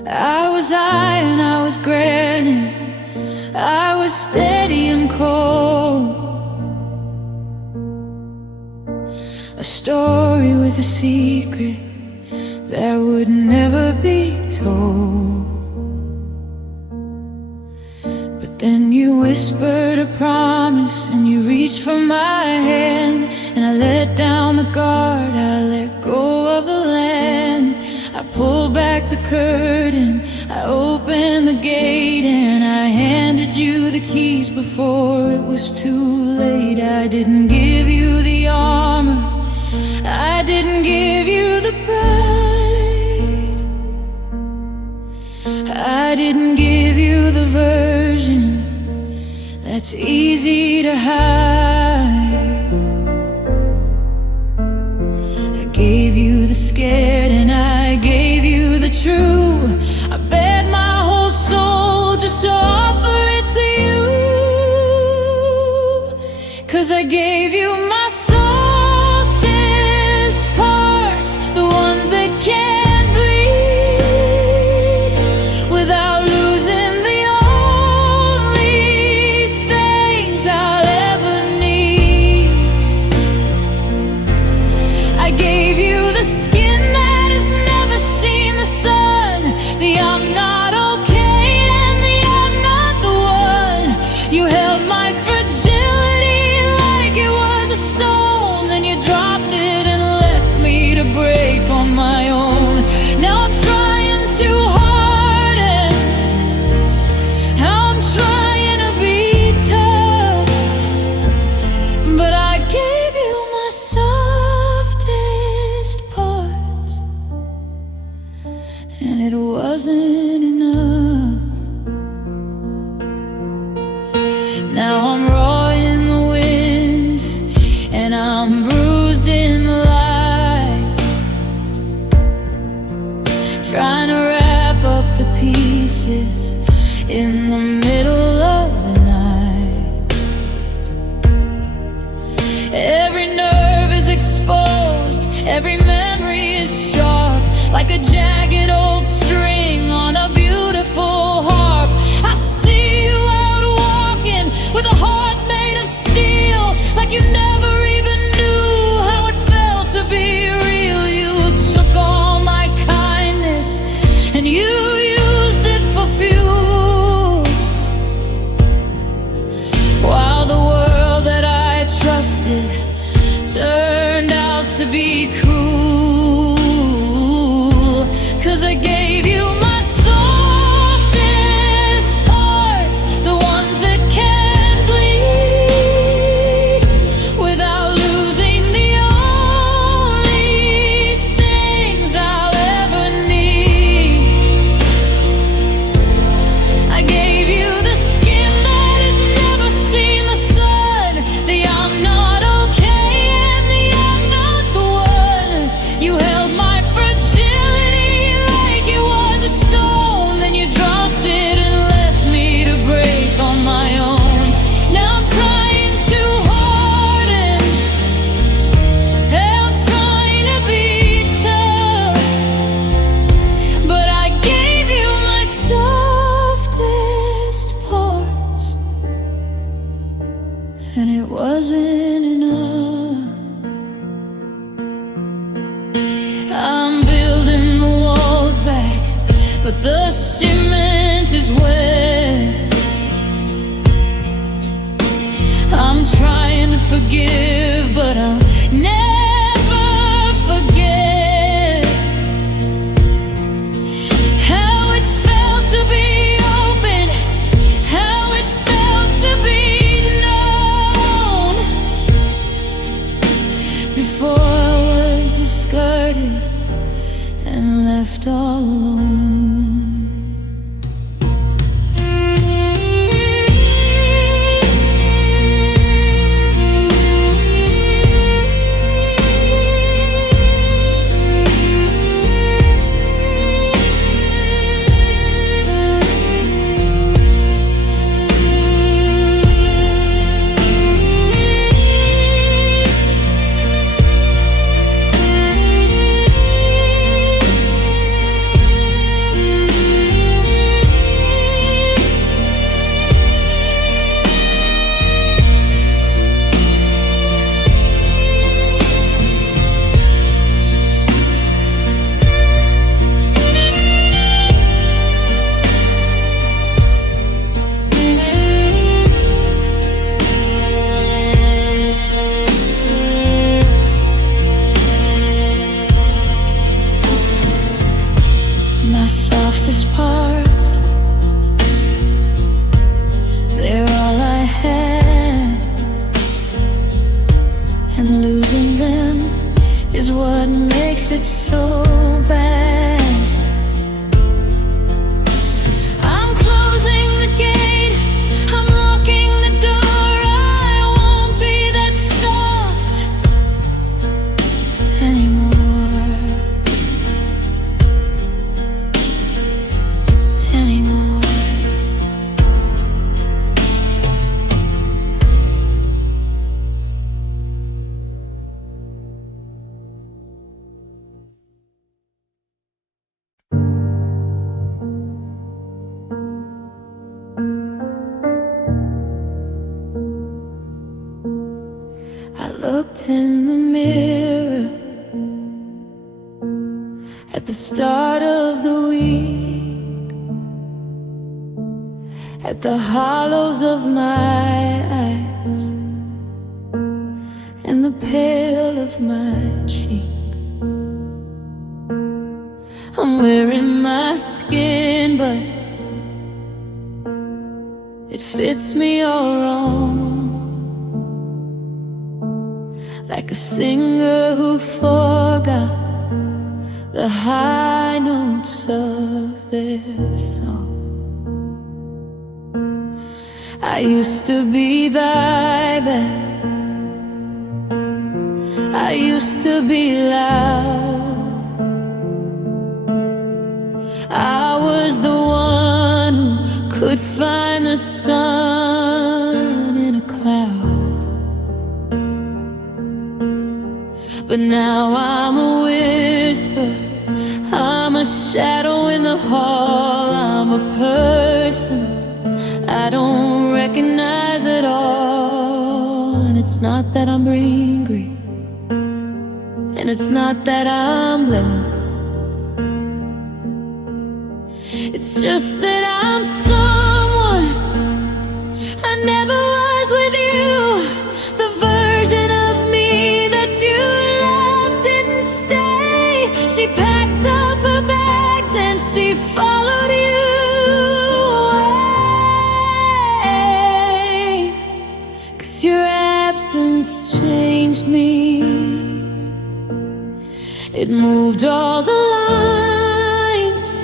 I was iron, I was granite, I was steady and cold. A story with a secret that would never be told. But then you whispered a promise and you reached for my hand, and I let down the guard, I let go of the land. I pulled back the curtain, I opened the gate, and I handed you the keys before it was too late. I didn't give you the armor, I didn't give you the pride, I didn't give you the version that's easy to hide. I gave you the scared and I gave you the true. I bet my whole soul just to offer it to you, 'cause I gave you my soul. And it wasn't enough. Now I'm raw in the wind and I'm bruised in the light, trying to wrap up the pieces in the middle of the night. Every nerve is exposed, every memory is sharp, like a jagged old string on a beautiful harp. I see you out walking with a heart made of steel, like you never even knew how it felt to be real. You took all my kindness and you used it for fuel, while the world that I trusted turned out to to be cruel, 'cause I gave you my softest parts, the ones that can't bleed, without losing the only things I'll ever need. I gave you the skin that has never seen the sun, the I'm not okay and the I'm not the one. You held my fragility like it was a stone, then you dropped it and left me to break on my own. Now I'm trying too hard and I'm trying to be tough, but I gave you my softest parts, and it wasn't enough. I'm building the walls back, but the cement is wet. I'm trying to forgive, but I'll never forget how it felt to be open, how it felt to be known, before I was discarded and left all alone. My softest parts, they're all I had, and losing them is what makes it so bad. I'm closing the gate, I'm locking the door. I won't be that soft anymore. I looked in the mirror at the start of the week, at the hollows of my eyes and the pale of my cheek. I'm wearing my skin, but it fits me all wrong, like a singer who forgot the high notes of their song. I used to be vibrant, I used to be loud. I was the one who could find the sun in a cloud. But now I'm a whisper, I'm a shadow in the hall. I'm a person I don't recognize at all. And it's not that I'm angry, and it's not that I'm blaming. It's just that I'm someone I never was with you, the version of me that you loved She packed up her bags and she followed you away. 'Cause your absence changed me. It moved all the lines.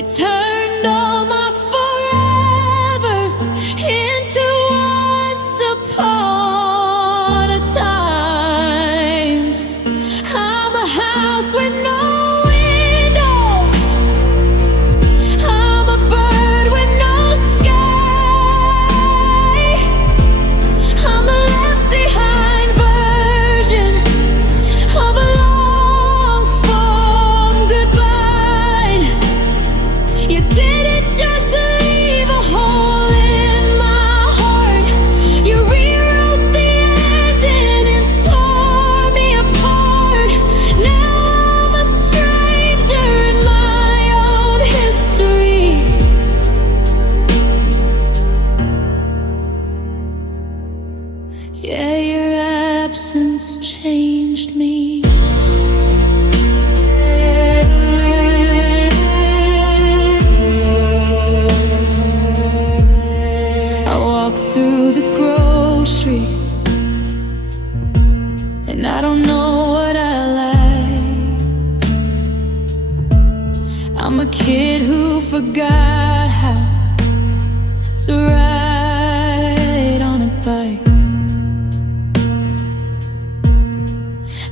It turned all my forevers into once upon a times. I'm a house with no windows. I'm a bird with no sky. I'm the left behind version of a long form goodbye. You didn't just leave a hole in my heart. You rewrote the ending and tore me apart. Now I'm a stranger in my own history. Yeah, your absence changed me. I walk through the grocery and I don't know what I like. I'm a kid who forgot how to ride on a bike.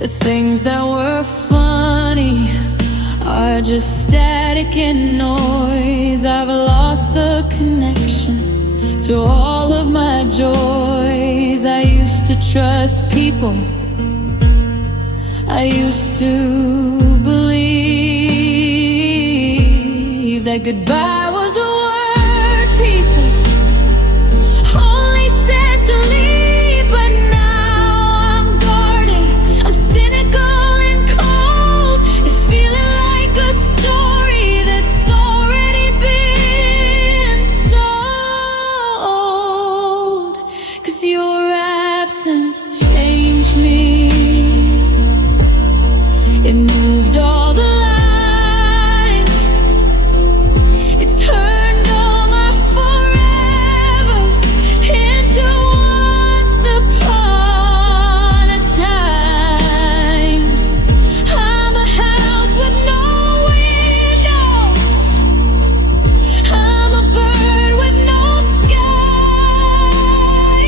The things that were funny are just static and noise. I've lost the connection to all of my joys. I used to trust people. I used to believe that goodbye was a word people only said to leave. But now I'm guarded, I'm cynical and cold. It's feeling like a story that's already been sold. 'Cause your absence changed me. It moved all the lines. It turned all my forevers into once upon a times. I'm a house with no windows. I'm a bird with no sky.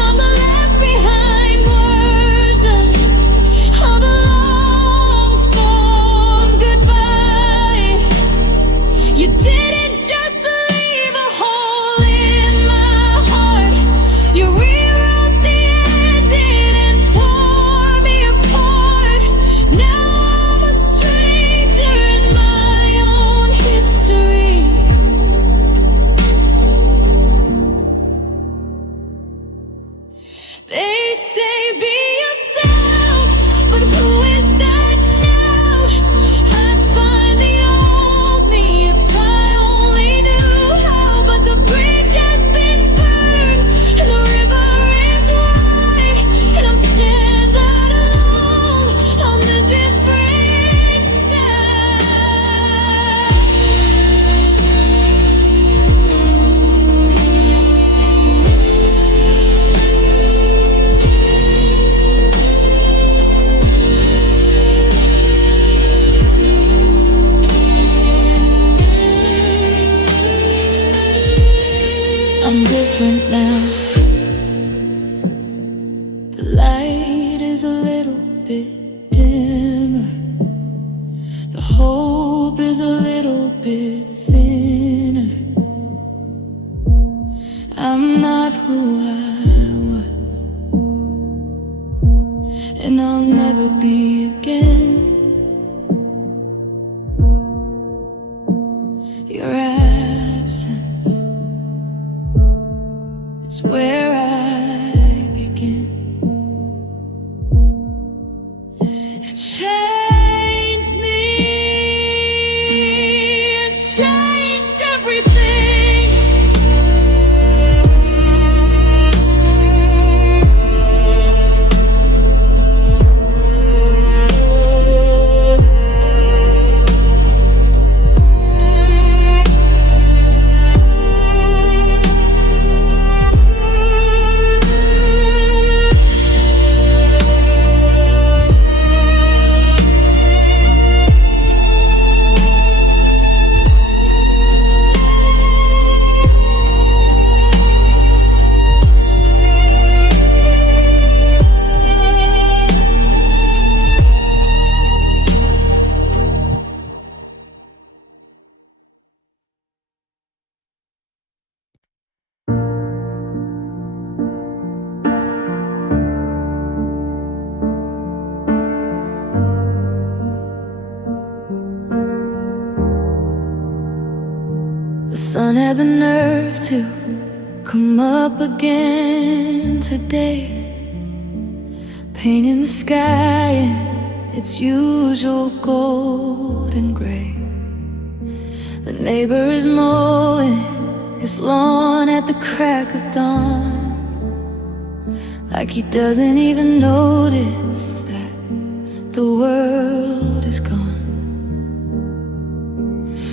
I'm the left behind version of a long form goodbye. You didn't just leave a hole in my heart. You rewrote the ending and tore me apart. Now I'm a stranger in my own history. They say be yourself, but who is that now? I'd find the old me if I only knew how. But the bridge has been burned and the river is wide, and I'm standing alone on the different side. I'm different now. The light is a little bit dimmer. The hope is a little bit thinner. I'm not who I was, and I'll never be again. Your absence, it's where I begin. It changed me. It changed everything. had the nerve to come up again today, painting the sky in its usual gold and gray. The neighbor is mowing his lawn at the crack of dawn, like he doesn't even notice that the world is gone.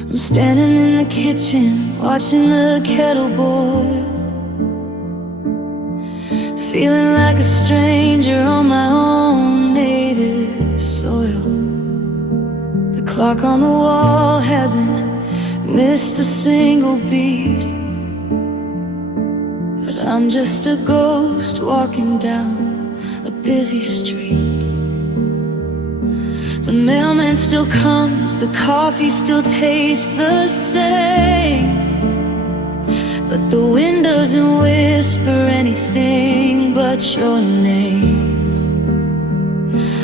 I'm standing in the kitchen, watching the kettle boil, feeling like a stranger on my own native soil. The clock on the wall hasn't missed a single beat, but I'm just a ghost walking down a busy street. The mailman still comes, the coffee still tastes the same, but the wind doesn't whisper anything but your name.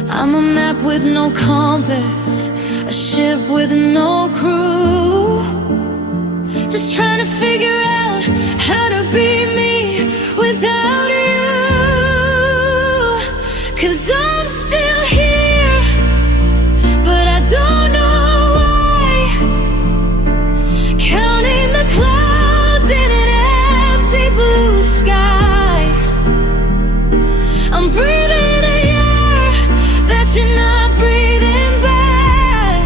I'm a map with no compass, a ship with no crew, just trying to figure out how to be me without you. 'Cause I'm still here, but I don't know why. Counting the clouds in an empty blue sky, I'm breathing a air that you're not breathing back,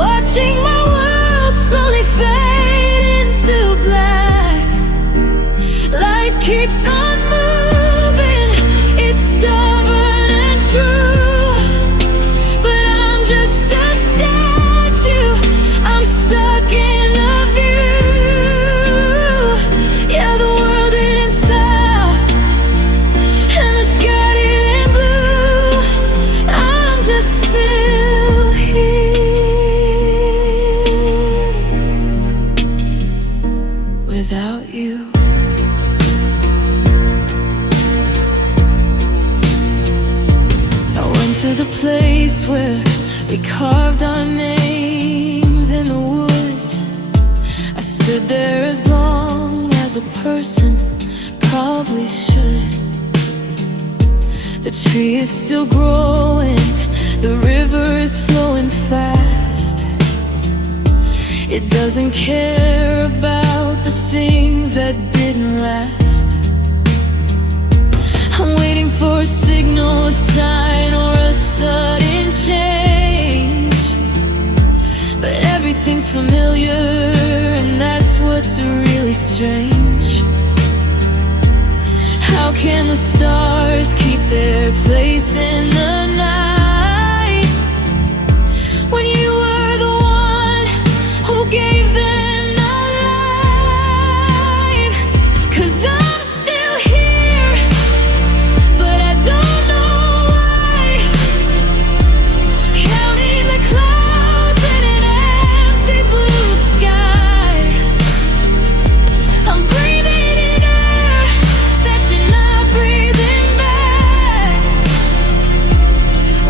watching my world slowly fade into black. Life keeps on moving, it's stubborn and true, but I'm just a statue, I'm stuck in a view. Yeah, the world didn't stop, and the sky didn't blue, I'm just still here without you. I went to the place where we carved our names in the wood. I stood there as long as a person probably should. The tree is still growing, the river is flowing fast. It doesn't care about the things that didn't last. I'm waiting for a signal, a sign, or a sudden change, but everything's familiar, and that's what's really strange. How can the stars keep their place in the night when you were the one who gave them the light? 'Cause I'm still here, but I don't know why. Counting the clouds in an empty blue sky, I'm breathing in air that you're not breathing back,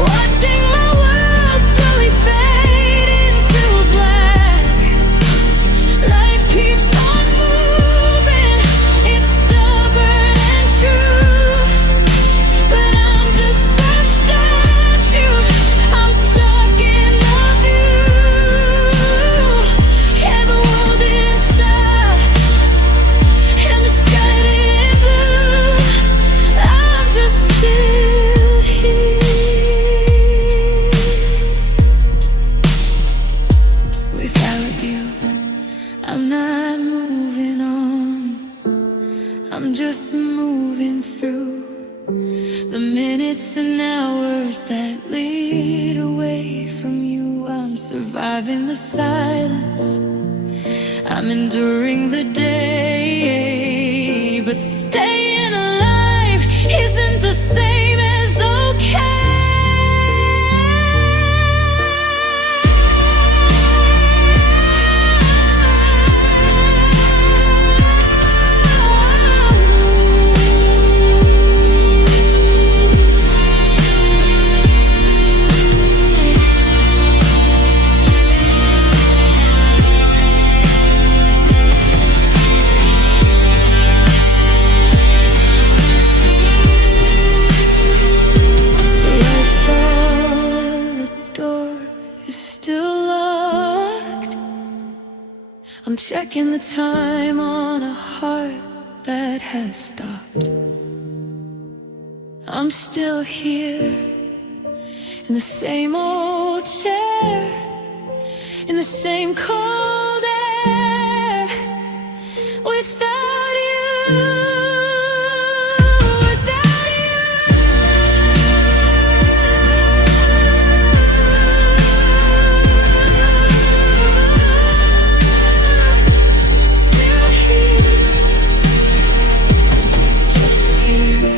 watching my world slowly fade into black. Life keeps on moving, it's stubborn and true, but I'm just a statue, I'm stuck in the view. Yeah, the world didn't stop, and the sky didn't blue, I'm just still here without you. I'm not moving on, I'm just moving through the minutes and hours that lead away from you. I'm surviving the silence, I'm enduring the day, but staying alive isn't the same as okay. checking the time on a heart that has stopped. I'm still here in the same old chair, in the same cold air, without you, without you. Still here, just here.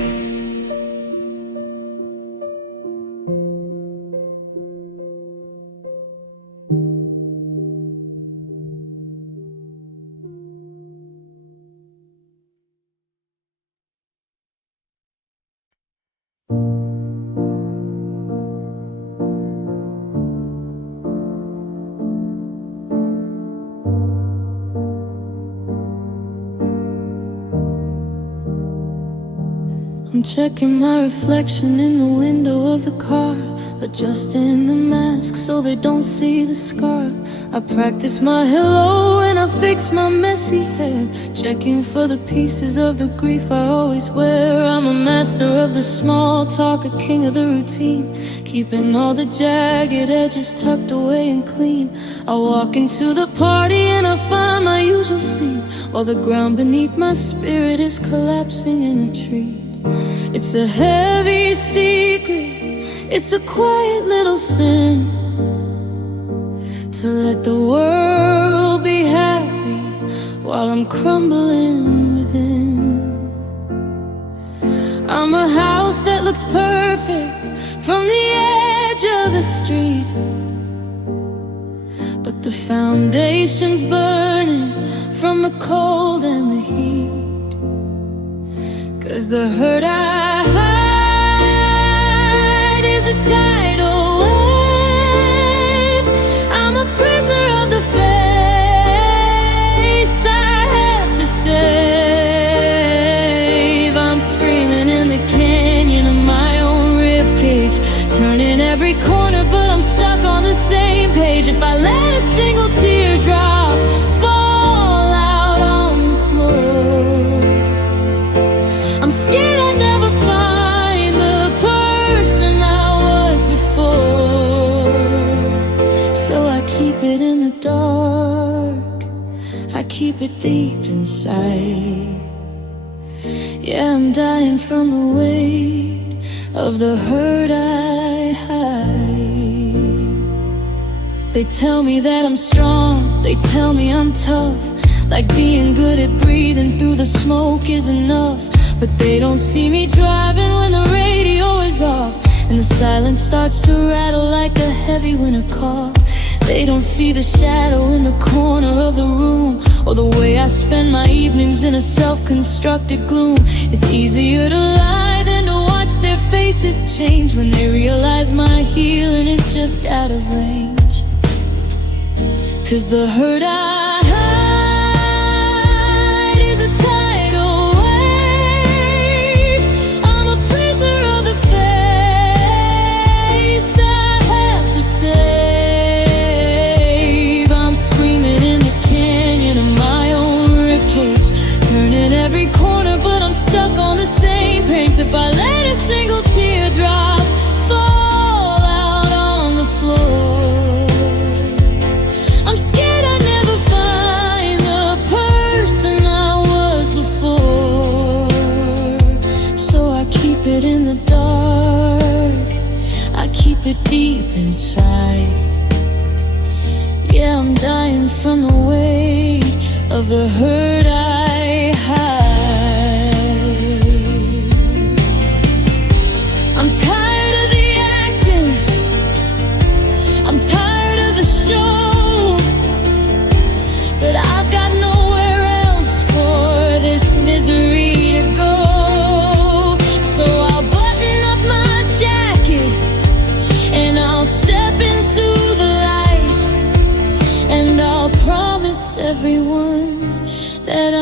I'm checking my reflection in the window of the car, adjusting the mask so they don't see the scar. I practice my hello and I fix my messy hair, checking for the pieces of the grief I always wear. I'm a master of the small talk, a king of the routine, keeping all the jagged edges tucked away and clean. I walk into the party and I find my usual scene, while the ground beneath my spirit is collapsing in a tree. It's a heavy secret, it's a quiet little sin, to let the world be happy while I'm crumbling within. I'm a house that looks perfect from the edge of the street, but the foundation's burning from the cold and the heat. 'Cause the hurt I hide is a tidal wave. I'm a prisoner of the face I have to save. I'm screaming in the canyon of my own ribcage, turning every corner, but I'm stuck on the same page. If I let a single teardrop fall out on the floor, I'm scared I'd never find the person I was before. So I keep it in the dark, I keep it deep inside. Yeah, I'm dying from the weight of the hurt I hide. They tell me that I'm strong, they tell me I'm tough, like being good at breathing through the smoke is enough. But they don't see me driving when the radio is off, and the silence starts to rattle like a heavy winter cough. They don't see the shadow in the corner of the room, or the way I spend my evenings in a self-constructed gloom. It's easier to lie than to watch their faces change when they realize my healing is just out of range. 'Cause the hurt I hide is a tidal wave. I'm a prisoner of the face I have to save. I'm screaming in the canyon of my own ribcage, turning every corner, but I'm stuck on the same page. If I let a single teardrop fall out on the floor, I'm scared I'd never find the person I was before. So I keep it in the dark, I keep it deep inside. Yeah, I'm dying from the weight of the hurt I hide. I'm tired of the acting, I'm tired of the show, but I've got nowhere else for this misery to go. So I'll button up my jacket and I'll step into the light, and I'll promise everyone that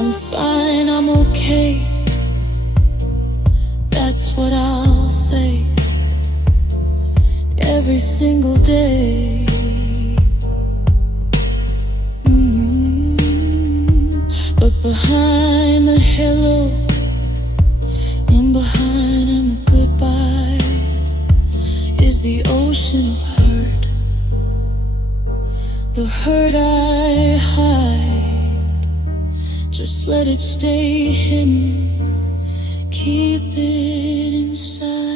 I'm fine, I'm okay. That's what I'll say every single day. But behind the hello, in behind and the goodbye, is the ocean of hurt. The hurt I hide, just let it stay hidden, keep it inside.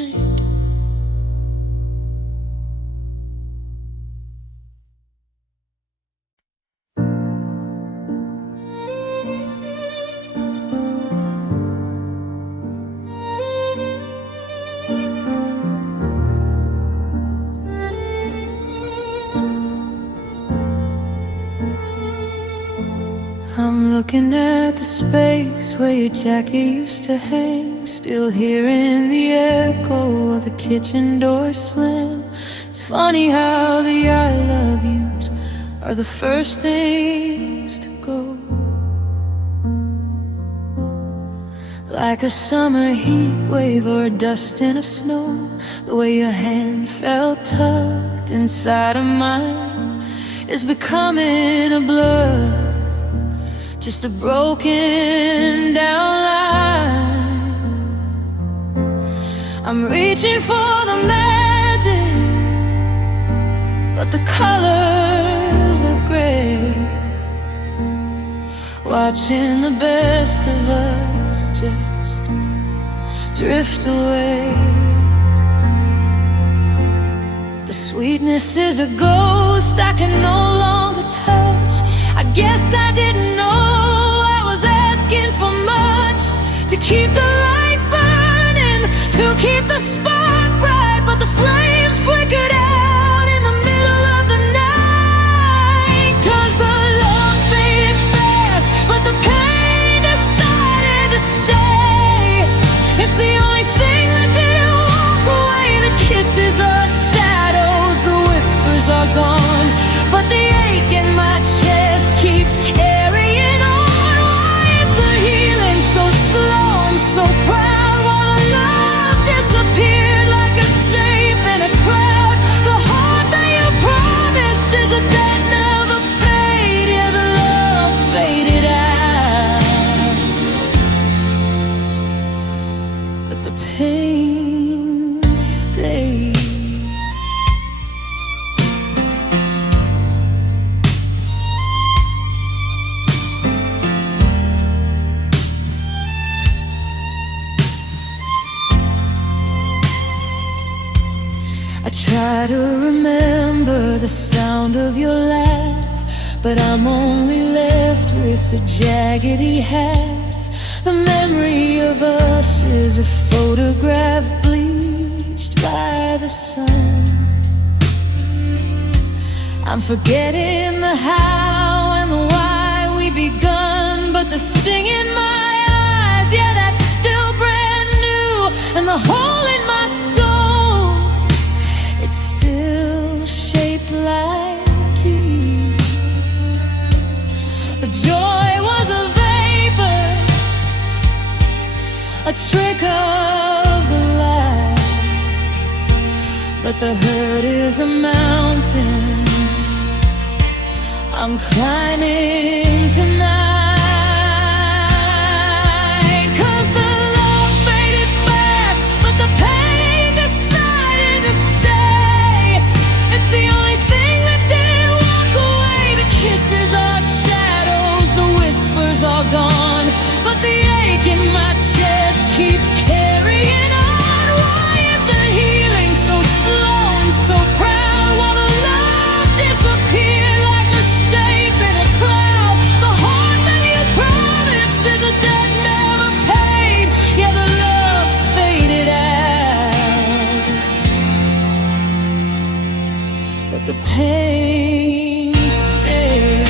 I'm looking at the space where your jacket used to hang, still hearing the echo of the kitchen door slam. It's funny how the I love yous are the first things to go. Like a summer heat wave or a dusting of snow, the way your hand felt tucked inside of mine is becoming a blur, just a broken down line. I'm reaching for the magic, but the colors are gray. Watching the best of us just drift away. The sweetness is a ghost I can no longer touch. I guess I didn't know I was asking for much. To keep the light burning, to keep the spark bright, but the flame flickered out in the middle of the night. 'Cause the love faded fast, but the pain decided to stay. It's the only thing that didn't walk away. The kisses are shadows, the whispers are gone, but the ache in my chest keeps carrying on. Why is the healing so slow and so proud, while the love disappeared like a shape in a cloud? The heart that you promised is a debt never paid. Yeah, the love faded out, but the pain stayed. I try to remember the sound of your laugh, but I'm only left with the jaggedy half. The memory of us is a photograph bleached by the sun. I'm forgetting the how and the why we begun, but the sting in my eyes, yeah, that's still brand new. And the hole in my soul, it's still shaped like you. The joy was a vapor, a trick of the light, but the hurt is a mountain I'm climbing tonight. 'Cause the love faded fast, but the pain decided to stay. It's the only thing that didn't walk away. The kisses are shadows, the whispers are gone, but the ache in my chest keeps carrying on. Why is the healing so slow and so proud, while the love disappeared like a shape in a cloud? The heart that you promised is a debt never paid. Yeah, the love faded out, but the pain stayed.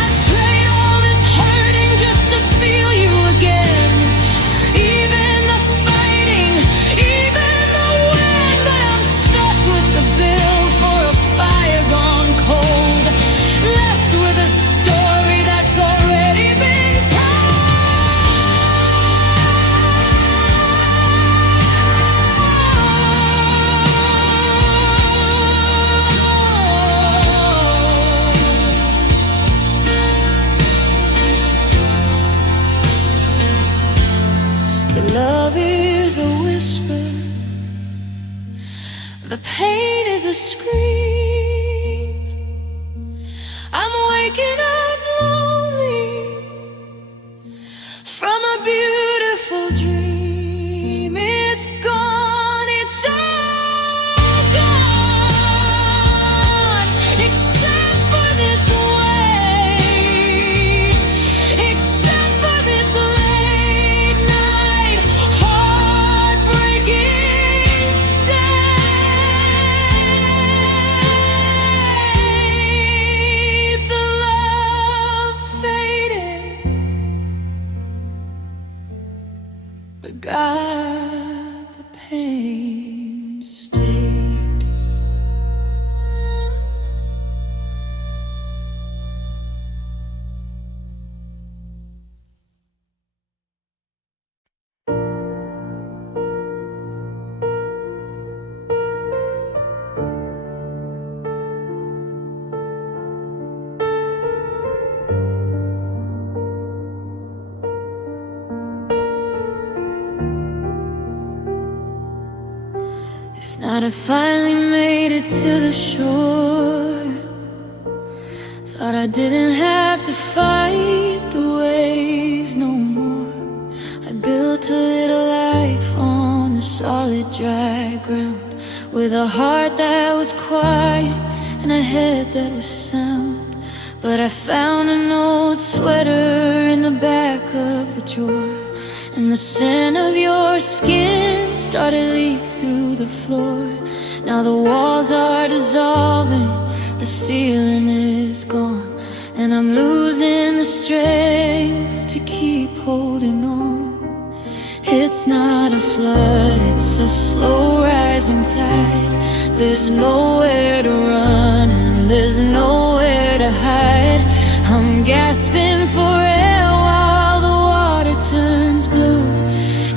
I trade all this hurting just to feel you pain is a scream. I'm waking up lonely from a beautiful dream. It's gone, it's all gone, except for this weight, except for this late night heartbreaking state. The love faded, but God, the pain stayed. It's not I finally made it to the shore. Thought I didn't have to fight the waves no more. I built a little life on the solid dry ground, with a heart that was quiet and a head that was sound. But I found an old sweater in the back of the drawer, and the scent of your skin started to leak through the floor. Now the walls are dissolving, the ceiling is gone, and I'm losing the strength to keep holding on. It's not a flood, it's a slow rising tide. There's nowhere to run and there's nowhere to hide. I'm gasping for air while the water turns blue,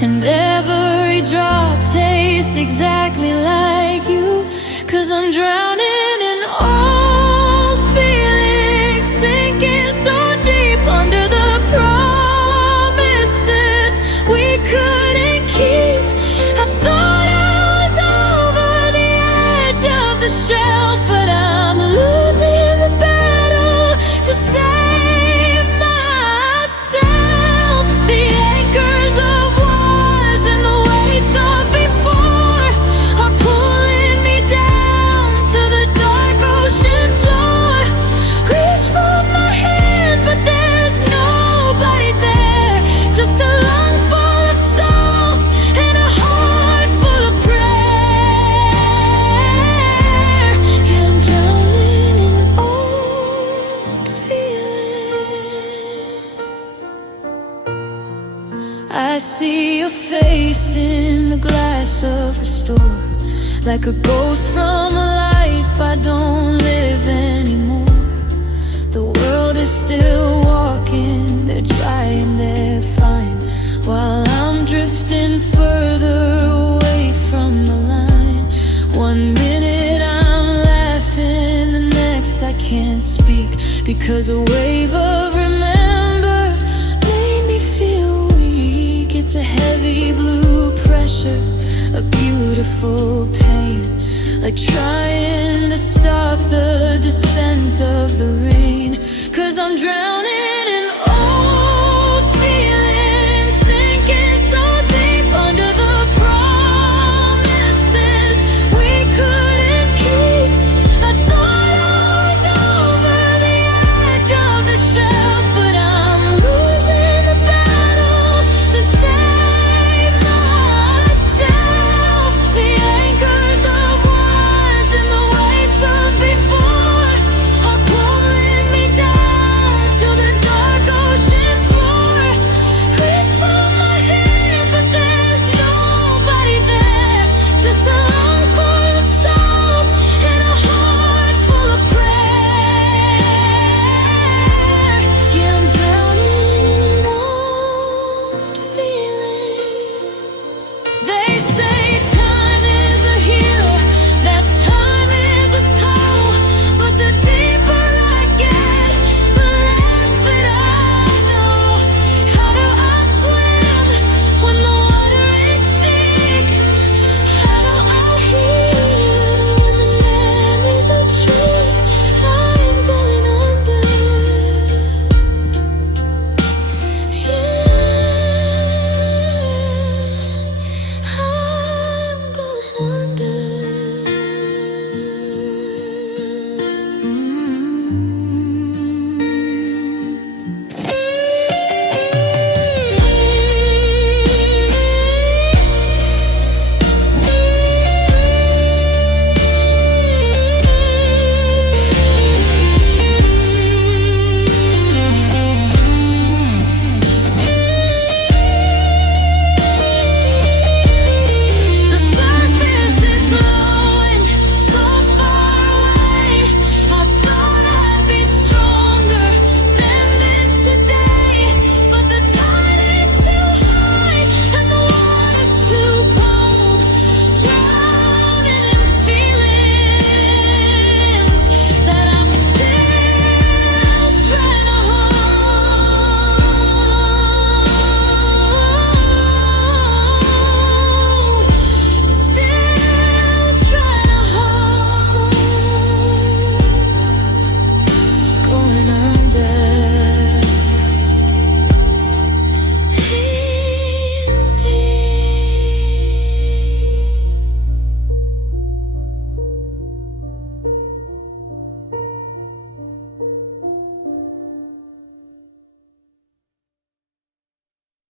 and every drop tastes exactly like you. 'Cause I'm drowning in old feelings, sinking so deep under the promises we couldn't keep. I thought I was over the edge of the shelf, but I'm losing the battle to save myself. The anchors of wars and the weights of before are pulling me down to the dark ocean floor. Reach for my hand, but there's nobody there. Just a lung full of salt and a heart full of prayer. Yeah, I'm drowning in old feelings. I see your face in the glass of the store, like a ghost from a life I don't live anymore. The world is still walking, they're trying their fine, while I'm drifting further away from the line. One minute I'm laughing, the next I can't speak, because a wave of remember made me feel weak. It's a heavy blue pressure, a beautiful pain, like trying to stop the descent of the rain. 'Cause I'm drowning